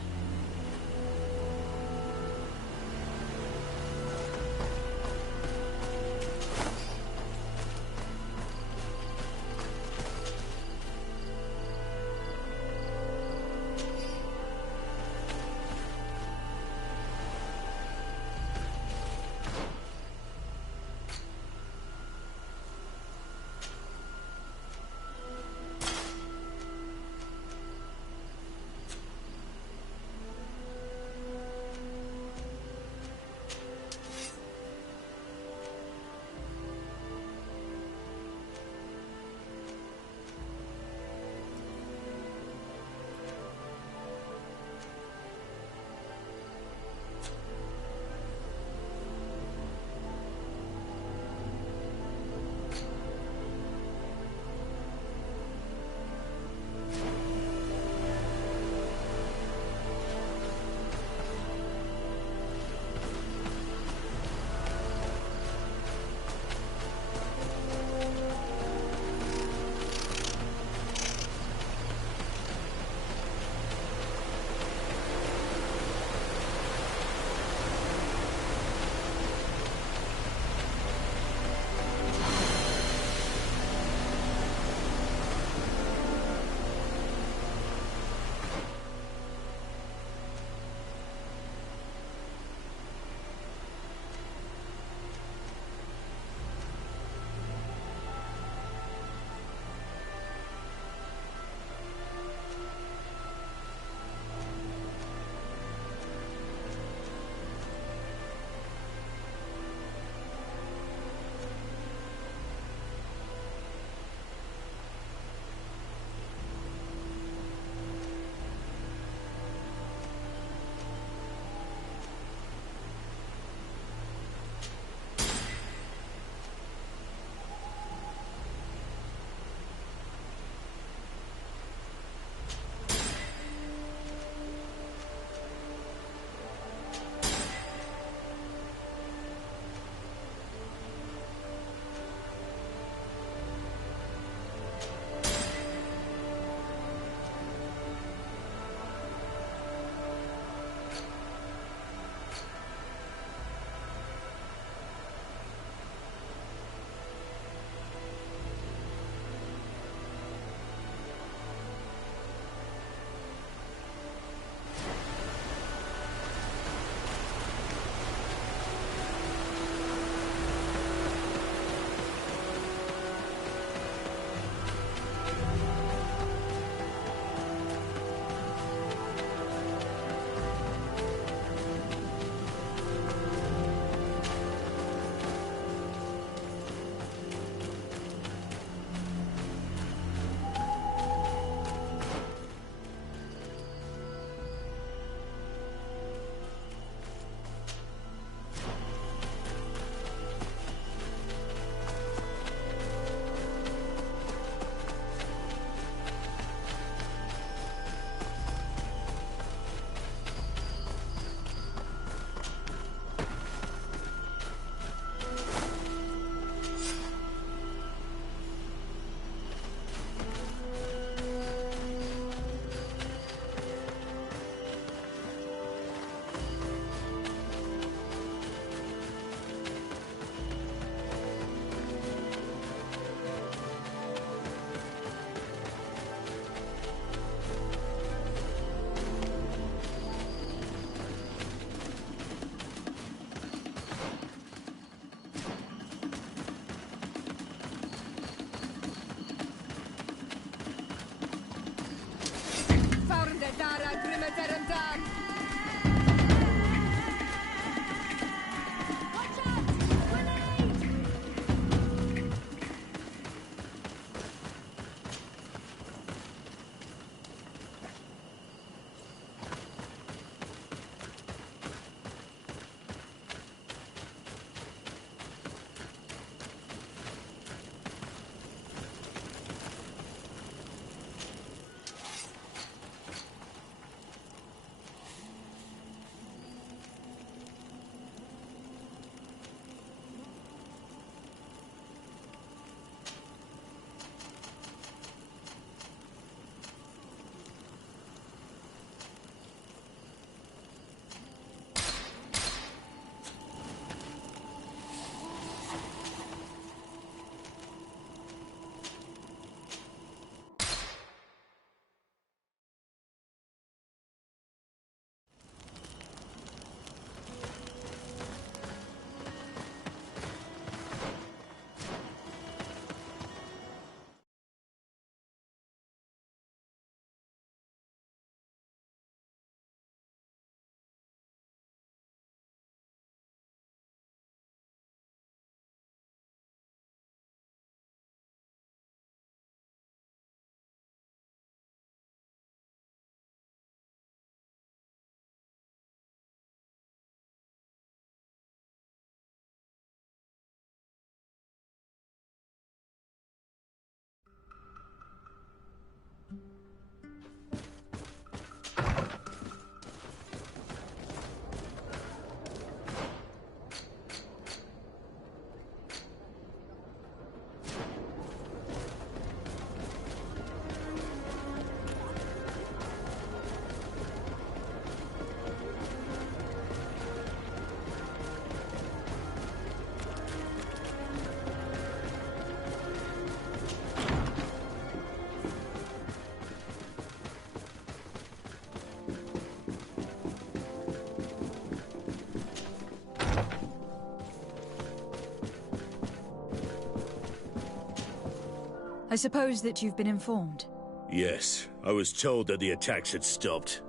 I suppose that you've been informed. Yes, I was told that the attacks had stopped.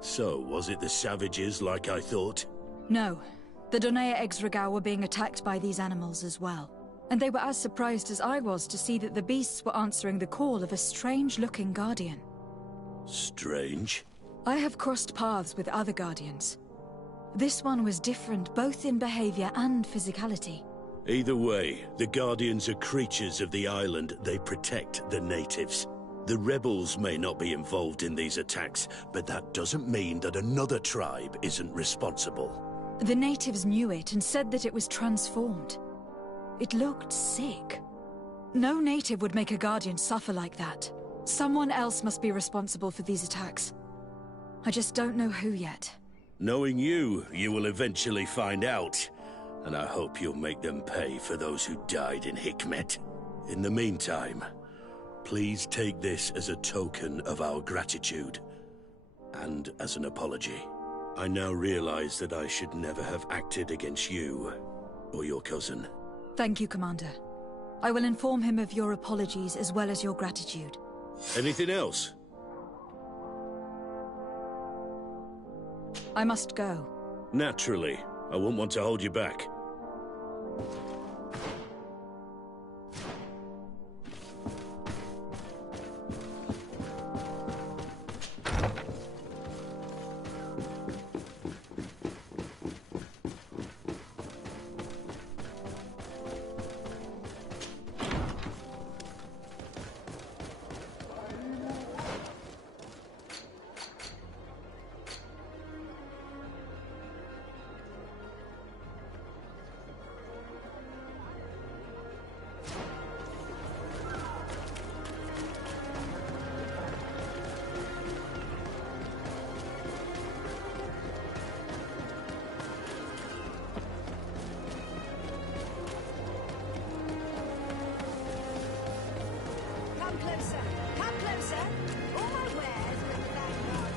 So, was it the savages like I thought? No. The Donea Exregau were being attacked by these animals as well. And they were as surprised as I was to see that the beasts were answering the call of a strange-looking guardian. Strange? I have crossed paths with other guardians. This one was different both in behavior and physicality. Either way, the Guardians are creatures of the island. They protect the natives. The rebels may not be involved in these attacks, but that doesn't mean that another tribe isn't responsible. The natives knew it and said that it was transformed. It looked sick. No native would make a guardian suffer like that. Someone else must be responsible for these attacks. I just don't know who yet. Knowing you, you will eventually find out. And I hope you'll make them pay for those who died in Hikmet. In the meantime, please take this as a token of our gratitude. And as an apology. I now realize that I should never have acted against you or your cousin. Thank you, Commander. I will inform him of your apologies as well as your gratitude. Anything else? I must go. Naturally. I won't want to hold you back. Come closer! Come closer! All my wares are in the back garden.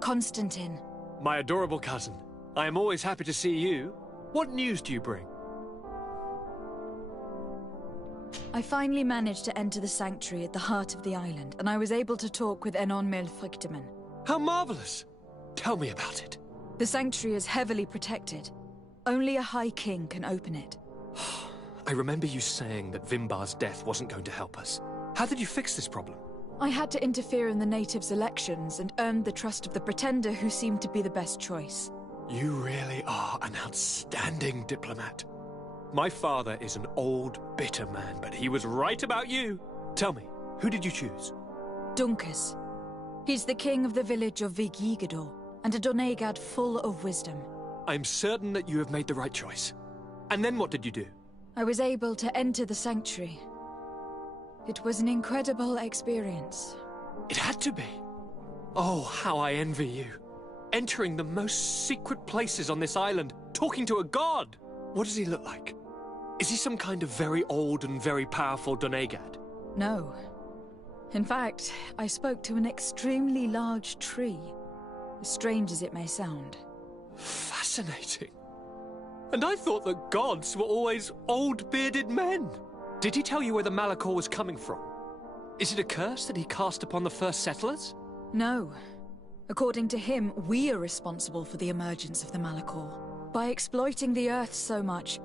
Constantine. My adorable cousin. I am always happy to see you. What news do you bring? I finally managed to enter the sanctuary at the heart of the island, and I was able to talk with Enon Melfrichtemann. How marvelous! Tell me about it. The sanctuary is heavily protected. Only a High King can open it. I remember you saying that Vimbar's death wasn't going to help us. How did you fix this problem? I had to interfere in the natives' elections and earned the trust of the Pretender, who seemed to be the best choice. You really are an outstanding diplomat. My father is an old, bitter man, but he was right about you. Tell me, who did you choose? Dunkus. He's the king of the village of Vigyigador, and a Donegad full of wisdom. I'm certain that you have made the right choice. And then what did you do? I was able to enter the sanctuary. It was an incredible experience. It had to be. Oh, how I envy you. Entering the most secret places on this island, talking to a god. What does he look like? Is he some kind of very old and very powerful Donegad? No. In fact, I spoke to an extremely large tree, as strange as it may sound. Fascinating. And I thought that gods were always old, bearded men. Did he tell you where the Malachor was coming from? Is it a curse that he cast upon the first settlers? No. According to him, we are responsible for the emergence of the Malachor. By exploiting the Earth so much,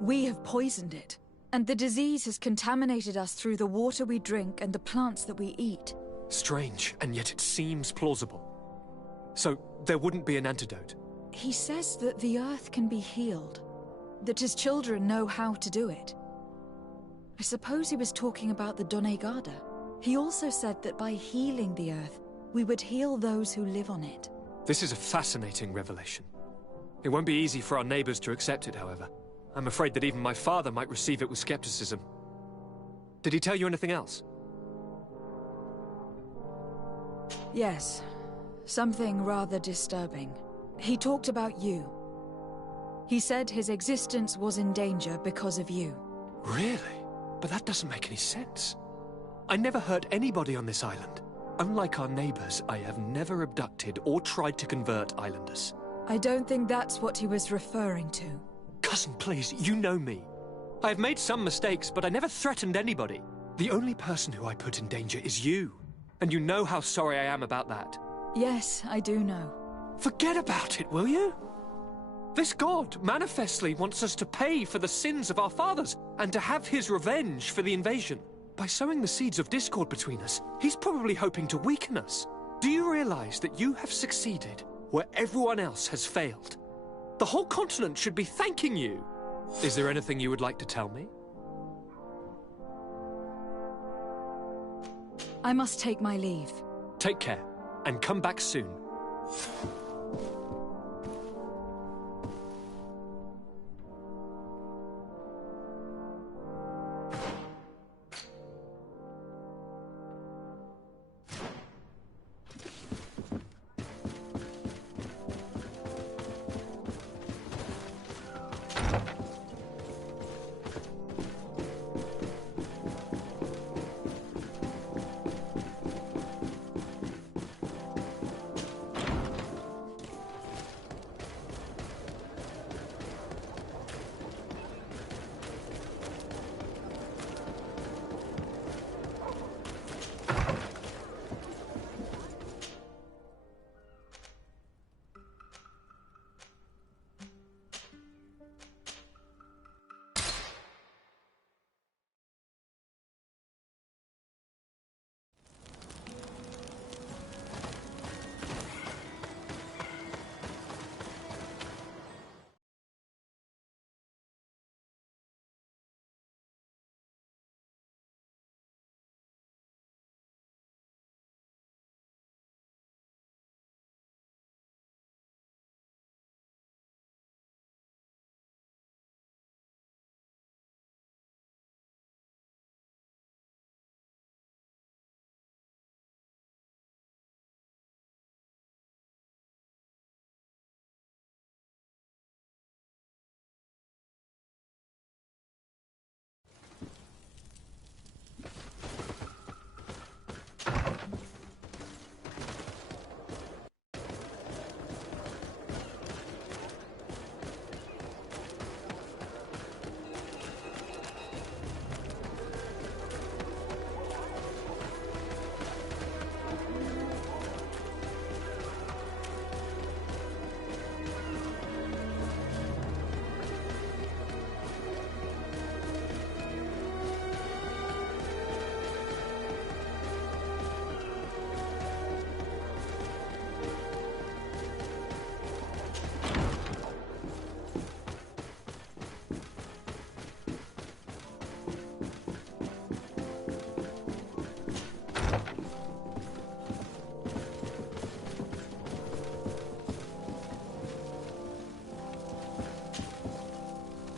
we have poisoned it. And the disease has contaminated us through the water we drink and the plants that we eat. Strange, and yet it seems plausible. So, there wouldn't be an antidote? He says that the Earth can be healed. That his children know how to do it. I suppose he was talking about the Donegada. He also said that by healing the Earth, we would heal those who live on it. This is a fascinating revelation. It won't be easy for our neighbors to accept it, however. I'm afraid that even my father might receive it with skepticism. Did he tell you anything else? Yes. Something rather disturbing. He talked about you. He said his existence was in danger because of you. Really? But that doesn't make any sense. I never hurt anybody on this island. Unlike our neighbors, I have never abducted or tried to convert islanders. I don't think that's what he was referring to. Cousin, please, you know me. I have made some mistakes, but I never threatened anybody. The only person who I put in danger is you. And you know how sorry I am about that. Yes, I do know. Forget about it, will you? This god manifestly wants us to pay for the sins of our fathers and to have his revenge for the invasion. By sowing the seeds of discord between us, he's probably hoping to weaken us. Do you realize that you have succeeded where everyone else has failed? The whole continent should be thanking you. Is there anything you would like to tell me? I must take my leave. Take care, and come back soon.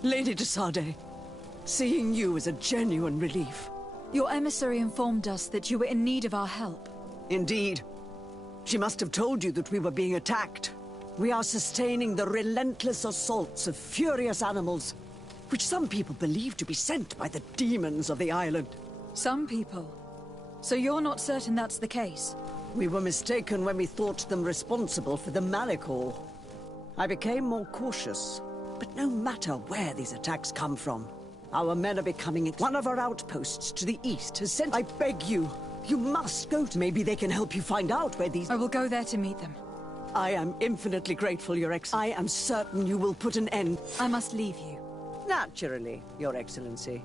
Lady de Sade, seeing you is a genuine relief. Your emissary informed us that you were in need of our help. Indeed. She must have told you that we were being attacked. We are sustaining the relentless assaults of furious animals, which some people believe to be sent by the demons of the island. Some people? So you're not certain that's the case? We were mistaken when we thought them responsible for the Malicor. I became more cautious, but no matter where these attacks come from, our men are becoming one of our outposts to the east has sent... I beg you, you must go to... Maybe they can help you find out where these... I will go there to meet them. I am infinitely grateful, Your Excellency. I am certain you will put an end... I must leave you. Naturally, Your Excellency.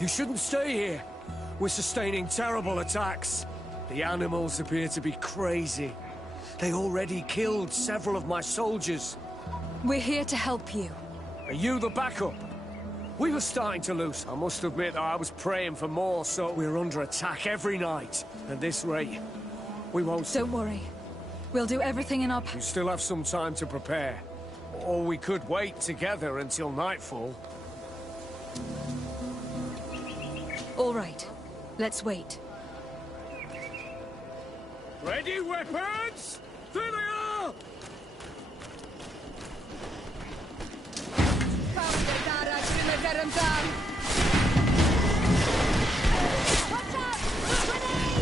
You shouldn't stay here. We're sustaining terrible attacks. The animals appear to be crazy. They already killed several of my soldiers. We're here to help you. Are you the backup? We were starting to lose. I must admit that I was praying for more, so we're under attack every night. At this rate, we won't... Don't worry. We'll do everything in our power. You still have some time to prepare. Or we could wait together until nightfall. All right. Let's wait. Ready, weapons? There they are! Watch out! Grenade!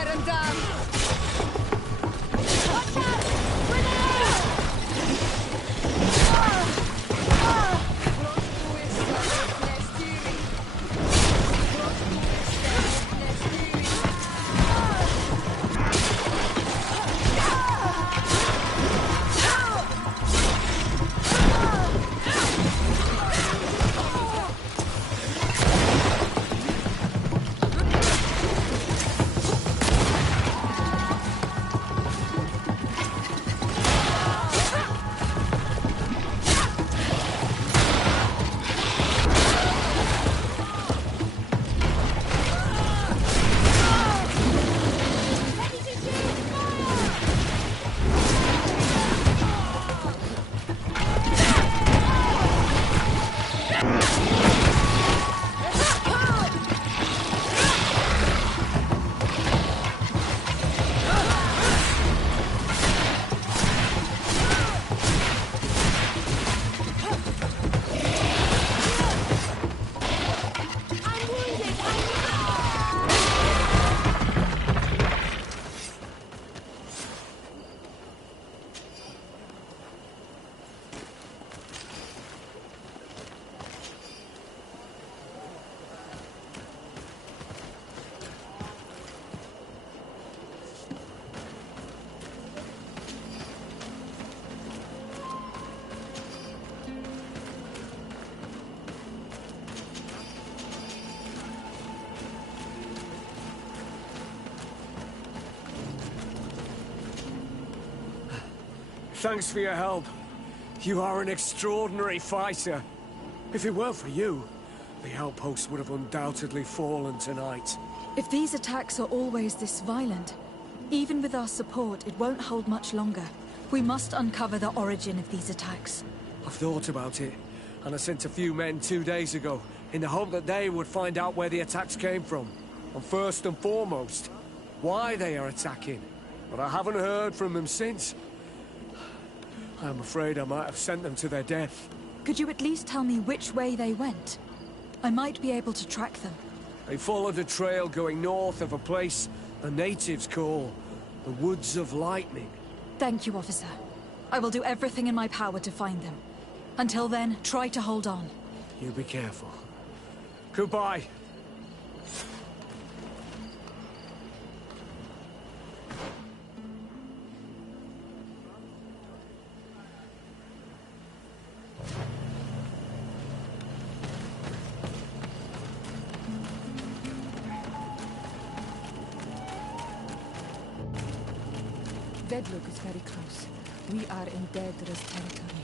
said and done. Watch out! Grenade! Thanks for your help. You are an extraordinary fighter. If it weren't for you, the outpost would have undoubtedly fallen tonight. If these attacks are always this violent, even with our support, it won't hold much longer. We must uncover the origin of these attacks. I've thought about it, and I sent a few men 2 days ago, in the hope that they would find out where the attacks came from. And first and foremost, why they are attacking. But I haven't heard from them since. I'm afraid I might have sent them to their death. Could you at least tell me which way they went? I might be able to track them. They followed a trail going north of a place the natives call the Woods of Lightning. Thank you, officer. I will do everything in my power to find them. Until then, try to hold on. You be careful. Goodbye. Vedluk is very close. We are in Daedra's territory.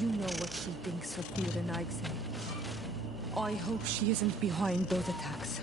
You know what she thinks of Tyr and Aigse. I hope she isn't behind those attacks.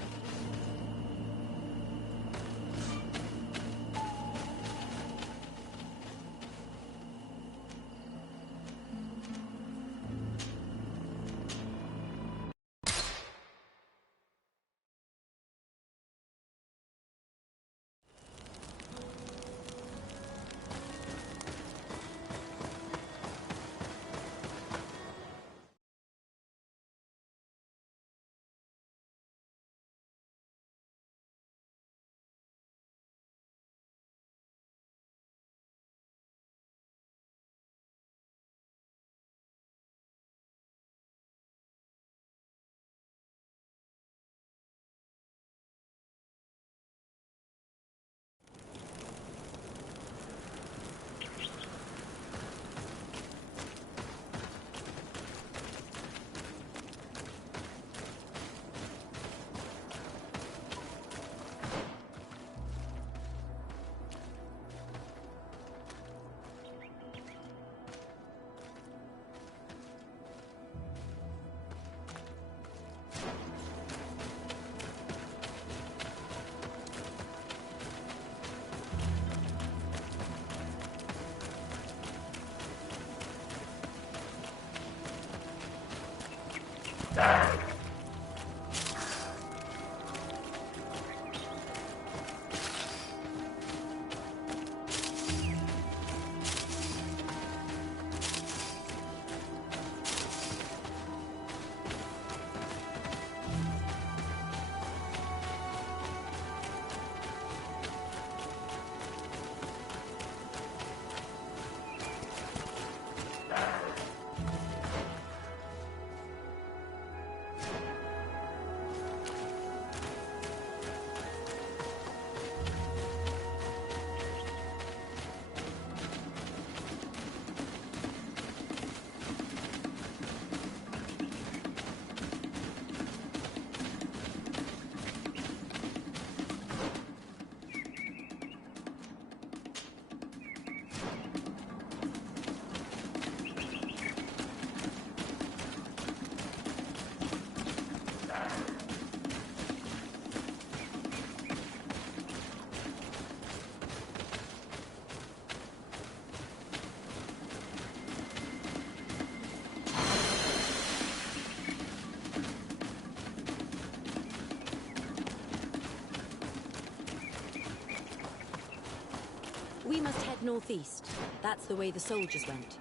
We must head northeast. That's the way the soldiers went.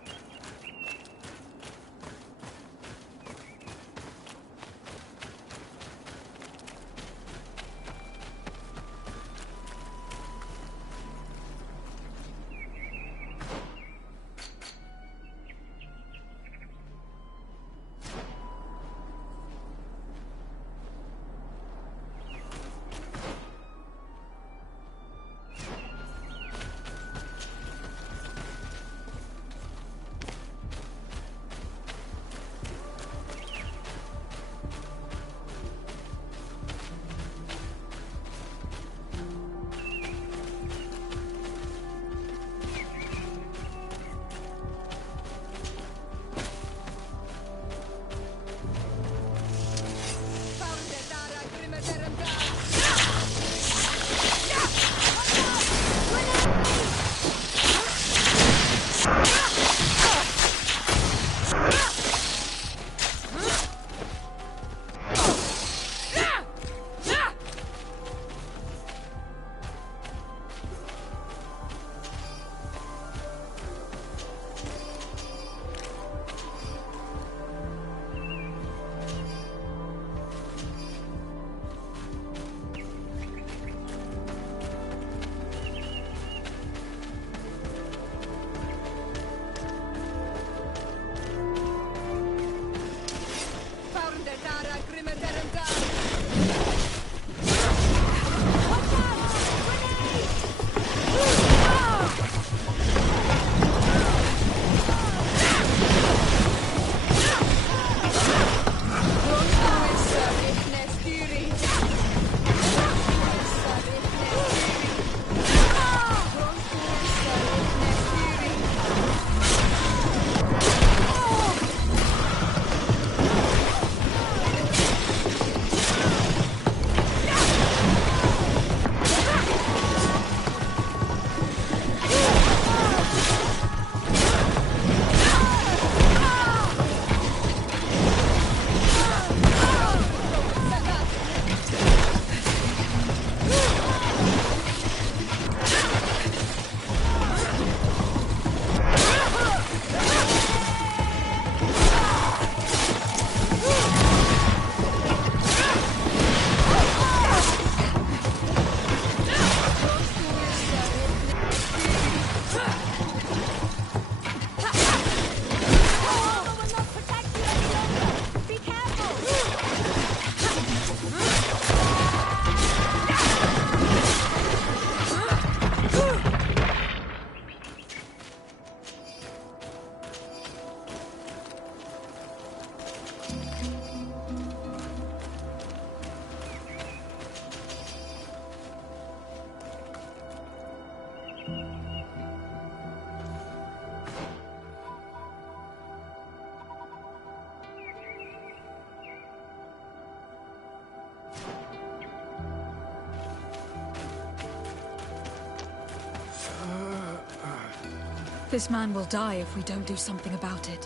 This man will die if we don't do something about it.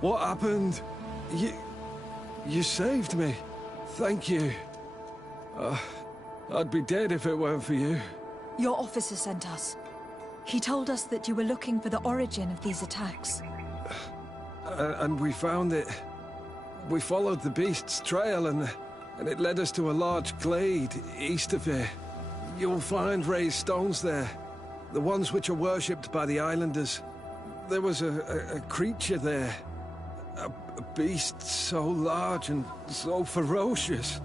What happened? You saved me. Thank you. I'd be dead if it weren't for you. Your officer sent us. He told us that you were looking for the origin of these attacks. And we found it. We followed the beast's trail and it led us to a large glade east of here. You'll find raised stones there. The ones which are worshipped by the islanders. There was a creature there. A beast so large and so ferocious.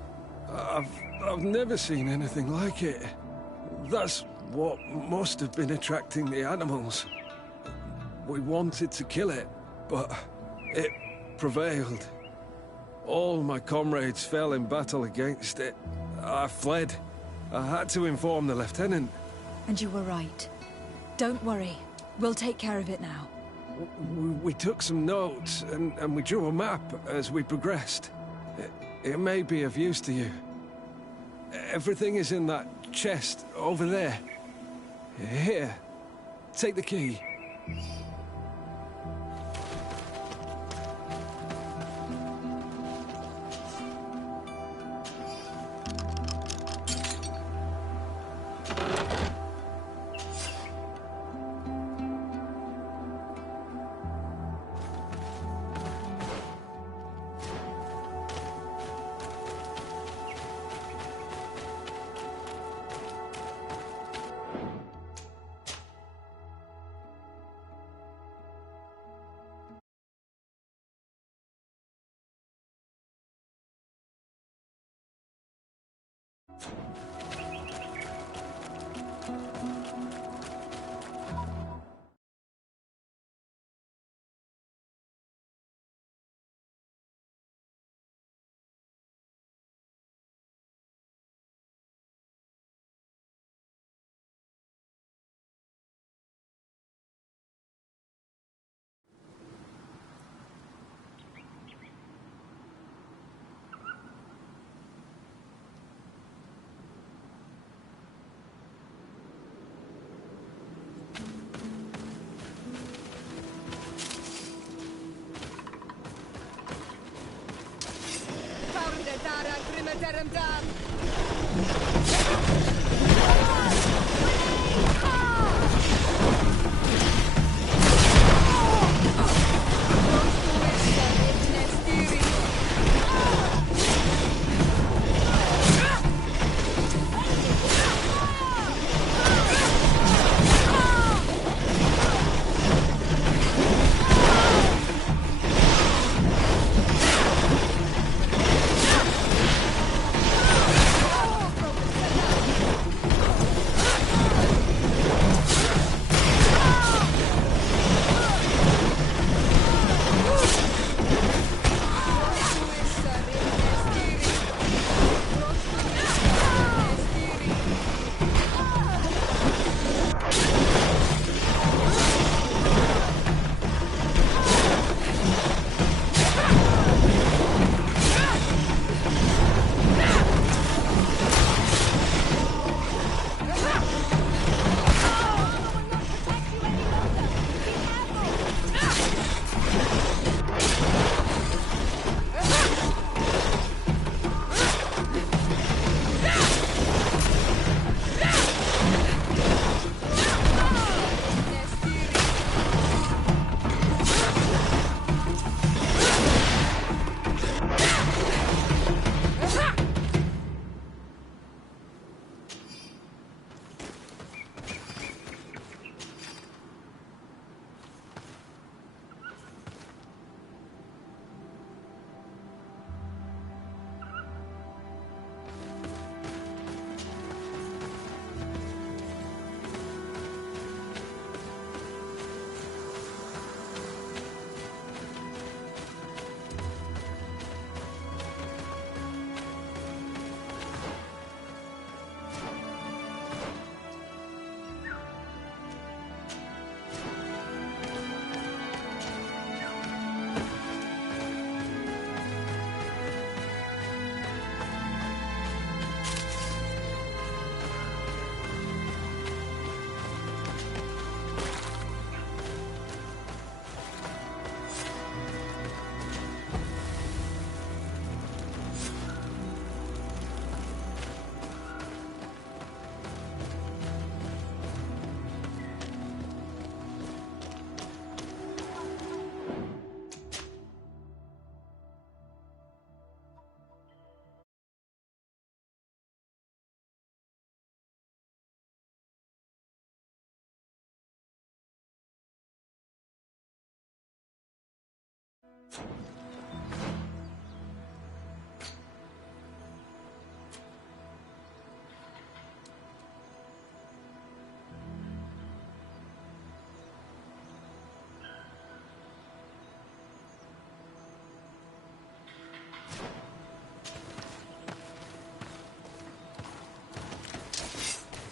I've never seen anything like it. That's what must have been attracting the animals. We wanted to kill it, but it prevailed. All my comrades fell in battle against it. I fled. I had to inform the lieutenant. And you were right. Don't worry. We'll take care of it now. We took some notes, and we drew a map as we progressed. It may be of use to you. Everything is in that chest over there. Here. Take the key.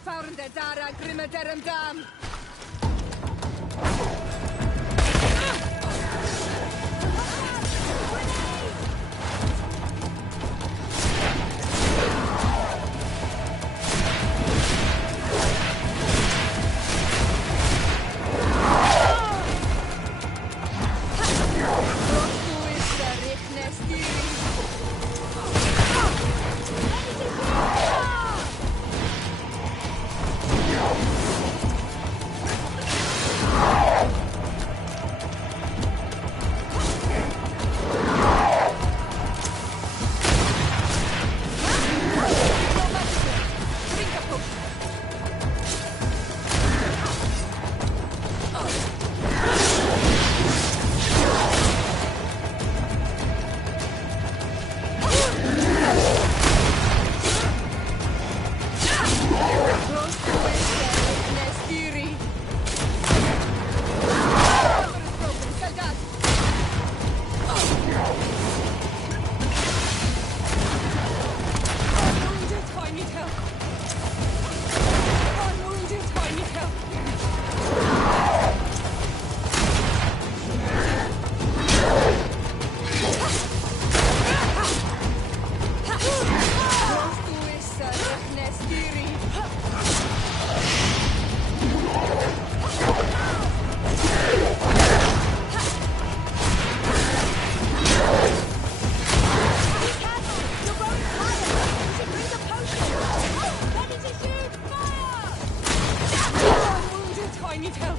Faurende dara grimmederem dam. I need help.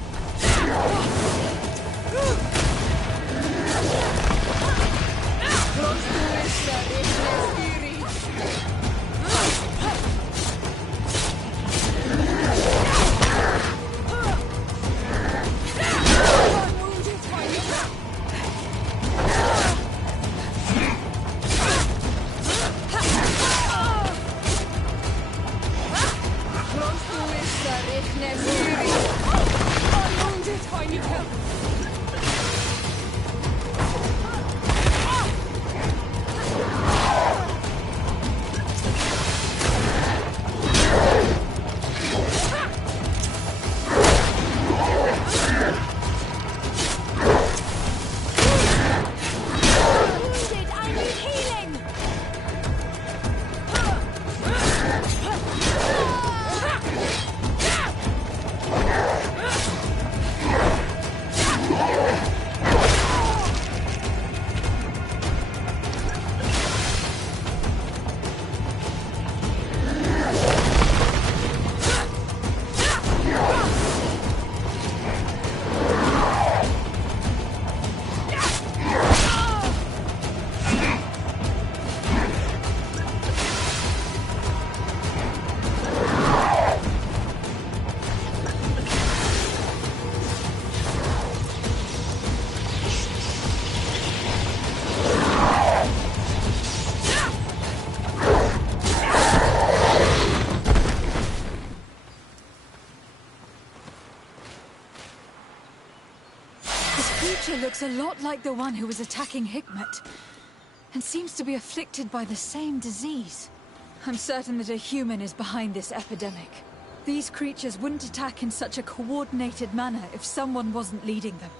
Looks a lot like the one who was attacking Hikmet, and seems to be afflicted by the same disease. I'm certain that a human is behind this epidemic. These creatures wouldn't attack in such a coordinated manner if someone wasn't leading them.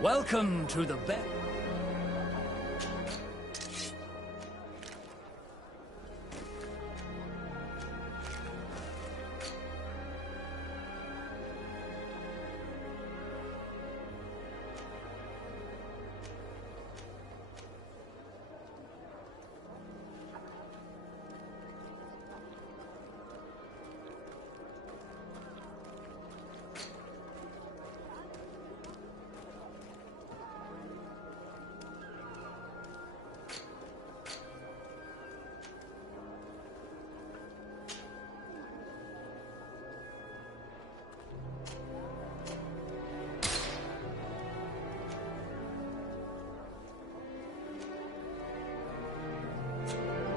Welcome to the bed.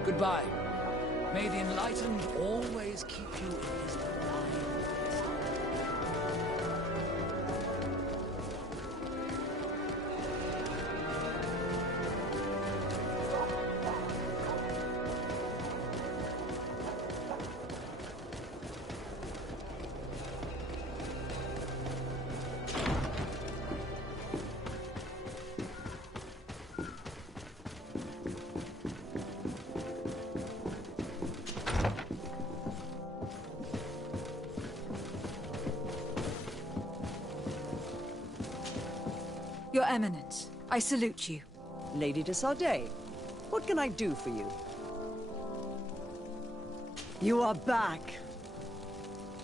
Goodbye. May the Enlightened always keep you in his divine. Your Eminence, I salute you. Lady de Sardet, what can I do for you? You are back.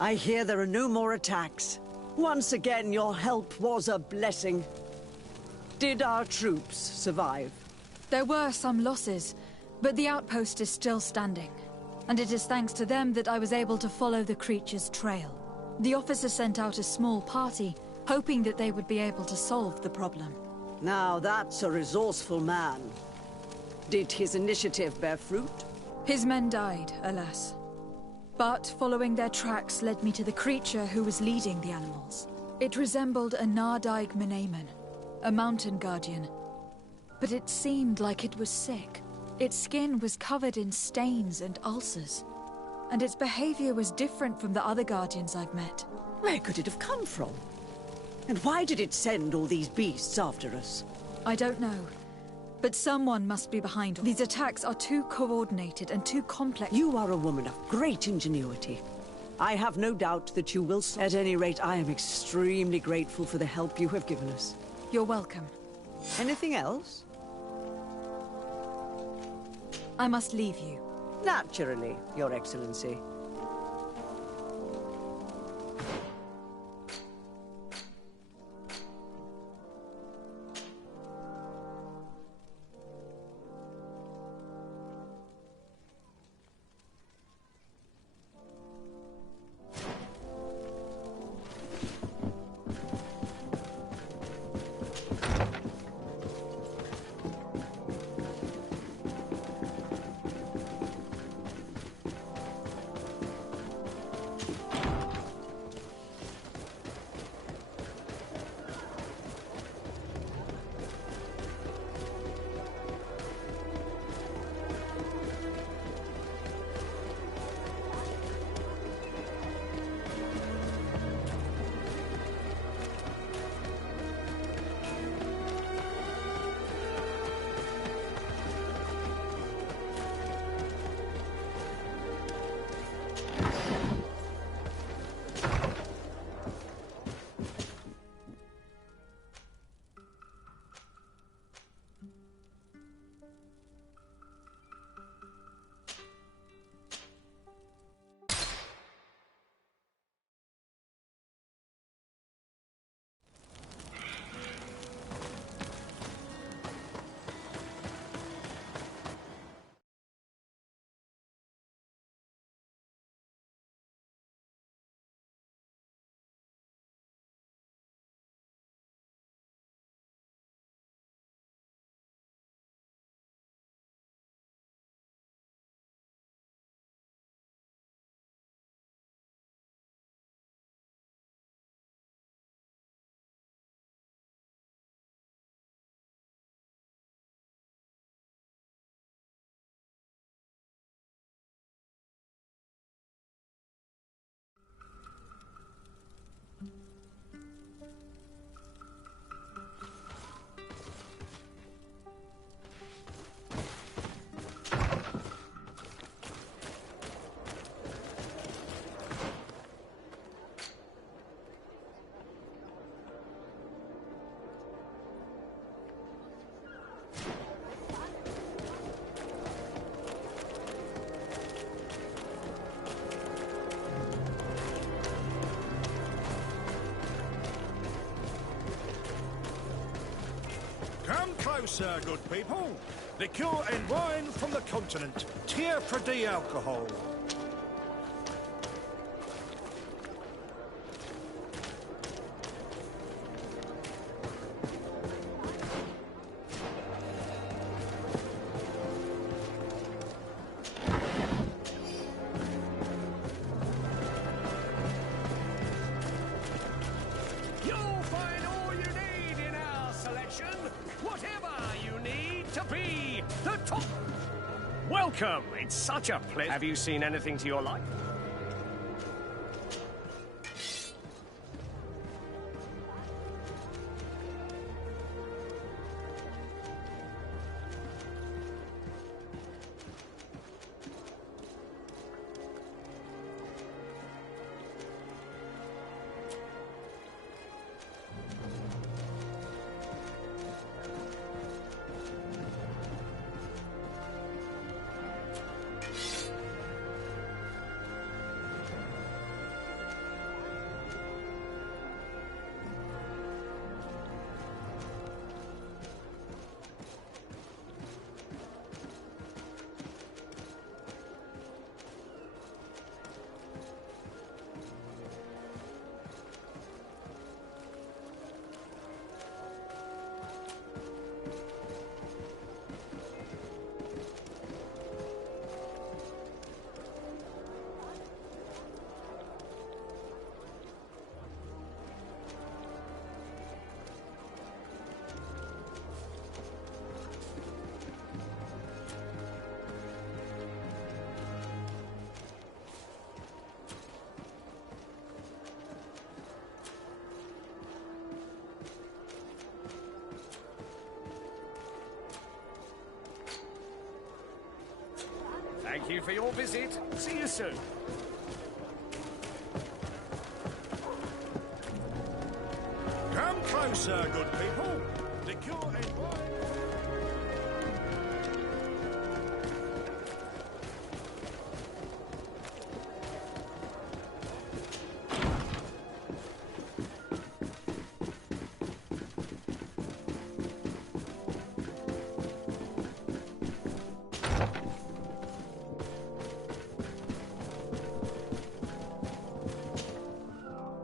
I hear there are no more attacks. Once again, your help was a blessing. Did our troops survive? There were some losses, but the outpost is still standing. And it is thanks to them that I was able to follow the creature's trail. The officer sent out a small party, hoping that they would be able to solve the problem. Now that's a resourceful man. Did his initiative bear fruit? His men died, alas. But following their tracks led me to the creature who was leading the animals. It resembled a Nardaig Menaemon, a mountain guardian. But it seemed like it was sick. Its skin was covered in stains and ulcers. And its behavior was different from the other guardians I've met. Where could it have come from? And why did it send all these beasts after us? I don't know. But someone must be behind. These attacks are too coordinated and too complex. You are a woman of great ingenuity. I have no doubt that you will. At any rate, I am extremely grateful for the help you have given us. You're welcome. Anything else? I must leave you. Naturally, Your Excellency. closer, good people. Liqueur and wine from the continent. Tier for the alcohol. Welcome! It's such a pleasure. Have you seen anything to your liking? Thank you for your visit. See you soon. Come closer, good people. Liqueur and wine.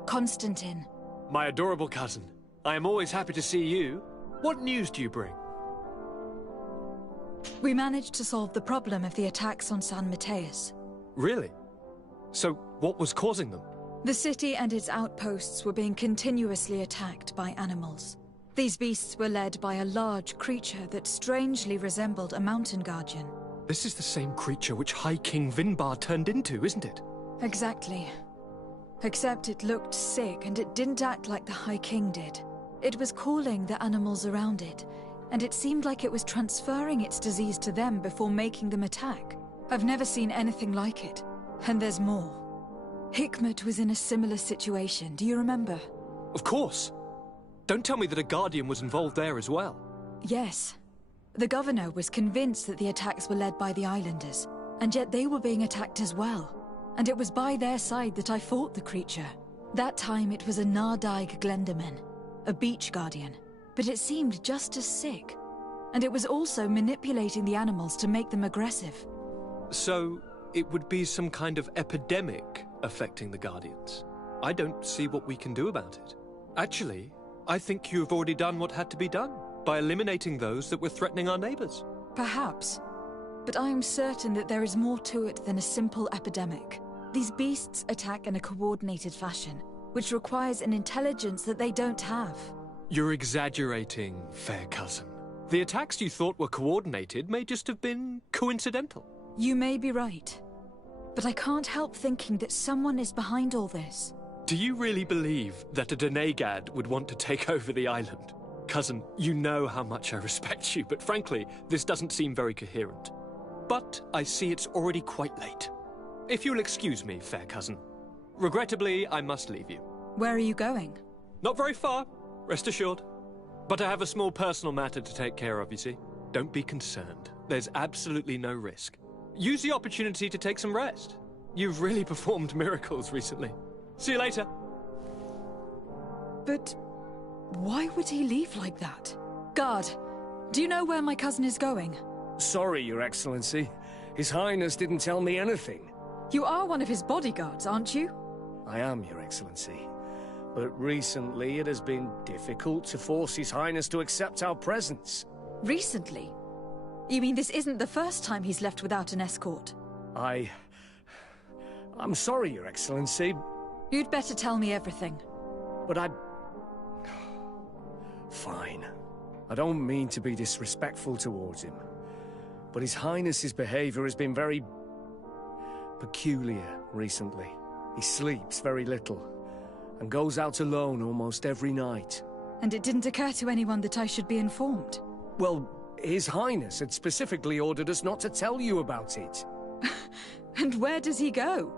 Constantine. My adorable cousin. I am always happy to see you. What news do you bring? We managed to solve the problem of the attacks on San Mateus. Really? So, what was causing them? The city and its outposts were being continuously attacked by animals. These beasts were led by a large creature that strangely resembled a mountain guardian. This is the same creature which High King Vinbar turned into, isn't it? Exactly. Except it looked sick and it didn't act like the High King did. It was calling the animals around it, and it seemed like it was transferring its disease to them before making them attack. I've never seen anything like it. And there's more. Hikmet was in a similar situation, do you remember? Of course. Don't tell me that a Guardian was involved there as well. Yes. The governor was convinced that the attacks were led by the islanders, and yet they were being attacked as well. And it was by their side that I fought the creature. That time it was a Nardaig Glenderman, a beach guardian, but it seemed just as sick. And it was also manipulating the animals to make them aggressive. So, it would be some kind of epidemic affecting the Guardians. I don't see what we can do about it. Actually, I think you have already done what had to be done, by eliminating those that were threatening our neighbors. Perhaps. But I am certain that there is more to it than a simple epidemic. These beasts attack in a coordinated fashion, which requires an intelligence that they don't have. You're exaggerating, fair cousin. The attacks you thought were coordinated may just have been coincidental. You may be right. But I can't help thinking that someone is behind all this. Do you really believe that a Denegad would want to take over the island? Cousin, you know how much I respect you, but frankly, this doesn't seem very coherent. But I see it's already quite late. If you'll excuse me, fair cousin. Regrettably, I must leave you. Where are you going? Not very far, rest assured. But I have a small personal matter to take care of, you see. Don't be concerned. There's absolutely no risk. Use the opportunity to take some rest. You've really performed miracles recently. See you later. But why would he leave like that? Guard, Do you know where my cousin is going? Sorry, Your Excellency. His Highness didn't tell me anything. You are one of his bodyguards, aren't you? I am, Your Excellency. But recently it has been difficult to force His Highness to accept our presence. Recently? You mean this isn't the first time he's left without an escort? I'm sorry, Your Excellency. You'd better tell me everything. But Fine. I don't mean to be disrespectful towards him. But His Highness's behavior has been very peculiar recently. He sleeps very little, and goes out alone almost every night. And it didn't occur to anyone that I should be informed? Well, His Highness had specifically ordered us not to tell you about it. And where does he go?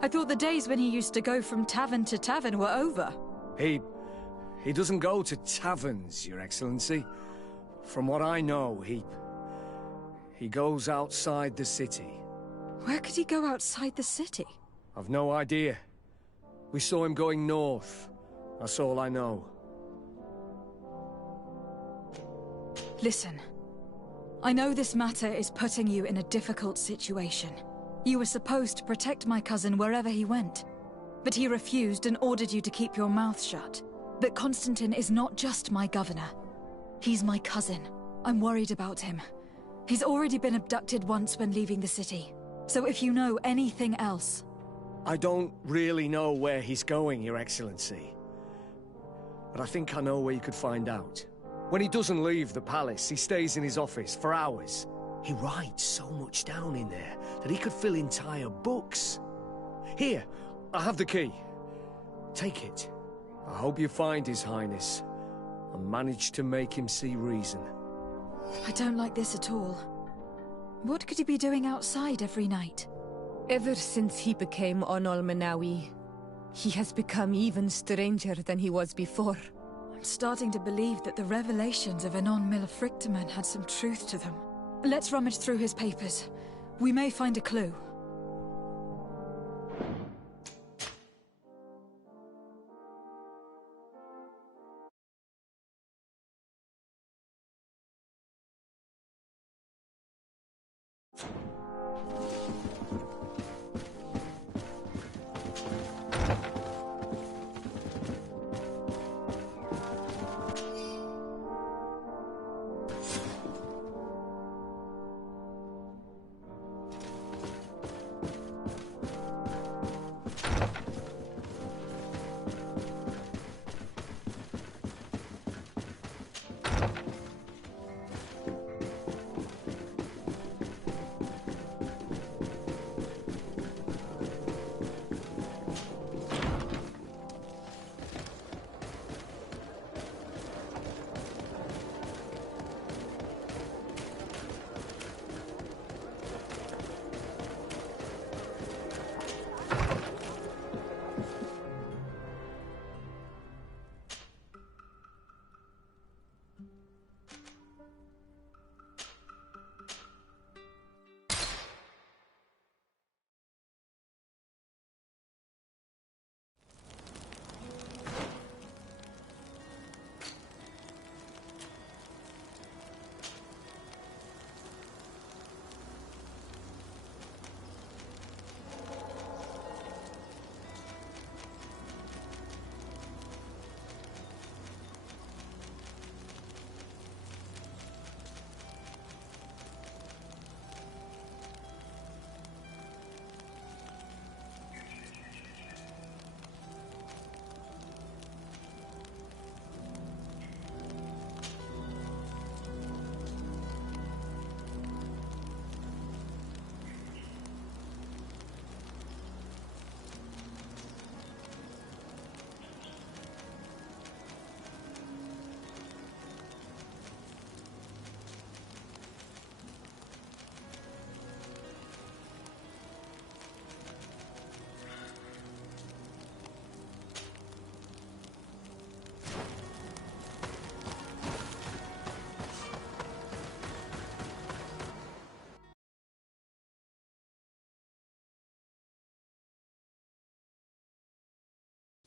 I thought the days when he used to go from tavern to tavern were over. He doesn't go to taverns, Your Excellency. From what I know, he goes outside the city. Where could he go outside the city? I've no idea. We saw him going north. That's all I know. Listen. I know this matter is putting you in a difficult situation. You were supposed to protect my cousin wherever he went. But he refused and ordered you to keep your mouth shut. But Constantine is not just my governor. He's my cousin. I'm worried about him. He's already been abducted once when leaving the city. So if you know anything else... I don't really know where he's going, Your Excellency. But I think I know where you could find out. When he doesn't leave the palace, he stays in his office for hours. He writes so much down in there that he could fill entire books. Here, I have the key. Take it. I hope you find His Highness and manage to make him see reason. I don't like this at all. What could he be doing outside every night? Ever since he became Onol Manawi, he has become even stranger than he was before. I'm starting to believe that the revelations of Anon Millefrictaman had some truth to them. Let's rummage through his papers. We may find a clue.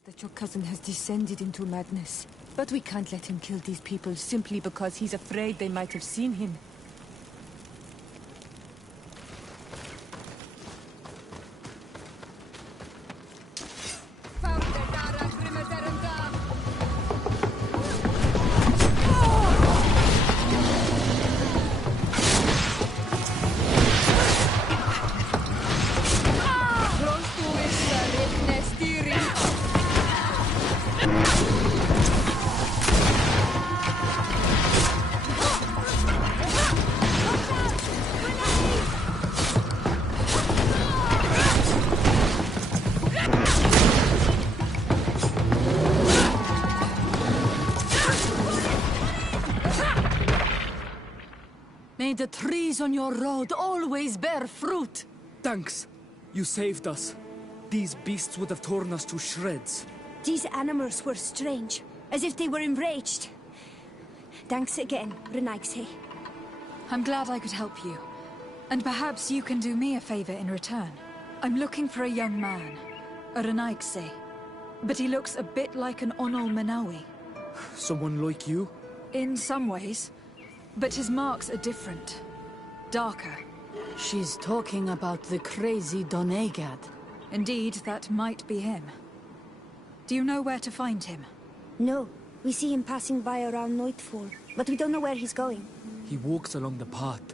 That your cousin has descended into madness. But we can't let him kill these people simply because he's afraid they might have seen him. May the trees on your road always bear fruit. Thanks. You saved us. These beasts would have torn us to shreds. These animals were strange, as if they were enraged. Thanks again, Renaigse. I'm glad I could help you. And perhaps you can do me a favor in return. I'm looking for a young man, a Renaigse. But he looks a bit like an Onol Manawi. Someone like you? In some ways. But his marks are different. Darker. She's talking about the crazy Donegad. Indeed, that might be him. Do you know where to find him? No. We see him passing by around nightfall, but we don't know where he's going. He walks along the path,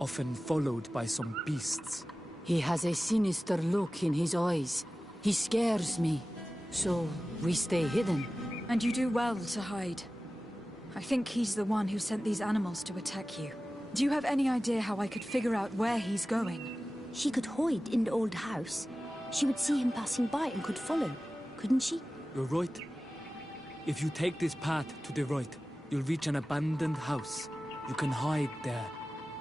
often followed by some beasts. He has a sinister look in his eyes. He scares me, so we stay hidden. And you do well to hide. I think he's the one who sent these animals to attack you. Do you have any idea how I could figure out where he's going? She could hide in the old house. She would see him passing by and could follow, couldn't she? You're right. If you take this path to the right, you'll reach an abandoned house. You can hide there.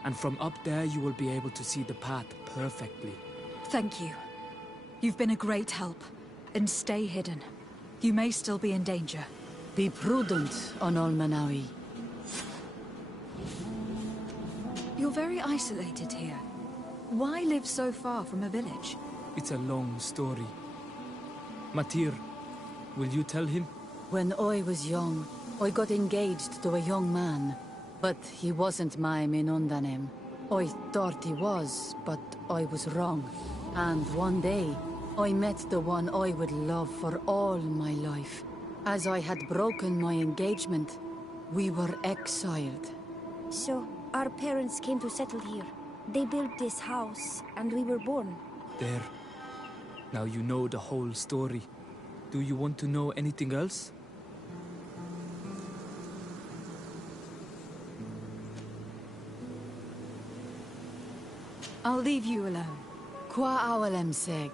And from up there, you will be able to see the path perfectly. Thank you. You've been a great help. And stay hidden. You may still be in danger. Be prudent, Onol Manawi. You're very isolated here. Why live so far from a village? It's a long story. Matir, will you tell him? When I was young, I got engaged to a young man. But he wasn't my Minundanem. I thought he was, but I was wrong. And one day, I met the one I would love for all my life. As I had broken my engagement, we were exiled. So, our parents came to settle here. They built this house, and we were born. There. Now you know the whole story. Do you want to know anything else? I'll leave you alone. Qua awalem seg.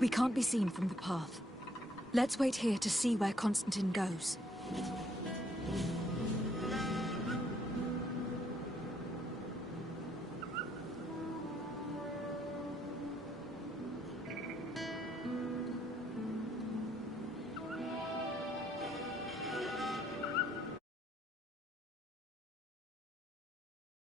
We can't be seen from the path. Let's wait here to see where Constantine goes.